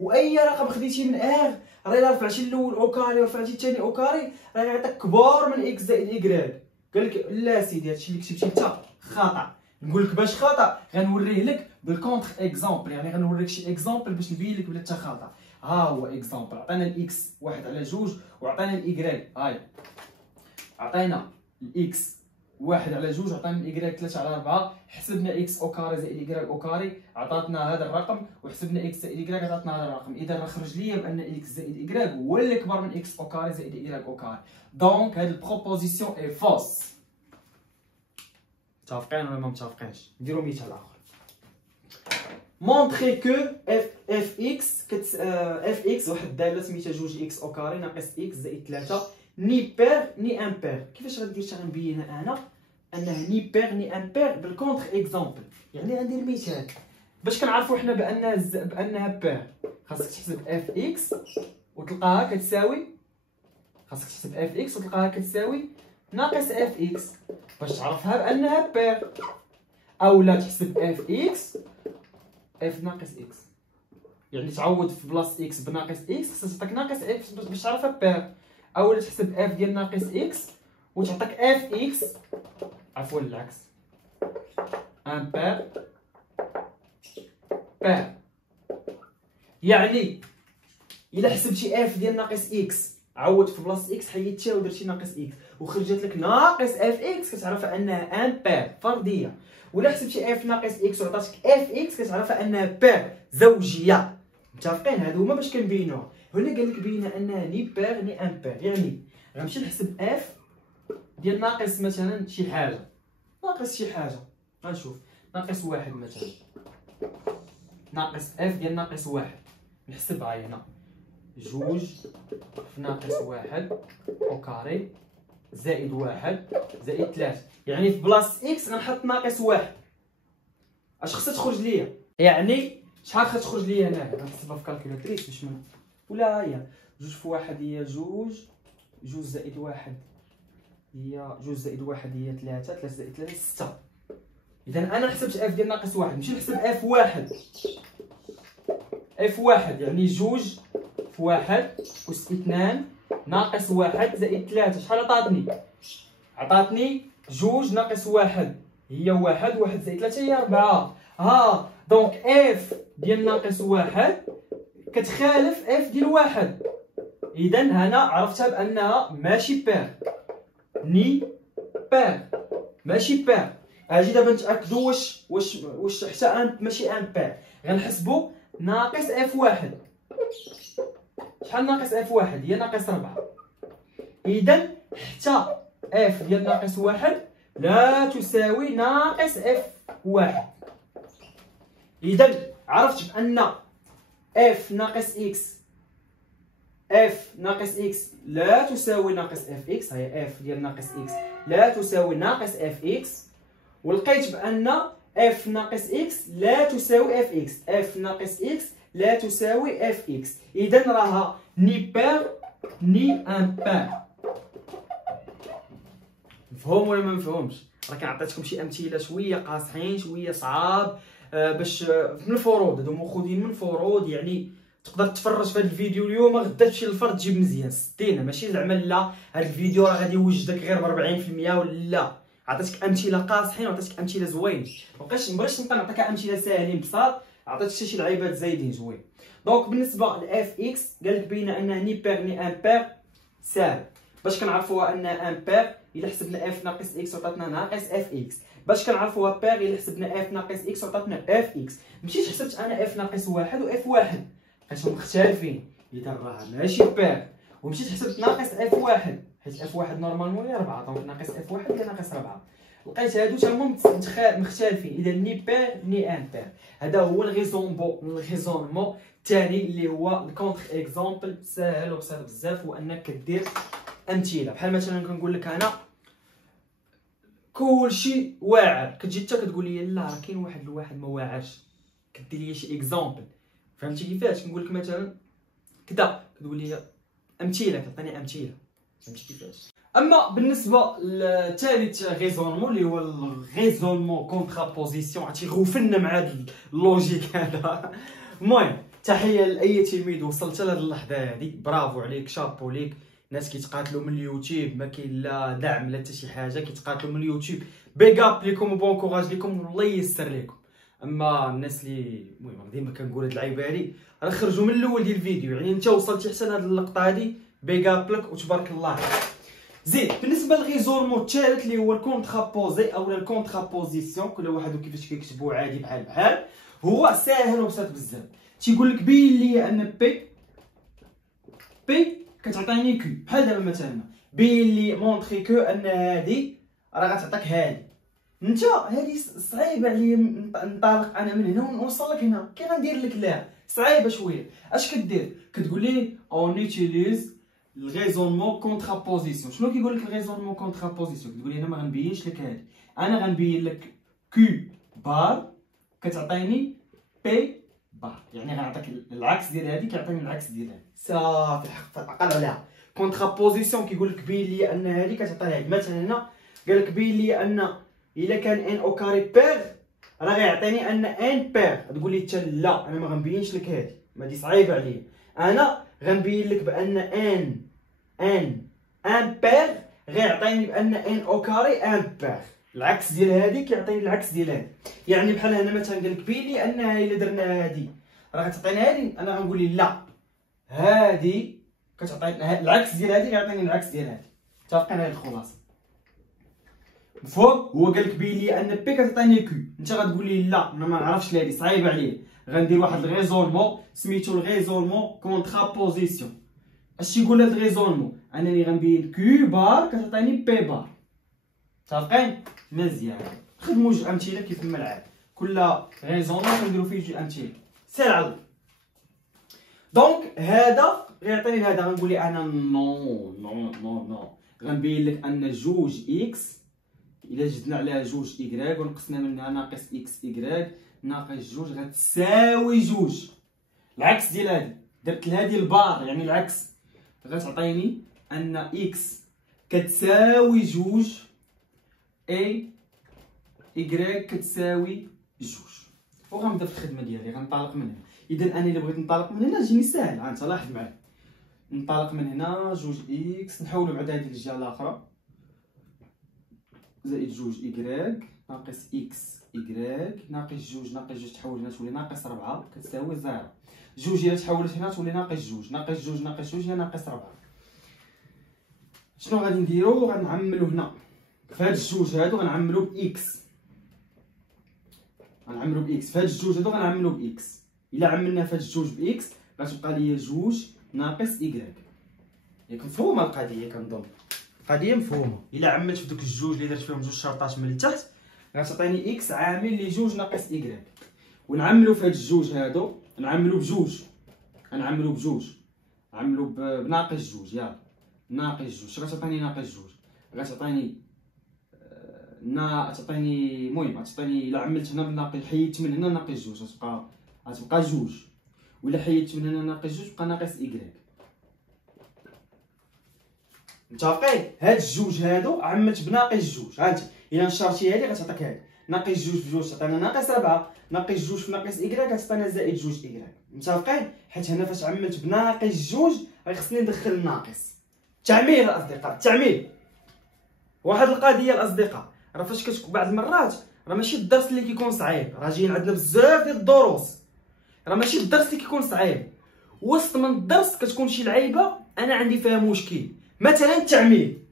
واي رقم خديتيه من ار راه الا رفعتي الاول او كاري ورفعتي الثاني او كاري راه يعطيك كبار من اكس زائد ايكغيك. قال لك لا سيدي هادشي اللي كتبتي انت خطا. نقول لك باش خطا غنوريه لك بالكونتر اكزامبل، يعني غنوريك شي اكزامبل باش نبين لك بلي انت خطا. ها هو اكزامبل. عطينا الاكس 1 على 2 وعطينا الايكغيك. هاي عطينا الاكس 1 على 2 عطينا الايكغيك 3 على 4. حسبنا اكس او كاري زائد ايكغيك او كاري عطاتنا هذا الرقم، وحسبنا اكس زائد ايكغيك عطاتنا هذا الرقم. اذا راه خرج ليا بان اكس زائد ايكغيك هو اللي كبر من اكس او كاري زائد ايكغيك او كاري. دونك هاد البروبوزيسيون اي فوس. متفقين ولا ما متفقينش؟ نديرو مثال اخر. مونطري كو اف اكس واحد الداله سميتها 2 اكس او كاري ناقص اكس زائد 3 ني بير ني امبير. كيفاش غندير؟ غنبينها انا انها ني بير ني امبير بالكونتر اكزامبل. يعني غندير مثال باش كنعرفوا حنا بانها بير. خاصك تحسب اف اكس وتلقاها كتساوي، خاصك تحسب اف اكس وتلقاها كتساوي ناقص اف اكس باش تعرفها بانها بير. اولا تحسب اف اكس اف ناقص اكس، يعني تعوض في بلاصه اكس بناقص اكس خصها تعطيك ناقص اكس باش تعرفها بير. اولا تحسب اف ديال ناقص اكس وتعطيك اف اكس، عفوا العكس، ان بير بير. يعني الا حسبتي اف ديال ناقص اكس عوض في بلاصه اكس حيدتيها ودرتي ناقص اكس وخرجت لك ناقص اف اكس كتعرفها انها ان بير فرديه. ولا حسبتي اف ناقص اكس وعطاتك اف اكس كتعرفها انها بير زوجيه. متفقين؟ هادو هما باش كنبينوها. هنا قال لك بينا انها ني بير ني ان بير، يعني غنمشي نحسب اف ديال ناقص مثلا شي حاجه، ناقص شي حاجه غنشوف ناقص واحد مثلا، ناقص اف ديال ناقص واحد نحسبها هنا 2 في ناقص واحد او كاري زائد واحد زائد 3. يعني في بلاص اكس غنحط ناقص واحد. اش خصها تخرج ليا؟ يعني شحال خصها تخرج ليا هنا؟ غنحسبها في كالكولاتريس باش من ولا هي 2 في واحد هي 2 زائد واحد هي 2 زائد واحد هي 3 3 زائد 3 6. اذا انا حسبت اف ديال ناقص واحد، نمشي نحسب اف واحد. اف واحد يعني 2 في واحد أس 2 ناقص واحد زائد 3. شحال عطاتني؟ عطاتني 2 ناقص واحد هي واحد، واحد زائد 3 هي 4. ها دونك اف ديال ناقص واحد كتخالف اف ديال واحد. اذا هنا عرفتها بانها ماشي بير، ني بير ماشي بير. اجي دابا نتاكدوا واش حتى ان ماشي ان بير. غنحسبوا ناقص اف واحد. شحال ناقص اف واحد؟ هي ناقص 4. اذا حتى اف ديال ناقص واحد لا تساوي ناقص اف واحد. اذا عرفت بان اف ناقص اكس لا تساوي ناقص اف اكس. هي اف ديال ناقص اكس لا تساوي ناقص اف اكس. ولقيت بان اف ناقص اكس لا تساوي اف اكس. اف ناقص اكس لا تساوي اف اكس. اذا راها ني بير ني امبير. مفهوم ولا ما مفهومش؟ راه كنعطيتكم شي امثله شويه قاصحين شويه صعاب باش من الفروض. هادو ماخوذين من فروض، يعني تقدر تفرج في هذا الفيديو اليوم غدا تمشي للفرد تجيب مزيان 60. ماشي زعما لا هذا الفيديو راه غادي يوجدك غير ب 40% ولا لا. عطيتك امثله قاصحين وعطيتك امثله زوين. مابقاش نبقى نعطيك امثله ساهلين بساط، عطيتك شي لعيبات زايدين زوين. دونك بالنسبه لاف اكس قال لك بين انه ني بير ني امبير ساهل. باش كنعرفوها انها امبير الا حسبنا اف ناقص اكس وعطاتنا ناقص اف اكس. باش كنعرفوها بير الا حسبنا اف ناقص اكس وعطاتنا اف اكس. مشيت حسبت انا اف ناقص واحد واف واحد لقيتهم مختلفين، اذا راه ماشي بير. ومشيت حسبت ناقص اف واحد حيت اف واحد نورمالمون هي 4، دونك ناقص اف واحد هي ناقص 4. لقيت هادو تا هما مختلفين، اذا ني بير ني امبير. هذا هو الغيزونمون الثاني اللي هو الكونتر اكزومبل. ساهل وبسيط بزاف، هو انك كدير امثله. بحال مثلا كنقول لك انا كلشي واعر، كتجي انت كتقول لي لا راه كاين واحد الواحد ما واعرش، كدير لي شي اكزومبل. فهمتي كيفاش؟ كنقول لك مثلا كذا كتقول لي امثله، كتعطيني امثله. فهمتي كيفاش؟ اما بالنسبه لثالث غيزونمون اللي هو الغيزونمون كونترابوزيسيون، عرفتي غوفنا مع هذا اللوجيك هذا. المهم تحيه لاي تلميذ وصلت لهاد اللحظه هذه، برافو عليك، شابو ليك. ناس كيتقاتلوا من اليوتيوب ما كاين لا دعم لا حتى شي حاجه، كيتقاتلوا من اليوتيوب. بيغ اب ليكم وبون كوراج ليكم والله ييسر ليكم. اما الناس اللي المهم ديما كنقول هاد اللعيبه هادي راه خرجوا من الاول ديال الفيديو، يعني انت وصلتي حتى لهاد اللقطه هادي بيغ اب لك وتبارك الله. زيد بالنسبه للغيزورمون الثالث اللي هو الكونترابوزي او الكونترابوزيسيون، كل واحد وكيفاش كيكتبوه عادي بحال هو ساهل وبسيط بزاف. تيقول لك بين لي ان بي كتعطيني كيو. بحال دابا مثلا بين لي مونطري كو ان هادي راه غتعطيك هادي. انت هادي صعيبه عليا ننطلق انا من هنا ونوصل لك هنا، كي غندير لك لا صعيبه شويه. اش كدير؟ كتقول لي اون يوتيليز الغيزونمون كونترابوزيسيون. شنو كيقول لك الغيزونمون كونترابوزيسيون؟ كتقول لي انا ما غنبينش لك هادي، انا غنبين لك كيو بار كتعطيني بي بار، يعني غنعطيك العكس ديال هادي كيعطيني العكس ديال هادي. صافي الحق تعقل عليها. كونترابوزيسيون كيقول لك بين لي ان هادي كتعطي هادي. مثلا هنا قال لك بين لي ان الا كان ان او كاري بير راه غيعطيني ان ان بير. تقول لي حتى لا انا ما غنبينش لك هادي، ما دي صعيبه عليا. انا غنبين لك بان ان بير غيعطيني بان ان او كاري ان بير. العكس ديال هادي كيعطيني العكس ديال هادي. يعني بحال هنا مثلا قال لك بين لي ان الا درنا هادي راه غتعطيني هادي، انا غنقول لي لا هادي كتعطيني العكس ديال هادي كيعطيني العكس ديال هادي. متفقين على الخلاصه؟ مفهوم؟ هو قال لك بين لي ان بي كتعطيني كيو، انت غتقول لي لا انا ما نعرفش هادي صعيبه عليا، غندير واحد الغيزونمون سميتو الغيزونمون كونترابوزيسيون. اش تيقول هاد الغيزونمون؟ انني غنبين كيو بار كتعطيني بي بار. متفقين؟ مزيان. خدموا جوج امثله كيف ما العاد، كل غيزونمون كنديرو فيه جوج امثله سير على. دونك هذا غيعطيني هذا، غنقول لي انا نو غنبين لك ان جوج اكس الا زدنا عليها جوج إيكغيك ونقصنا منها ناقص إكس إيكغيك ناقص جوج غتساوي جوج. العكس ديال هادي درت لهادي البار، يعني العكس غتعطيني أن إكس كتساوي جوج إي إيكغيك كتساوي جوج. وغنبدا في الخدمة ديالي غنطلق من هنا. إذا أنا إلا بغيت نطلق من هنا تجيني ساهل، أنت لاحظ معايا. نطلق من هنا جوج إكس نحولو بعد هادي للجهة الأخرى زائد جوج إيكغيك ناقص إكس إيكغيك ناقص جوج تحول هنا تولي ناقص 4 كتساوي 0. جوج إلا تحولت هنا تولي ناقص جوج ناقص جوج هي ناقص 4. شنو غادي نديرو؟ غنعملو هنا في هاد الجوج هادو غنعملو بإكس، في هاد الجوج هادو غنعملو بإكس. إلا عملنا في هاد الجوج بإكس غتبقى ليا جوج ناقص إيكغيك. ياك مفهومة القضية؟ كنظن قضيه مفهومه. الا عملت في دوك الجوج اللي درت فيهم جوج شرطات من التحت غتعطيني اكس عامل لي جوج ناقص ايكغيك، ونعملو في هاد الجوج هادو نعملو بجوج، غنعملو بجوج، نعملو بناقص جوج. يلا ناقص جوج اش غتعطيني؟ ناقص جوج غتعطيني تعطيني المهم غتعطيني. الا عملت هنا بناقص حيدت من هنا ناقص جوج غتبقى جوج، ولا حيدت من هنا ناقص جوج بقى ناقص ايكغيك. متفقين؟ هاد الجوج هادو عملت بناقص جوج. هانت الا نشرتي هادي غتعطيك هادي ناقص جوج في جوج تعطينا ناقص 4، ناقص جوج في ناقص ايكغيك غتعطينا زائد جوج ايكغيك. متفقين؟ حيت هنا فاش عملت بناقص جوج غيخصني ندخل الناقص. تعميل الاصدقاء، تعميل. واحد القضيه الاصدقاء، راه فاش كتكون بعض المرات راه ماشي الدرس اللي كيكون صعيب، راه جايين عندنا بزاف ديال الدروس، راه ماشي الدرس اللي كيكون صعيب، وسط من الدرس كتكون شي لعيبه انا عندي فيها مشكل. مثلا التعميل،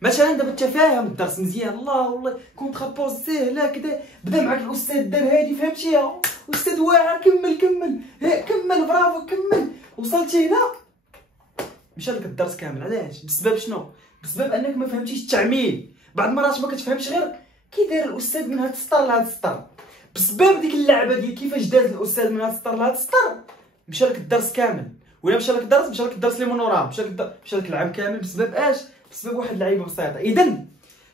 مثلا دابا انت فاهم الدرس مزيان، الله والله كونطرابوز سهله كدا، بدا معاك الاستاذ دار هادي فهمتيها، استاذ واعر كمل كمل كمل برافو كمل، وصلتي هنا مشى لك الدرس كامل. علاش؟ بسبب شنو؟ بسبب انك ما فهمتيش التعميل. بعض المرات ما كتفهمش غير كي داير الاستاذ من هاد السطر لهاد السطر، بسبب ديك اللعبه ديال كيفاش داز الاستاذ من هاد السطر لهاد السطر مشى لك الدرس كامل، ولا مشى لك الدرس اللي من وراه مشى لك العام كامل. بسبب اش؟ بسبب واحد اللعيبه بسيطه. اذا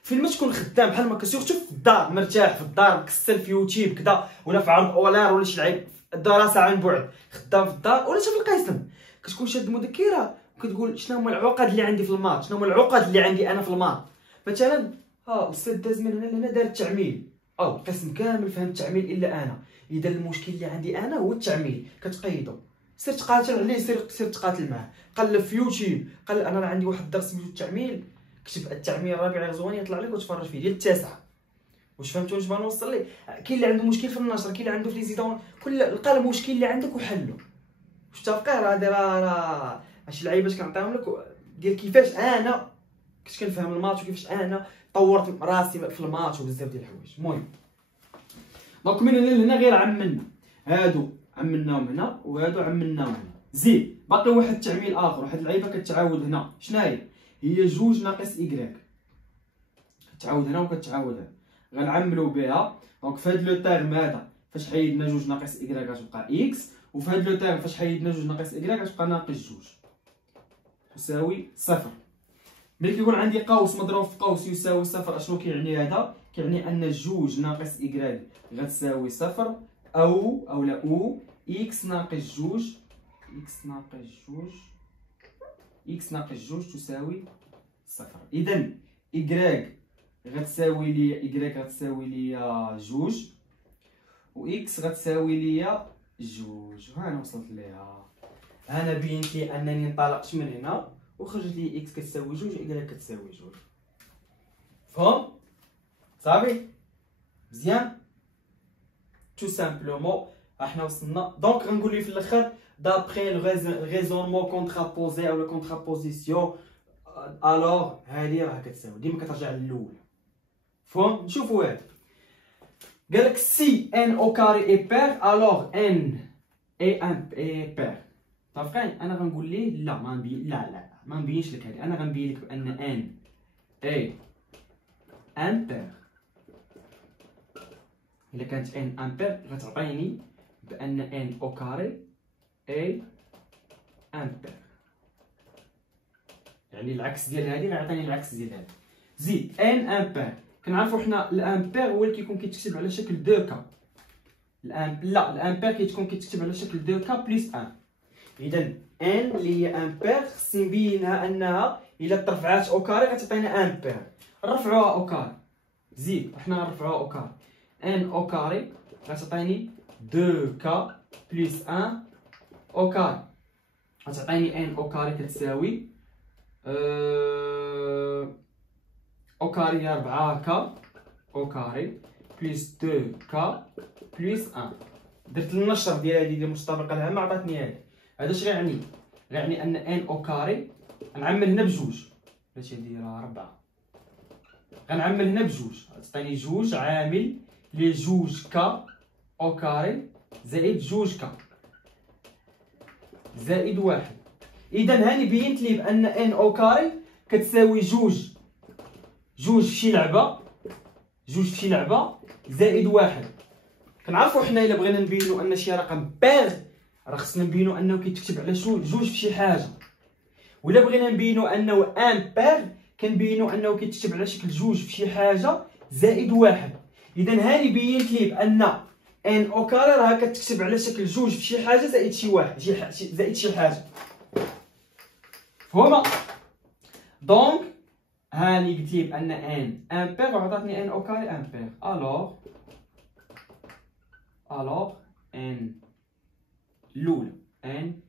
فين ما تكون خدام بحال ما كسيرتو في الدار، مرتاح في الدار مكسل في يوتيوب كذا، ولا في عرض اولار ولا شي لعيب الدراسه عن بعد، خدام في الدار ولا في القسم، كتكون شاد المذكره وكتقول شنو هما العقد اللي عندي في المات، شنو هما العقد اللي عندي انا في المات. مثلا استاذ داز من هنا لهنا دار التعميل، القسم كامل فهم التعميل الا انا. اذا المشكل اللي عندي انا هو التعميل، كتقيدو سير تقاتل عليه، سير تقاتل معاه، قلب في يوتيوب، قال انا راه عندي واحد الدرس سميتو التعميل، كتب التعميل الربيع غزواني يطلع لك وتفرج فيه ديال التاسعه. واش فهمتوا واش بغا نوصل ليه؟ كاين اللي عنده مشكل في النشر، كاين اللي عنده في ليزيدون، كل لقى المشكل اللي عندك وحلو. واش متفقين؟ راه هادشي لعيبات كنعطيهم لك ديال كيفاش انا كنت كنفهم الماتش، وكيفاش انا طورت راسي في الماتش وبزاف ديال الحوايج. المهم دونك من هنا لهنا غير عملنا هادو، عملناهم هنا وهادو عملناهم هنا. زيد باقي واحد التعميل اخر، واحد اللعيبه كتعاود هنا. شناهي؟ هي جوج ناقص ايكغيك، كتعاود هنا وكتعاود هنا، غنعملو بها. دونك في هاد لو تيرم هذا فاش حيدنا جوج ناقص ايكغيك غتبقى اكس، وفي هاد لو تيرم فاش حيدنا جوج ناقص ايكغيك غتبقى ناقص جوج تساوي صفر. ملي كيكون عندي قوس مضروب في قوس يساوي صفر، اشنو كيعني هذا؟ كيعني ان جوج ناقص ايكغيك غتساوي صفر، او لا اكس ناقص جوج، اكس ناقص جوج تساوي صفر. اذا ايكغيك غتساوي لي جوج، و اكس غتساوي لي جوج. ها انا وصلت ليها، انا بينت لي انني انطلقت من هنا وخرجت لي اكس كتساوي جوج، ايكغيك كتساوي جوج. فهم؟ صافي مزيان. تو سامبلومون احنا وصلنا. دونك غنقول لي في الاخر دابخي الريزونمون كونترابوزي او لا كونترابوزيسيون، الوغ هادي راه كتساوي ديما كترجع للاولى. فهم؟ نشوفوا هذا قالك سي ان او كاري اي بير، الوغ ان اي ان اي بير. متفقين؟ انا غنقول ليه لا ما نبين، لا ما نبينش لك هادي، انا غنبين لك بان ان اي ان بير. الا كانت ان امبير غتعطيني بان ان او كاري اي امبير، يعني العكس ديال هذه غيعطيني العكس ديال هذه. زيد ان امبير، كنعرفوا حنا الامبير هو اللي كيكون كيتكتب على شكل 2 كا. الامبير كيتكون كيتكتب على شكل 2 كا بلس 1. اذا ان اللي هي امبير خصني نبينها انها الا ترفعات او كاري غتعطينا امبير، نرفعوها او كاري. زيد حنا غنرفعوها او كاري، ان او كاري غتعطيني 2 كا بلس 1 او كاري، غتعطيني ان او كاري كتساوي او كاري هي 4 كا او كاري بلس 2 كا بلس 1. درت النشر ديال هذه اللي مستطابقه لها ما عطاتني هذه. هذا اش غيعني؟ غيعني ان ان او كاري غنعمل هنا بجوج، بلاتي نديرها 4، غنعمل هنا بجوج غتعطيني جوج عامل لي جوج كا او كاري زائد جوج كا زائد 1. اذا هاني بينت لي بان ان او كاري كتساوي جوج في شي لعبه، زائد واحد. كنعرفوا حنا الا بغينا نبينوا ان شي رقم باغ راه خصنا نبينوا انه كيتكتب على جوج في شي حاجه، ولا بغينا نبينوا انه ان باغ كنبينوا انه كيتكتب على شكل جوج في شي حاجه زائد واحد. اذا هاني بينت لي بان ان او كاري راه كتكتب على شكل جوج في شي حاجه زائد شي واحد، زائد شي حاجه. فهمت؟ دونك هاني قلت لي بان ان بير وعطاتني ان او كاري ان بير. الوغ ان الاولى ان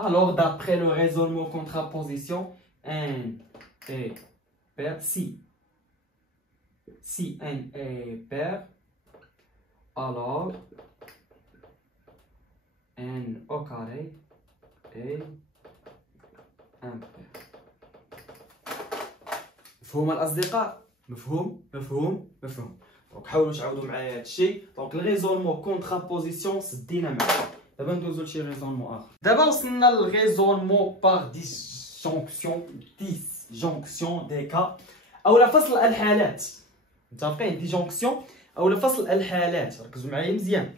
الوغ دابخي لو ريزونمون كونترابوزيسيون ان اي بير si n est pair alors n au carré est impair. مفهوم الاصدقاء؟ مفهوم. دونك حاولوا تعاودوا معايا هذا الشيء. دونك الريزونمون كونترابوزيسيون سدينا معاه. دابا ندوزو لشي ريزونمون اخر. دابا وصلنا للريزونمون باغ ديسجونكسيون دي كا اولا فصل الحالات. متفقين؟ ديجونكسيون اولا فصل الحالات. ركزوا معايا مزيان.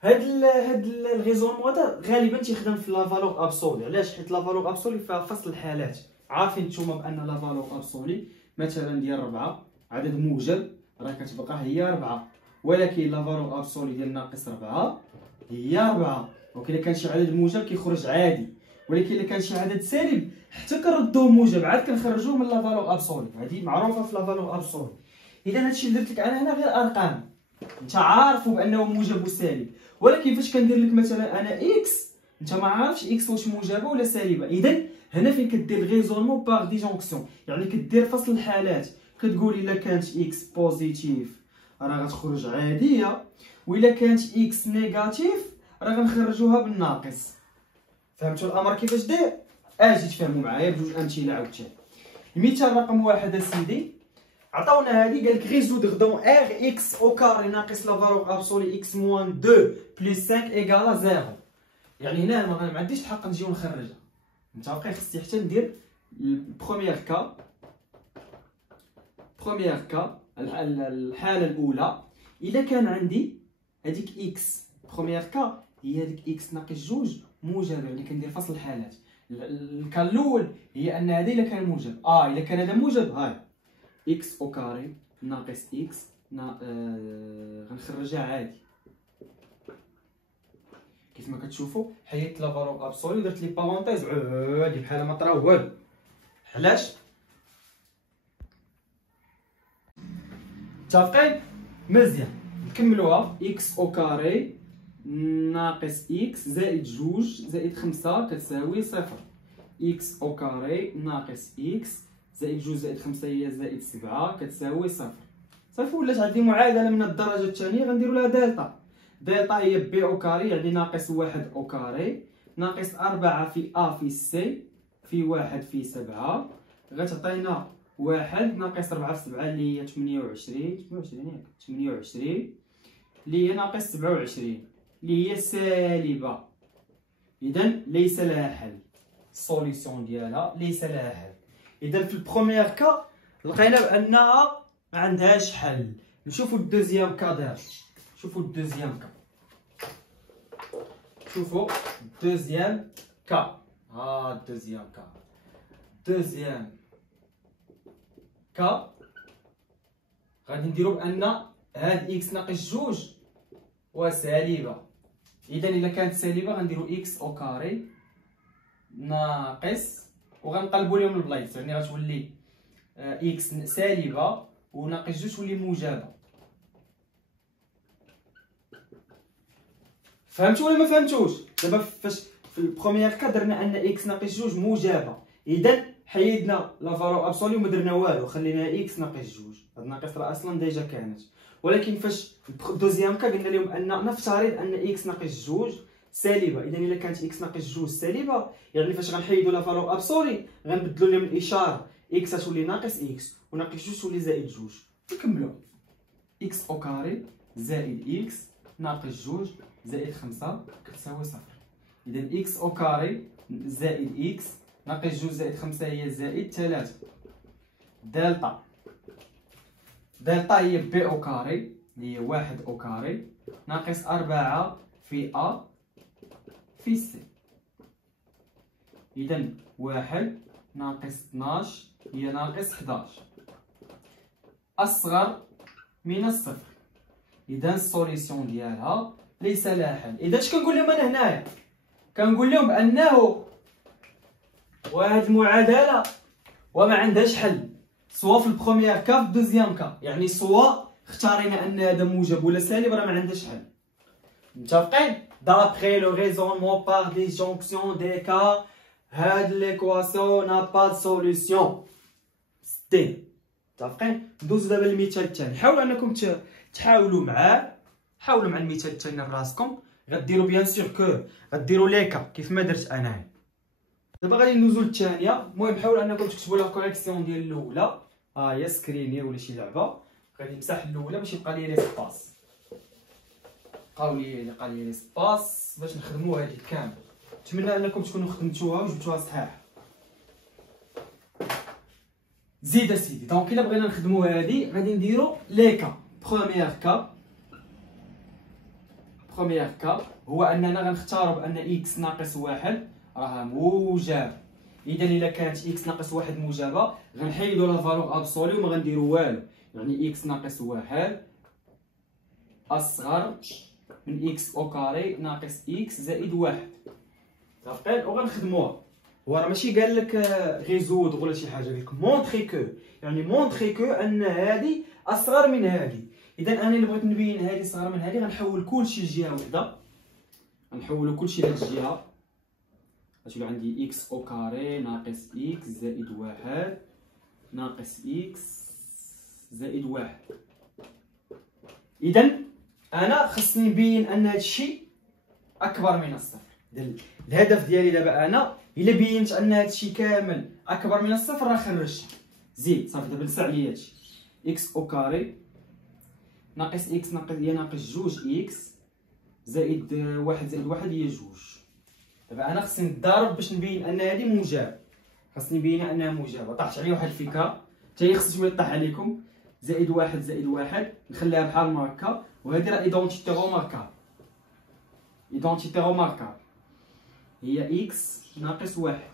هاد الريزونمون هذا غالبا تيخدم في لا فالور ابسولي. علاش؟ حيت لا فالور ابسولي فيها فصل الحالات. عارفين نتوما بان لا فالور ابسولي مثلا ديال 4 عدد موجب راه كتبقى هي 4، ولكن لا فالور ابسولي ديال ناقص 4 هي 4. دونك الا كان شي عدد موجب كيخرج عادي، ولكن الا كان شي عدد سالب حتى كنردوه موجب عاد كنخرجوه من لا فالور ابسولي. هذه معروفه في لا فالور ابسولي. اذا هادشي اللي درت لك انا هنا غير ارقام، انت عارفو بانه موجب وسالب، ولكن فاش كندير لك مثلا انا اكس انت ما عارفش اكس واش موجبه ولا سالبه. اذا هنا فين كدير ريزونمون باغ ديجونكسيون، يعني كدير فصل الحالات. كتقول الا كانت اكس بوزيتيف راه غتخرج عاديه، والا كانت اكس نيجاتيف راه غنخرجوها بالناقص. فهمتوا الامر كيفاش داير؟ اجي تفهموا معايا بجوج امثله عاوتاني. المثال رقم 1 اسيدي عطاونا هادي قال لك ريزودغ دون ار اكس او كاري ناقص لا فالور ابسولي اكس موان 2 بلس 5 ايكالا 0. يعني هنا ما عنديش الحق نجي ونخرجها. متفقين؟ خصني حتى ندير بروميير كا الحاله الاولى. الا كان عندي هذيك اكس بروميير كا هي هذيك اكس ناقص جوج موجبه، يعني كندير فصل الحالات. الكا الاول هي ان هذا الا كان موجب الا كان هذا موجب هاي اكس او كاري ناقص اكس غنخرجها عادي. كيف ما كتشوفوا حيدت لا فالور ابسولي درت لي بارونتيز عادي بحال ما طرا والو. علاش؟ متفقين؟ مزيان. نكملوها. اكس او كاري ناقص اكس زائد جوج زائد 5 كتساوي 0. اكس او كاري ناقص اكس زائد جوج زائد 5 هي زائد 7 كتساوي 0. صافي ولات عندي معادله من الدرجه الثانيه غنديروا لها دلتا. دلتا هي بي او كاري يعني ناقص 1 او كاري ناقص 4 في ا في سي في 1 في 7 غتعطينا 1 ناقص 4 في 7 اللي هي 28 اللي هي ناقص 27 اللي هي سالبه. اذا ليس لها حل. السوليسيون ديالها ليس لها حل. اذا في البروميير كا لقينا بانها ما عندهاش حل. نشوفوا الدوزيام كا دابا. شوفوا الدوزيام كا. شوفوا الدوزيام كا. الدوزيام كا. دوزيام كا غادي نديرو بان هاد اكس ناقص جوج وسالبه. اذا الا كانت سالبه غنديرو اكس او كاري ناقص وغنقلبوا لهم البلايص، يعني غتولي اكس سالبه وناقص جوج تولي موجبه. فهمتوا ولا ما فهمتوش؟ دابا فاش في البروميير كا درنا ان اكس ناقص جوج موجبه، اذا حيدنا لا فالور ابسولي وما درنا والو، خلينا اكس ناقص جوج. هاد ناقص راه اصلا ديجا كانت. ولكن فاش دوزيام كا قلنا لهم ان نفترض ان اكس ناقص جوج سالبه. اذا الا كانت اكس ناقص جوج سالبه يعني فاش غنحيدوا لا فالور ابسولي غنبدلوا لهم الاشاره، اكس تولي ناقص اكس وناقص جوج تولي زائد جوج. نكملوا اكس او كاري زائد اكس ناقص جوج زائد 5 كتساوي 0. اذا اكس او كاري زائد اكس ناقص جوج زائد خمسة هي زائد تلاتة. دلتا هي بي او كاري اللي هي واحد او كاري ناقص أربعة في أ في سي. إذا واحد ناقص 12 هي ناقص 11 أصغر من الصفر. إذا السوليسيون ديالها ليس لها حل. إذا اش كنقول لهم أنا هنايا؟ كنقول لهم بأنه وهاد المعادلة وما عندهاش حل، سوا في البروميير كا في الدوزيام كا، يعني سوا اختارينا أن هذا موجب ولا سالب راه ما عندهاش حل. متفقين؟ دابخي لو ريزونمون بار ديسجونكسيون دي كا هاد ليكواسيون نا با دو سوليسيون. 60. متفقين؟ ندوزو دابا للمثال الثاني. حاولوا انكم تحاولوا معاه، حاولوا مع المثال الثاني لراسكم. غديروا بيان سور كو غديروا ليكا كيف ما درت انايا. دابا غادي ندوزو للثانيه. المهم حاولوا انكم تكتبوا لا كوريكسيون ديال الاولى. هي سكريني ولا شي لعبه. غادي نمسح الاولى باش يبقى لي لي سباس. بقاو لي سباس باش نخدموا هذه كامل. نتمنى انكم تكونوا خدمتوها وجبتوها صحاح. زيد اسيدي. دونك الا بغينا نخدموا هذه غادي نديروا لي كا. بروميير كا هو اننا غنختاروا بان اكس ناقص واحد راه موجب. اذا الا كانت اكس ناقص واحد موجبه غنحيدوا لا فالور ابسولي وما غنديروا والو، يعني اكس ناقص واحد اصغر من اكس او كاري ناقص اكس زائد واحد. متفقين؟ وغنخدموها. هو راه ماشي قال لك ريزود ولا شي حاجه، قال لك مونطري كو، يعني مونطري كو ان هذه اصغر من هذه. اذا انا اللي بغيت نبين هذه صغر من هذه غنحول كلشي لجهه وحده، غنحولو كلشي لهاد الجهه. غتولي عندي اكس او كاري ناقص اكس زائد واحد ناقص اكس زائد واحد. اذا انا خصني نبين ان هذا الشيء اكبر من الصفر. الهدف ديالي دابا انا الا بينت ان هذا الشيء كامل اكبر من الصفر راه خرجت. زيد صافي دابا نسى عليا هادشي. اكس او كاري ناقص اكس ناقص جوج اكس زائد واحد زائد واحد هي جوج. دابا انا خصني نضارب باش نبين ان هذه موجبه، خصني نبين انها موجبه. طاحت عليه واحد الفكره حتى هي خصها شويه طاح عليكم. زائد واحد زائد واحد نخليها بحال ما هكا، وهذه راه ايدونتيتي روماركابل. ايدونتيتي روماركابل هي اكس ناقص واحد.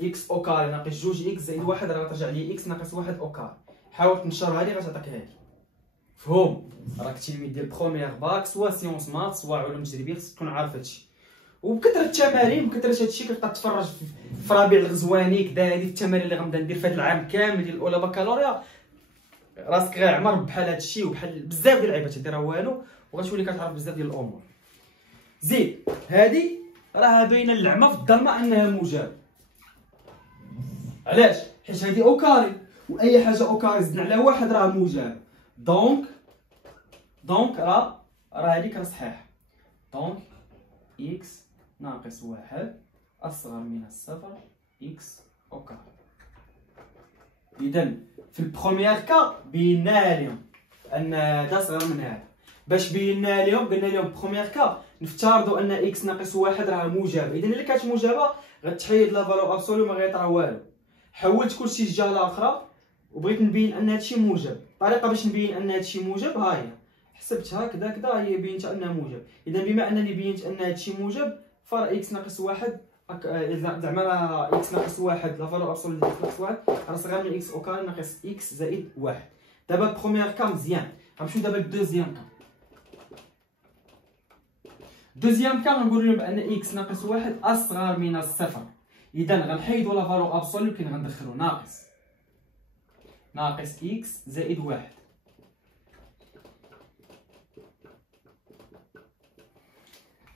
اكس او كاري ناقص جوج اكس زائد واحد راه غترجع لي اكس ناقص واحد او كاري. حاول تنشر هذه غتعطيك هذه. مفهوم؟ راك تلميذ ديال بروميير باك سوا سيونس مات سوا علوم تجريبيه، خصك تكون عارف هادشي. وبكثره التمارين بكثره هادشي كتبقى تفرج في ربيع الغزواني كدا. هذه التمارين اللي غنبدا ندير في هذا العام كامل ديال الاولى بكالوريا راسك غيعمر بحال هادشي وبحال بزاف ديال اللعيبات تديرها والو، وغتولي كتعرف بزاف ديال الامور. زيد هذه راه باينه اللعمه في الظلمه انها موجب. علاش؟ حيت هذه او كاري، واي حاجه او كاري زدنا على واحد راه موجب. دونك راه هذيك راه صحيح. دونك اكس ناقص واحد اصغر من الصفر اكس او كاري. اذا في البروميير كا بينا لهم ان هذا صغر من هذا. باش بينا لهم قلنا لهم بروميير كا نفترضوا ان اكس ناقص واحد راه موجب. اذا الا كانت موجبه غتحيد لا فالور ابسولو ما غيطرا والو. حولت كلشي للجهه الاخرى وبغيت نبين ان هادشي موجب. الطريقه باش نبين ان هادشي موجب ها هي، حسبتها كذا هي بينت انها موجب. اذا بما انني بينت ان هادشي موجب فرا اكس ناقص واحد زعما راه اكس ناقص واحد لا فالور ابسولو ديال اكس ناقص واحد راه صغير من اكس او كاري ناقص اكس زائد واحد. دابا بروميير كا مزيان. غنمشيو دابا للدوزيام كا. دوزيام كا غنقول لهم بان اكس ناقص واحد اصغر من الصفر. اذا غنحيدوا لا فالور ابسولو كي غندخلو ناقص اكس زائد واحد.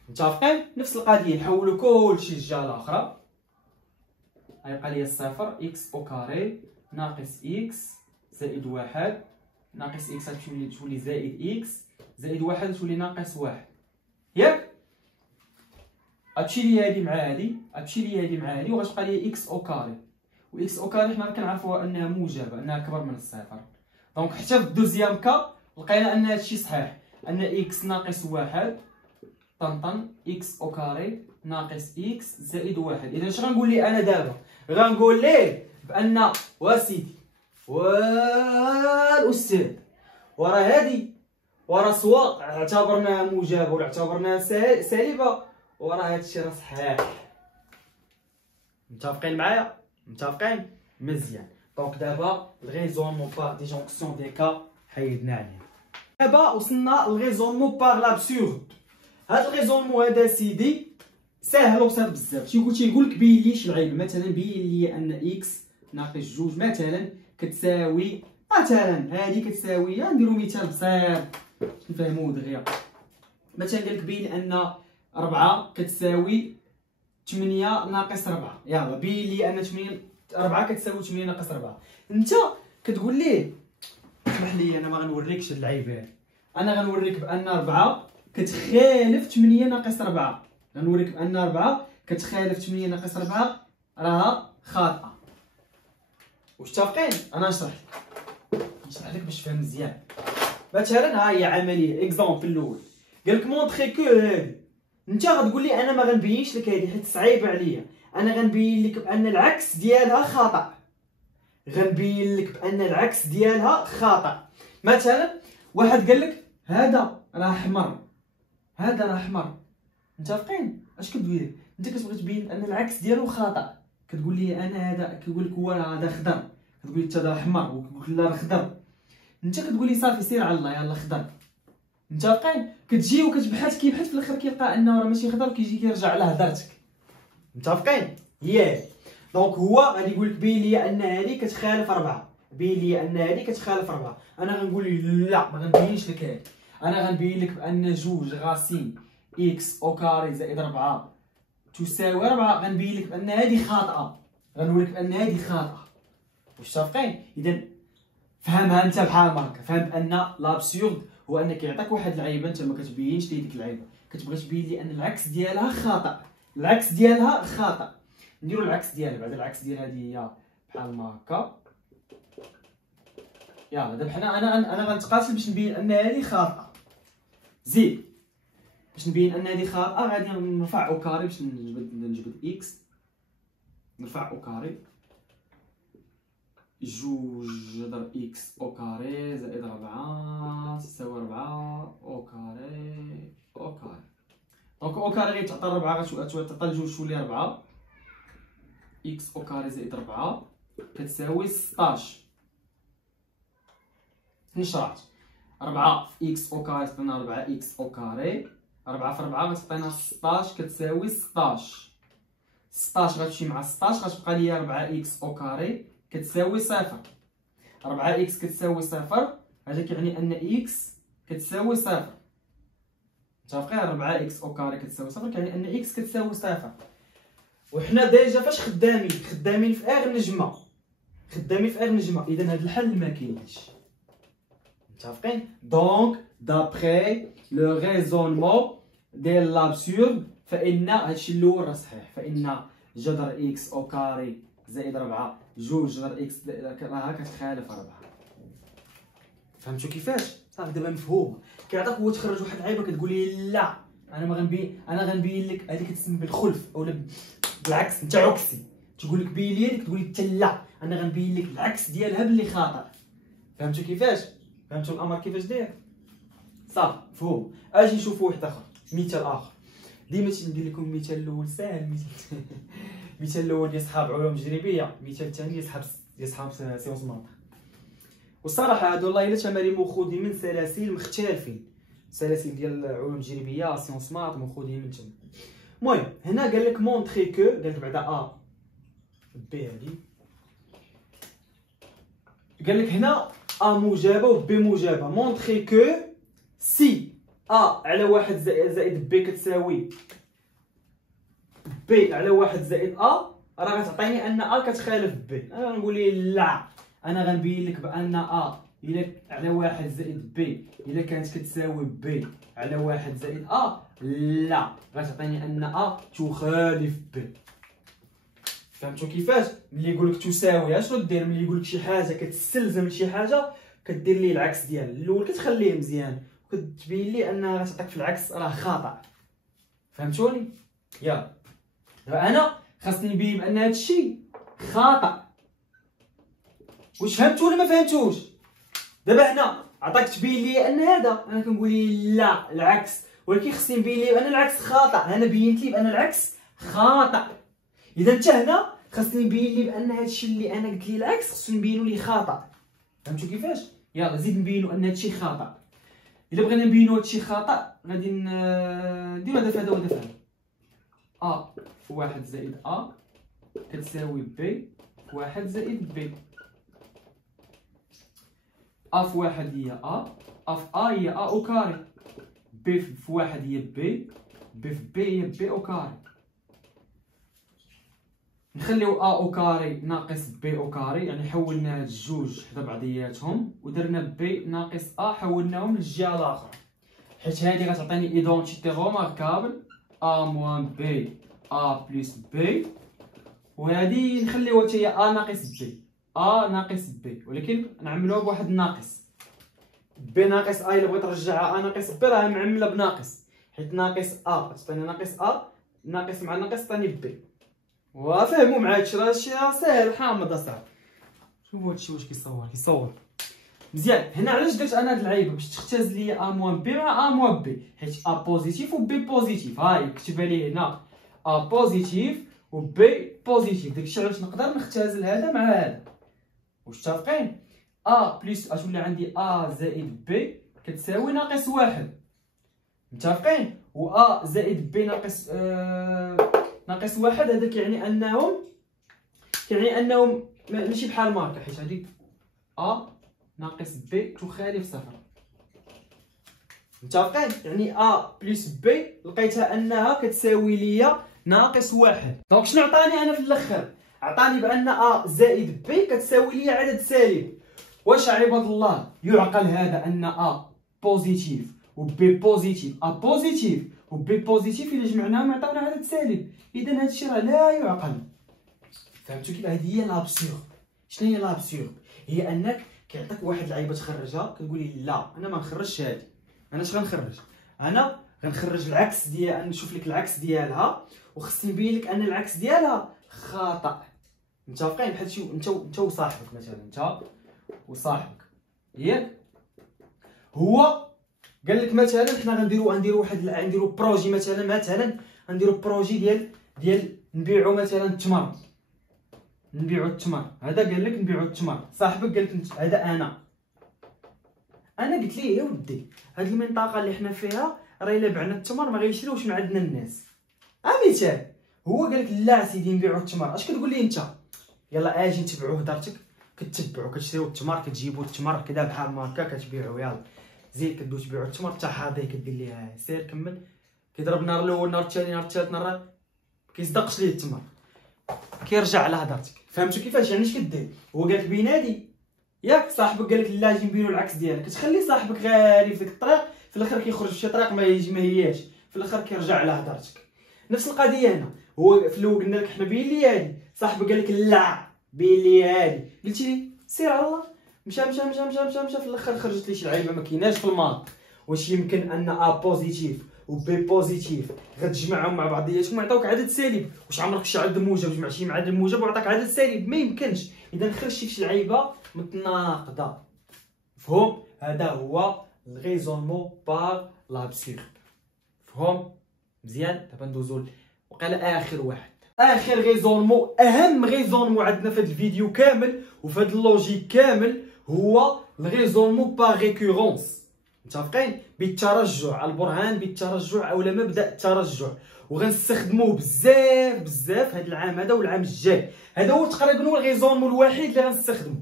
متفقين؟ نفس القضيه نحولوا كلشي للجهه الاخرى. غيبقى لي الصفر اكس او كاري ناقص اكس زائد واحد ناقص اكس تولي زائد اكس زائد واحد تولي ناقص واحد. ياك؟ غتمشي لي هادي مع هادي، غتمشي لي هادي مع هادي وغتبقى لي اكس او كاري. و اكس او كاري حنا كنعرفوها انها موجبه، انها اكبر من الصفر. دونك حتى في الدوزيام كا لقينا ان هادشي صحيح، ان اكس ناقص واحد طنطن اكس او كاري ناقص اكس زائد واحد. اذا اش غنقول ليه انا دابا؟ غنقول ليه بان واسيدي والاستاذ وراه هادي وراه سواء اعتبرناها موجبه ولا اعتبرناها سالبه وراه هادشي راه صحيح. متفقين معايا؟ متفقين مزيان. دونك دابا الريزونمون بار دي جونكسيون دي كا حيدنا عليه. دابا وصلنا للريزونمون بار لابسورد. هاد الريزونمون هذا سيدي ساهل وبسيط بزاف. تيقول لك بين لي شي لعيب، مثلا بين لي ان اكس ناقص جوج مثلا كتساوي هادي كتساوي، نديرو مثال بسيط نفهموه دغيا. مثلا قال لك بين ان 4 كتساوي 8 ناقص 4. يلا بين لي ان 4 كتساوي 8 ناقص 4. انت كتقول ليه اسمح لي انا ما غنوريكش هاد اللعيبه، انا غنوريك بان 4 كتخالف 8 ناقص 4. غنوريك بان 4 كتخالف 8 ناقص 4 راها خاطئه. واش متفقين؟ انا نشرح لك باش تفهم مزيان. مثلا ها هي عمليه اكزومبل الاول قال لك مونطري كو هادي. انت غتقول لي انا ما غنبينش لك هادي حيت صعيبه عليا، انا غنبين لك بان العكس ديالها خطا. غنبين لك بان العكس ديالها خطا. مثلا واحد قال لك هذا راه احمر هذا راه احمر. متفقين؟ اش كدير انت؟ كتبغي تبين ان العكس ديالو خطا. كتقول لي انا هذا، كيقول لك هو هذا خضر، كتقول لي انت هذا احمر وكيقول لك لا راه خضر. انت كتقول لي صافي سير على الله يلا خضر. متفقين؟ كتجي وكتبحث كيبحث في الاخر كيلقى انه راه ماشي خضر، كيجي كيرجع لهضرتك. متفقين؟ ياه. دونك هو غادي يقول لك بين لي ان هذه كتخالف 4، بين لي ان هذه كتخالف 4. انا غنقول ليه لا ما غنبينش لك هذه، انا غنبين لك بان جوج غاسين اكس او كاري زائد 4 تساوي 4. غنبين لك بان هذه خاطئه، غنوريك بان هذه خاطئه. واش متفقين؟ اذا فهمها انت بحال هكا. فهم بان لابسورد هو انك يعطيك واحد اللعيبه انت ما كتبينش ليه ديك اللعيبه، كتبغي تبين لي ان العكس ديالها خطا. العكس ديالها خطا. نديرو العكس ديالها. بعد العكس ديال هذه هي بحال ما هكا. يلا دابا حنا انا غنتقاتل باش نبين ان هذه خاطئه. زيد باش نبين ان هذه خاطئه غادي نرفع او كاري باش نجبد اكس. نرفع او كاري جوج جذر اكس او كاري زائد 4 تساوي 4 او كاري او كاري. دونك او كاري غيتعطى 4 غتعطى الجوج تولي 4 اكس او كاري زائد 4 كتساوي 16. نشرات 4 في اكس او كاري تعطينا 4 اكس او كاري، 4 في 4 غتعطينا 16 كتساوي 16. 16 غتمشي مع 16 غتبقى ليا 4 اكس او كاري كتساوي 0. 4 اكس كتساوي 0 هذا كيعني ان اكس كتساوي 0. متفقين؟ 4 اكس او كاري كتساوي 0 كيعني ان اكس كتساوي 0. وحنا ديجا فاش خدامين في اغ نجمه، اذا هذا الحل ما كاينش. متفقين؟ دونك دابخي لو ريزونمون ديال لابسورد فان هادشي الاول راه صحيح، فان جذر اكس او كاري زائد 4 جوج جذر اكس راها كتخالف 4. فهمتوا كيفاش؟ صافي دابا مفهوم. كيعطيك هو تخرج واحد اللعيبه كتقول لي لا انا غنبين لك هذه كتسمى بالخلف اولا بالعكس انت عكسي. تقول لك بين لي تقول لي حتى لا انا غنبين لك العكس ديالها باللي خاطئ. فهمتوا كيفاش؟ فهمتوا الامر كيفاش داير؟ صافي مفهوم. اجي نشوفوا واحد اخر، مثال اخر. ديما ندير لكم المثال الاول ساهل، المثال الاول ديال صحاب علوم تجريبيه، المثال الثاني ديال صحاب سيونس منطق. والصراحه هادو والله الا تمارين مخودين من سلاسل مختلفين، سلاسل ديال علوم تجريبيه سيونس مات مخودين من تما. المهم هنا قال لك مونطري كو، قال لك بعدا ا بي هادي، قال لك هنا ا موجبه و بي موجبه. مونطري كو سي ا على 1 زائد بي كتساوي بي على 1 زائد ا راه غتعطيني ان ا كتخالف بي. انا غنقول ليه لا، انا غنبين لك بان ا الا على 1 زائد بي الا كانت كتساوي بي على 1 زائد ا لا غتعطيني ان ا تخالف بي. فهمتوا كيفاش؟ ملي يقول لك تساوي اشنو دير؟ ملي يقول لك شي حاجه كتستلزم لشي حاجه كدير ليه العكس ديالها. الاول كتخليه مزيان وكتبين ليه انها غتعطيك في العكس راه خطا. فهمتوني؟ يلا دابا انا خاصني نبين بان هذا الشيء خطا. واش فهمتوا ولا ما فهمتوش؟ دابا هنا عطاك تبين لي ان هذا، انا كنقول لي لا العكس، ولكن خصني نبين لي بان العكس خطا. انا بينت لي بان العكس خطا، اذا انت هنا خاصني نبين لي بان هذا الشيء اللي انا قلت لي العكس خصو نبينو ليه خطا. فهمتوا كيفاش؟ يلا زيد نبينو ان هذا الشيء خطا. الا بغينا نبينو هذا الشيء خطا غادي نديرو هذا فهذا وهذا فهذا. ا في 1 زائد ا كتساوي بي في 1 زائد بي. ا في 1 هي ا في ا هي ا او كاري، بي في 1 هي بي في بي هي بي او كاري. نخليو ا او كاري ناقص بي او كاري، يعني حولنا هاد الجوج حدا بعضياتهم ودرنا بي ناقص ا حولناهم للجهه الاخرى، حيت هادي غتعطيني ايدونتيتي روماركابل ا موان بي ا بلس بي، وهادي نخليوها حتى هي ا ناقص بي ا ناقص بي، ولكن نعملوها بواحد الناقص. بي ناقص ا الا بغيت نرجعها ا ناقص بي راه معمله بناقص، حيت ناقص ا تعطيني ناقص ا ناقص مع ناقص تعطيني بي. وفهموا مع هادشي راه هادشي ساهل حامض اصاحبي. شوفوا هادشي واش كيصور مزيان. هنا علاش درت انا هاد اللعيبه؟ باش تختاز لي ا موان بي مع ا موان بي، حيت ا بوزيتيف و بي بوزيتيف. هاي كتبها لي هنا ا بوزيتيف و بي بوزيتيف، داكشي علاش نقدر نختازل هذا مع هذا. واش متفقين؟ ا بلس غتولي عندي ا زائد بي كتساوي ناقص 1، متفقين؟ و ا زائد بي ناقص 1 هذا كيعني انهم ماشي بحال ماركه، حيت هذيك ا ناقص بي تخالف صفر، متفقين؟ يعني ا بلس بي لقيتها انها كتساوي ليا ناقص 1. دونك شنو عطاني انا في الاخر؟ عطاني بان ا زائد بي كتساوي ليا عدد سالب. واش عباد الله يعقل هذا ان ا بوزيتيف و بي بوزيتيف، ا بوزيتيف و بي بوزيتيف الا جمعناهم يعطيونا عدد سالب؟ اذا هذا الشيء راه لا يعقل. فهمتوا كيف؟ هذه هي لابسيغ. شنو هي لابسيغ؟ هي انك كيعطيك واحد اللعيبه تخرجها كتقول لي لا انا ما نخرجش هذه. انا اش غنخرج؟ انا غنخرج العكس ديال، نشوف لك العكس ديالها وخصني نبين لك ان العكس ديالها خطا. متفقين؟ بحال انت وصاحبك مثلا، انت وصاحبك ياك هو قال لك مثلا حنا غنديرو بروجي مثلا غنديرو بروجي ديال نبيعو مثلا التمر، نبيعو التمر. هذا قال لك نبيعو التمر، صاحبك قال لك هذا انا قلت ليه يا ودي هاد المنطقه اللي حنا فيها راه الا بعنا التمر ما غيشريوش من عندنا الناس. مثال هو قال لك لا سيدي نبيعو التمر، اش كتقول لي انت؟ يلا اجي نتبعو هضرتك، كتبعو كتشريو التمر، كتجيبو التمر كذا بحال ماركه كتبيعو. يلا زيد كدوز تبيعو التمر حتى حاضي كدير ليه سير كمل، كيضرب نهار الاول نهار الثاني نهار الثالث نهار كيصدقش ليه التمر، كيرجع على هضرتك. فهمتوا كيفاش؟ يعني اش كدير؟ هو قالك بينادي ياك، صاحبك قالك لا جي نبينو العكس ديالك، كتخلي صاحبك غالي في ديك الطريق، في الاخر كيخرج في شي طريق ما هياش، في الاخر كيرجع على هضرتك. نفس القضيه هنا، هو في الاول قلنا لك حنا بين لي هادي، صاحبك قالك لا بين لي هادي، قلتي لي سير على الله، مشى في الاخر خرجت لي شي لعيبه ما كايناش في الماط. واش يمكن ان ا بوزيتيف و بي بوزيتيف غتجمعهم مع بعضياتهم ويعطيوك عدد سالب؟ واش عمرك شي عدد موجب جمع شي مع عدد موجب وعطاك عدد سالب؟ ما يمكنش. اذا خرجتي شي لعيبه متناقضه. مفهوم؟ هذا هو الغيزونمون بار لابسورد. مفهوم مزيان؟ دابا ندوزو وقيلا اخر غيزونمون، اهم غيزونمون عندنا في هذا الفيديو كامل وفي هذا اللوجيك كامل، هو الغيزونمون بار ريكورونس. متفقين؟ بالترجع، البرهان بالترجع او مبدا الترجع، وغنستخدموه بزاف هذا العام هذا والعام الجاي. هذا هو تقريبا هو الغيزونمون الوحيد اللي غنستخدمو.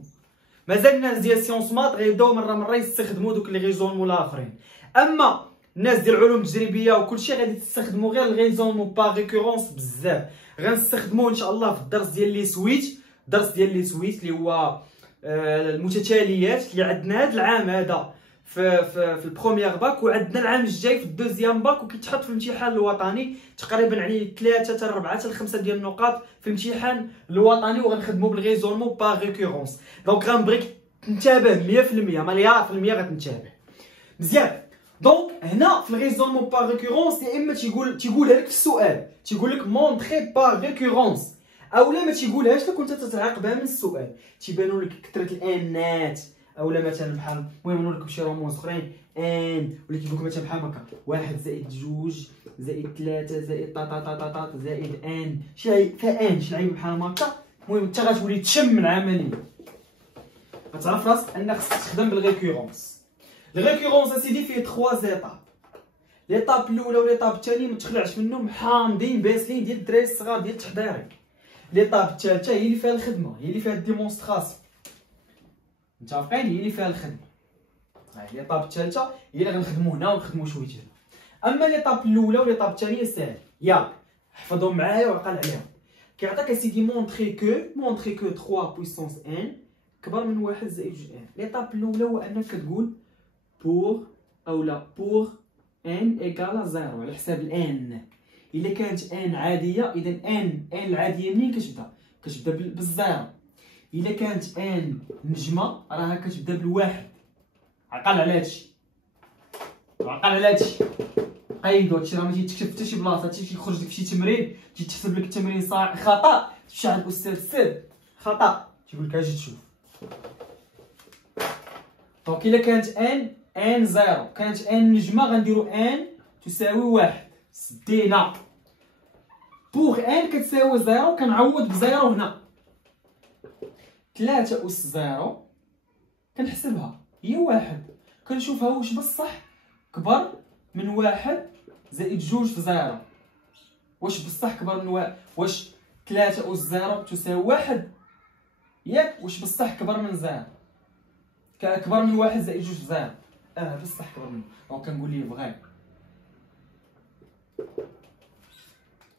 مازال الناس ديال سيونس مات غيبداو مره يستخدموا دوك لي غيزونمون الاخرين، اما الناس ديال العلوم التجريبيه وكلشي غادي تستخدموا غير الغيزونمون بار ريكورونس بزاف. غنستخدموه ان شاء الله في الدرس ديال لي سويت، اللي هو المتتاليات اللي عندنا هذا العام هذا في البروميير باك، وعندنا العام الجاي في الدوزيام باك، وكيتحط في الامتحان الوطني تقريبا يعني 3 حتى 4 حتى 5 ديال النقاط في الامتحان الوطني، وغنخدموا بالغيزونمون بار ريكورونس. دونك غنبغيك تنتبه 100% مليار في المية غتنتبه مزيان. دونك هنا في الريزونمون باغ ريكورونس يا اما تيقولها لك في السؤال، تيقول لك مونطري باغ ريكورونس، اولا ما تيقولهاش لك وانت تتعاقبها من السؤال. تيبانوا لك كثره الانات، اولا مثلا بحال المهم نوريكم شي رموز اخرين ان، ولا كيقول لك مثلا بحال هكا 1 زائد 2 زائد 3 زائد طا طا طا طا زائد ان، شي فان شي لعيبه بحال هكا. المهم انت غتولي تشم العمليه، غتعرف راسك انك خصك تخدم بالريكورونس. الريكورونس اسيدي فيه 3 زيتاب. ليطاب الاولى وليطاب الثانيه ما تخلعش منهم، حامضين باسلين ديال الدراري الصغار ديال التحضيري. ليطاب الثالثه هي اللي فيها الخدمه، هي اللي فيها الديمونستراسيون، متفقين؟ هي اللي فيها الخدمه. ليطاب الثالثه هي اللي غنخدمو هنا ونخدمو شويه هنا. اما ليطاب الاولى وليطاب الثانيه ساهل، ياك حفظهم معايا وعقل عليهم. كيعطيك اسيدي مونطري كو 3 بويسونس ان كبر من 1 زائد 2 ان. ليطاب الاولى هو انك كتقول بور اولا بور ان ايكالا 0 على حساب الان. الا كانت ان عاديه اذا ان العاديه منين كتبدا؟ كتبدا بالزيرو. الا كانت ان نجمه راها كتبدا بالواحد. عقل على هادشي، عقل على هادشي، قيدو هادشي راه ما تيتكتب حتى شي بلاصه، حتى تيخرج لك شي تمرين تيتحسب لك التمرين خطا، تمشي عند الاستاذ خطا تيقول لك اجي تشوف. دونك الا كانت ان زيرو، كانت ان نجمه غنديرو ان تساوي 1 سدينا. بوغ ان كتساوي زيرو كنعوض بزيرو هنا. 3 أس زيرو كنحسبها هي 1، كنشوفها واش بصح كبر من 1 زائد 2 في زيرو. واش بصح كبر من 1؟ واش 3 أس زيرو تساوي 1 ياك؟ واش بصح كبر من زيرو؟ كبر من 1 زائد 2 في زيرو. بصح كبر من، دونك كنقول ليه فغي.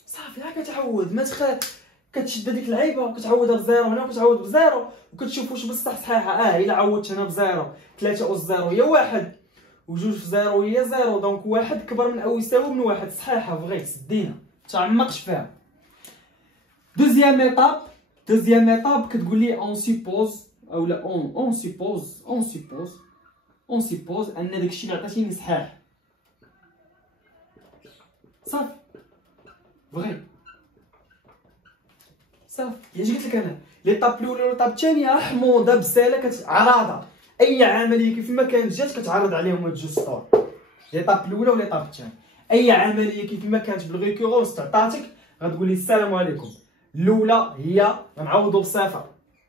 صافي راه كتعود، ما كتشد هذيك اللعيبه وكتعوضها بزيرو هنا وكتعوض بزيرو وكتشوف واش بصح صحيحه. الا عوضت هنا بزيرو 3 أس زيرو هي 1 وجوج في زيرو هي زيرو، دونك 1 كبر من او يساوي من 1 صحيحه بغيت سدينا تعمقش فيها. دوزيام ايطاب كتقول لي اون سيبوز اولا اون سيبوز ان داكشي اللي عطاتيني صحيح. صافي بغيت صافي اش قلت لك انا. ليطاب الاولى وليطاب الثانيه حموضه بساله عراضه، اي عمليه كيف ما كانت جات كتعرض عليهم هاد جوج سطور. ليطاب الاولى وليطاب الثانيه اي عمليه كيف ما كانت بالريكورونس تعطاتك غتقول لي السلام عليكم. الاولى هي غنعوضوا بصفر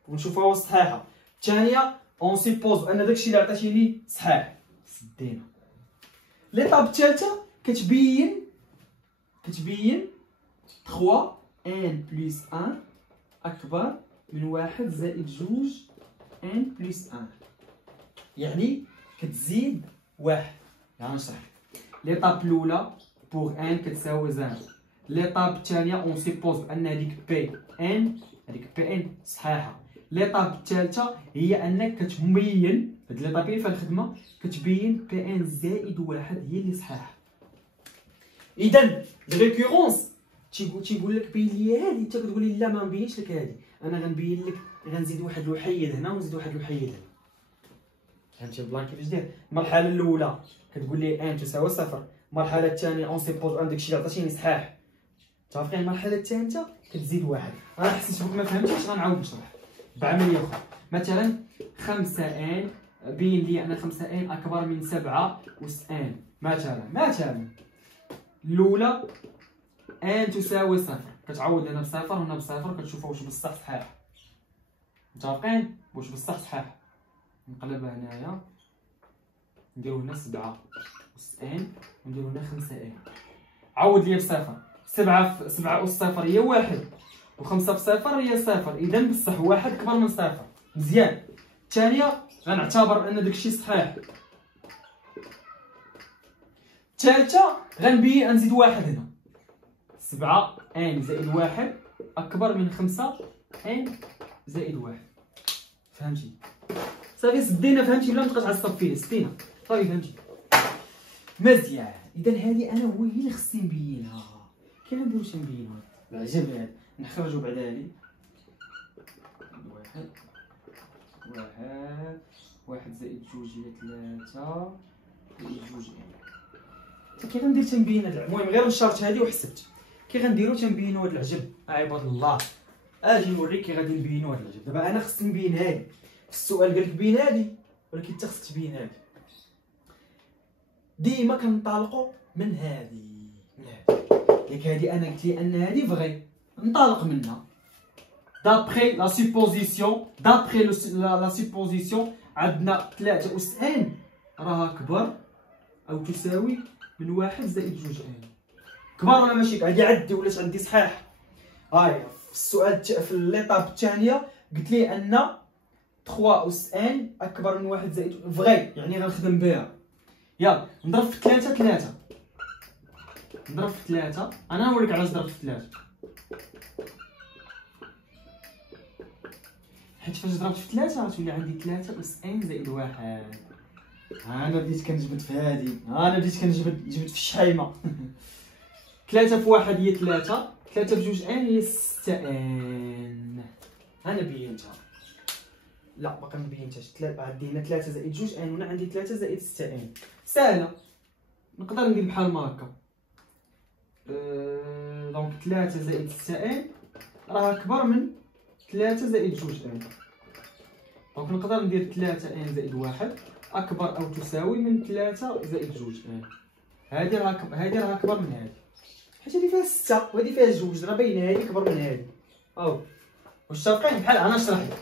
ونشوفوها واش صحيحه، الثانيه اون سيبوز ان داكشي اللي عطاتيني صحيح سدينا. ليطاب الثالثه كتبين 3 ان بلس 1 اكبر من 1 زائد 2 ان بلس 1، يعني كتزيد 1. يعني نشرح. ليطاب الاولى بوغ ان كتساوي 0. ليطاب الثانيه اون سيبوز ان هذيك بي ان صحيحه. ليطاب الثالثه هي انك كتبين هاد ليطابين في الخدمه كتبين بي ان زائد 1 هي اللي صحيحه. اذا الريكورونس تيقول لك بين لي هادي، انت كتقول لي لا ما نبينش لك هادي، انا غنبين لك غنزيد واحد الوحيد هنا ونزيد واحد الوحيد هنا. فهمتي البلان كيفاش داير؟ المرحله الاولى كتقول لي ان تساوي 0، المرحله الثانيه اون سيبوز ان داكشي اللي عطاتيني صحيح. متفقين؟ المرحله الثالثه كتزيد 1. انا حسيت بك ما فهمتيش غنعاود نشرح بعمليه اخرى. مثلا 5 ان بين لي انا 5 ان اكبر من 7 أس ان. مثلا الاولى ان تساوي 0 كتعوض هنا بصفر وهنا بصفر كتشوفوا واش بصح صحيح. متفقين؟ واش بصح صحيح. نقلبها هنايا نديرو هنا 7 أس ان ونديرو هنا 5 ان. عوض لي بصفر. 7 أس صفر هي 1 و5 بصفر هي 0، اذا بصح 1 كبر من 0. مزيان. الثانيه غنعتبر ان داكشي صحيح. الثالثه غنبين نزيد 1 هنا. 7 ان زائد 1 اكبر من 5 ان زائد 1. فهمتي؟ صافي سدينا. فهمتي ولا متبقاش تعصب فيه؟ سدينا صافي. فهمتي مزيان. اذا هذه انا هي اللي خصني نبينها. كي نديرو تنبينها العجب هذا. نخرجو بعدا هذه 1 زائد 2 هي 3 زائد 2 ان. كي غندير تنبين هاد المهم غير نشرت هادي وحسبت كي غنديرو تنبينو هاد العجب. عباد الله اجي نوريك كي غادي نبينو هاد العجب. دابا انا خصني نبين هادي في السؤال قالك بين هادي، ولكن انت خصك تبين هادي. ديما كنطالقوا من هادي ياك هادي انا قلت لي ان هادي فغي نطالق منها. دابخي لا سوبوزيسيون لا سوبوزيسيون عندنا 3 أس ان راها كبر او تساوي من 1 زائد 2 ان. كبر ولا ماشي؟ غادي عدي ولات عندي صحيح. هاي في السؤال في ليطاب الثانيه قلت لي ان 3 أس ان اكبر من 1 زائد فغي، يعني غنخدم بها. يلا نضرب في 3 نضرب في 3. انا نوريك علاش ضربت في 3، حيت فاش ضربت في 3 غتولي عندي 3 أس ان زائد 1. انا بديت كنجبد في هادي، انا بديت كنجبد في الشحيمه. 3 في 1 هي 3، 3 في 2 ان هي 6 ان. انا بينتها. لا باقي ما بينتهاش. عندي هنا 3 زائد 2 ان، وهنا عندي 3 زائد 6 ان. ساهله، نقدر ندير بحال ما هكا. دونك 3 زائد 6 ان راه اكبر من 3 زائد 2 ان. دونك نقدر ندير 3 ان زائد 1 اكبر او تساوي من 3 زائد 2 ان. هادي راه اكبر من هادي، حيت هادي فيها 6 وهادي فيها 2، راه باينه هادي اكبر من هادي. واش تابقين بحال انا نشرح لك.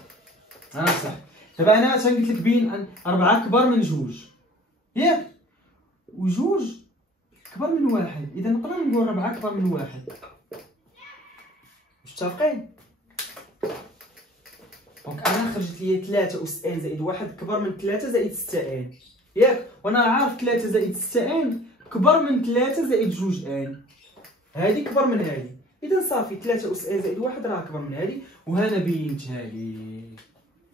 دابا انا مثلا قلت لك بين ان 4 كبر من 2 ياك، و2 كبر من 1، اذا نقدر نقول 4 كبر من 1. واش متفقين؟ دونك انا خرجت لي 3 أس ان زائد 1 كبر من 3 زائد 6 ان ياك، وانا عارف 3 زائد 6 ان كبر من 3 زائد 2 ان. هادي كبر من هادي، اذا صافي 3 أس ان زائد 1 راه كبر من هادي، وهنا بينتها لي.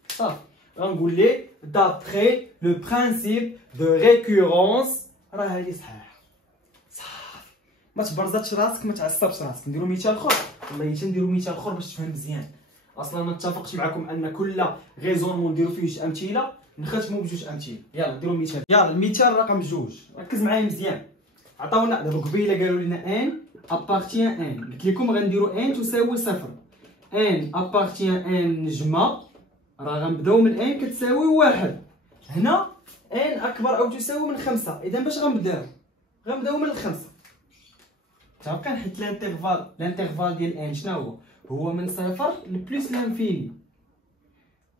صافي غنقول لي دابخي لو برينسيپ دو ريكورونس راه هادي صحيحه. صافي ما تبرزاتش راسك، ما تعصبش راسك. نديرو مثال اخر، والله حتى نديرو مثال اخر باش تفهم مزيان. اصلا ما اتفقش معكم ان كل غيزونمون نديرو فيه جوج امثله، نختمو بجوج امثله. يلا نديرو مثال. يلا المثال رقم 2، ركز معايا مزيان. عطاونا دابا قبيله قالوا لنا ان ابارتيان ان، قلت لكم غنديرو ان تساوي 0. ان ابارتيان ان نجمه راه غنبداو من ان كتساوي 1. هنا ان اكبر او تساوي من 5، اذا باش غنبداو من 5. متفقين؟ حيت الانترفال ديال ان شنو هو من 0 لبليس لانفيني.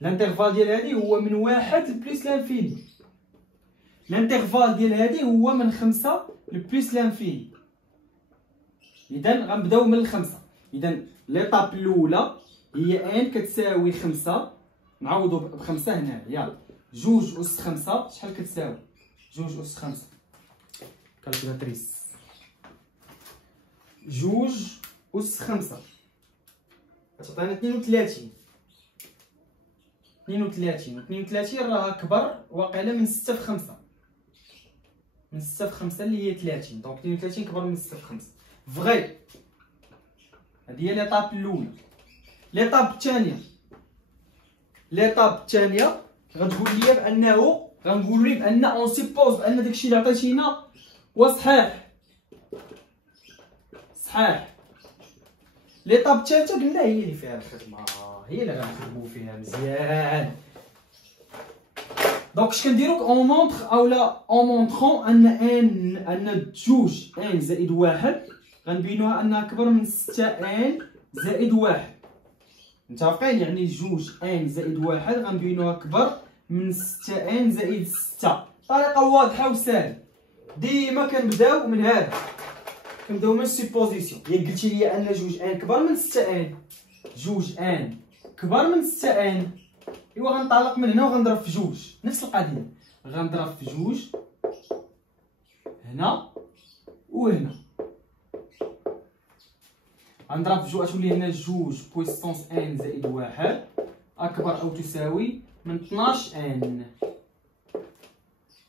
الانترفال ديال هادي هو من 1 لبليس لانفيني. الانترفال ديال هادي هو من 5 لبليس لانفيني. اذا غنبداو من 5. اذا ليطاب الاولى هي ان كتساوي 5، نعوضو ب5 هنا. يلا 2 أس 5 شحال كتساوي؟ 2 أس 5 كالكولاتريس. 2 أس 5 كتعطينا 32. 32 راه كبر واقيلا من 6 في 5. من 6 في 5 اللي هي 30. دونك 32 كبر من 6 في 5 فغي. هادي هي ليطاب الاولى. ليطاب الثانيه غتقول لي بانه غنقول لي بان اون سيبوز بان داكشي اللي عطيتينا هو صحيح. ليطاب الثالثه قلنا هي اللي فيها الخدمه، هي اللي غنخدمو فيها مزيان. دونك اش كنديرو اون مونطخ اولا اون مونطخون ان 2 ان زائد 1 غنبينوها انها اكبر من 6 ان زائد 1. متفقين؟ يعني 2 ان زائد 1 غنبينوها اكبر من 6 ان زائد 6. طريقه واضحه وسهله. ديما كنبداو من هذا، كنبداو من السيبوزيسيون. ياك قلتي لي ان 2 ان كبر من 6 ان، 2 ان كبر من 6 ان، ايوا غنطلق من هنا وغنضرب في 2. نفس القضيه، غنضرب في 2 هنا وهنا. غنضرب في 2 غتولي هنا 2 بويسونس ان زائد 1 اكبر او تساوي من 12 ان.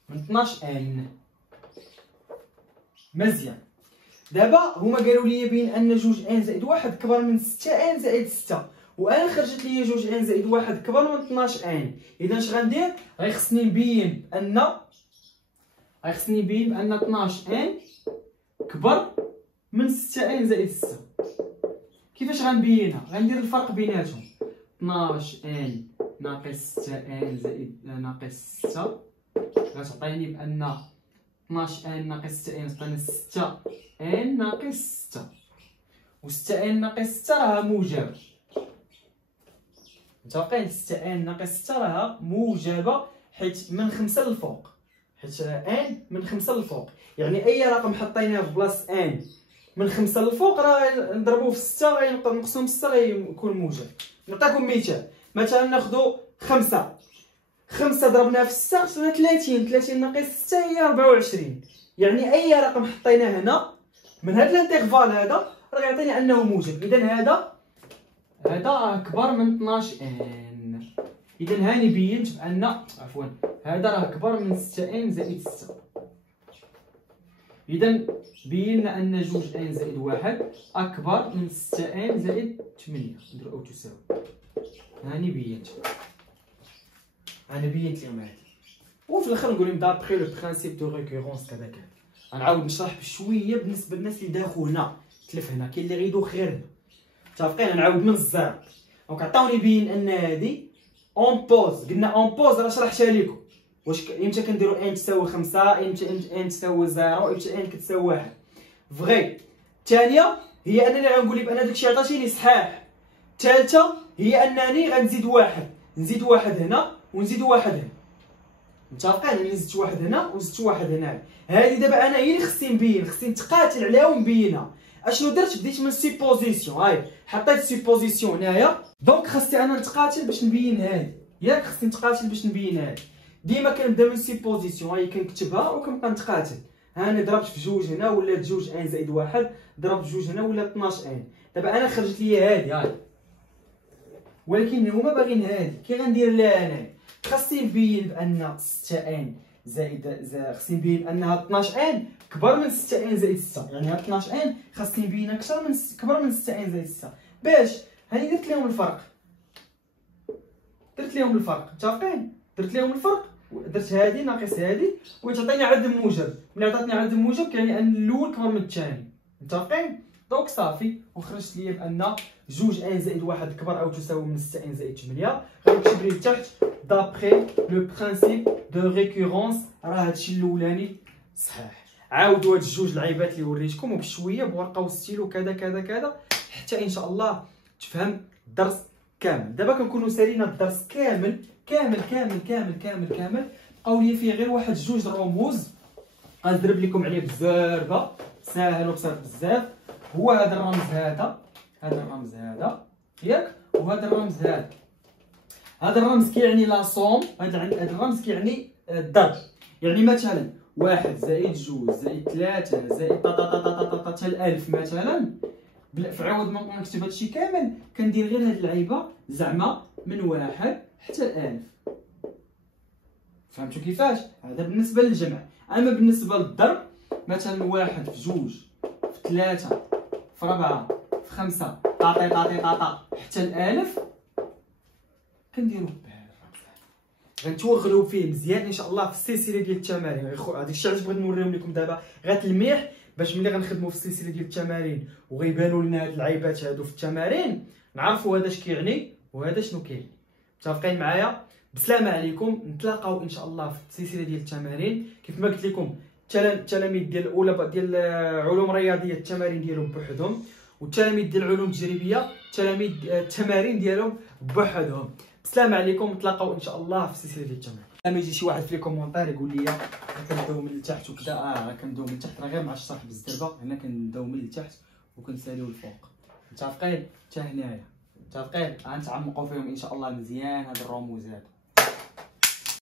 من 12 ان مزيان. دابا هما قالوا لي بين ان 2 ان زائد 1 كبر من 6 ان زائد 6، وانا خرجت لي 2 ان زائد 1 كبر من 12 ان. اذا اش غندير؟ غيخصني نبين بان 12 ان كبر من 6 ان زائد 6. كيفاش غنبينها؟ غندير الفرق بيناتهم. 12 ان ناقص 6 ان زائد ناقص 6 غتعطيني بان 12 ان ناقص 6 ان تعطينا 6 ان ناقص 6، و 6 ان ناقص 6 راها موجبه. متفقين؟ 6 ان ناقص 6 راها موجبه حيت من 5 للفوق، حيت ان من 5 للفوق، يعني اي رقم حطيناه في بلاصه ان من 5 للفوق راه نضربوه في 6 غنقسمو ب 6 غيكون موجب. نعطيكم مثال، مثلا ناخذ 5 ضربناها في 6 خصنا 30 ناقص 6 هي 24، يعني اي رقم حطيناه هنا من هذا الانترفال هذا راه غيعطيني انه موجب. اذا هذا اكبر من 12 ان. اذا هاني بينت بان هذا راه اكبر من 6 ان زائد 6. اذا بينا ان 2 ان زائد 1 اكبر من 6 ان زائد 8. نديرو او تساوي. هاني بينت لهم هادي، وفي الاخر نقول لهم دابخي لو برينسيپ دو ريكورونس كذا كذا. غنعاود نشرح بشويه بالنسبه للناس اللي داخو هنا تلف هنا، كاين اللي غيدوخ غير هنا. متفقين؟ غنعاود من الزيرو. دونك عطاوني بين ان هادي اون بوز، قلنا اون بوز راه شرحتها لكم واش امتى كنديرو ان تساوي 5، امتى ان تساوي 0، امتى ان كتساوي 1. فغي. الثانيه هي انني غنقول لك بان داكشي عطاتيني صحاح. الثالثه هي انني غنزيد واحد هنا ونزيد واحد هنا. متفقين؟ انا زدت واحد هنا وزدت واحد هنا. هذه دابا انا هي اللي خصني نبين، خصني نتقاتل عليها ونبينها. اشنو درت؟ بديت من سيبوزيسيون، هاي حطيت سيبوزيسيون هنايا. دونك خصني انا نتقاتل باش نبين هذه، ياك خصني نتقاتل باش نبين هذه. ديما كنبدا من سيبوزيسيون، هاي كنكتبها وكنبقى نتقاتل. هاني ضربت في 2 هنا ولات 2 ان زائد 1، ضربت في 2 هنا ولات 12 ان. دابا انا خرجت لي هذه هاي، ولكن هما باغيين هذه. كي غندير لها انا؟ خاصني نبين بان 6 ان زائد خاصني نبين بانها 12 ان كبر من 6 ان زائد 6، يعني هاد 12 ان خاصني نبينها كبر من 6 ان زائد 6. باش هاني درت لهم الفرق، متفقين؟ درت لهم الفرق، درت هذه ناقص هذه وتعطيني عدد موجب. ملي عطاتني عدد موجب كيعني ان الاول كبر من الثاني. متفقين؟ دونك صافي، وخرجت لي بان 2 ان زائد 1 كبر او تساوي من 6 ان زائد 8. غنكتب لي لتحت دابخي لو برينسيپ دو ريكورونس. راه هادشي الاولاني صحيح. عاودوا هاد الجوج العيبات اللي وريتكم وبشويه بورقه وستيلو كذا كذا كذا حتى ان شاء الله تفهم الدرس كامل. دابا كنكونوا سالينا الدرس كامل كامل كامل كامل كامل كامل. بقاو لي فيه غير واحد جوج رموز غنضرب لكم عليه بزربه، ساهل وبسيط بزاف. هو هذا الرمز هذا، هذا الرمز هذا ياك، وهذا الرمز هذا. هذا الرمز كيعني لا صوم، هذا الرمز كيعني الضرب. يعني مثلا 1 زائد 2 زائد 3 زائد حتى ل1000 مثلا. في عوض ما نكتب هادشي كامل كندير غير هاد اللعيبه زعما من 1 حتى ل1000. فهمتوا كيفاش؟ هذا بالنسبه للجمع. اما بالنسبه للضرب مثلا 1 في 2 في 3 في 4 في 5 طاطي حتى ل1000 كنديرو بهذا الرمز. غنتوغلوا فيه مزيان ان شاء الله في السلسله ديال التمارين. هذاك الشيء علاش بغيت نوريهم لكم دابا غتلميح، باش ملي غنخدموا في السلسله ديال التمارين وغيبانوا لنا هاد العيبات هادو في التمارين نعرفوا هذا اش كيعني وهذا شنو كاين. متفقين معايا؟ بسلامه عليكم، نتلاقاو ان شاء الله في السلسله ديال التمارين. كيف ما قلت لكم التلاميذ ديال الاولى ديال علوم رياضيه التمارين ديالهم بوحدهم، والتلاميذ ديال العلوم التجريبيه التمارين ديالهم بوحدهم. بسلامه عليكم، نتلاقاو ان شاء الله في السلسله ديال التمارين. لما يجي شي واحد في لي كومونتير يقول لي كنداو من التحت وكذا، راه كنداو من التحت، راه غير مع الشرح بالزربه. هنا كنداو من التحت وكنساليو الفوق. متفقين؟ حتى هنايا متفقين؟ غنتعمقوا فيهم ان شاء الله مزيان هاد الرموز هادو.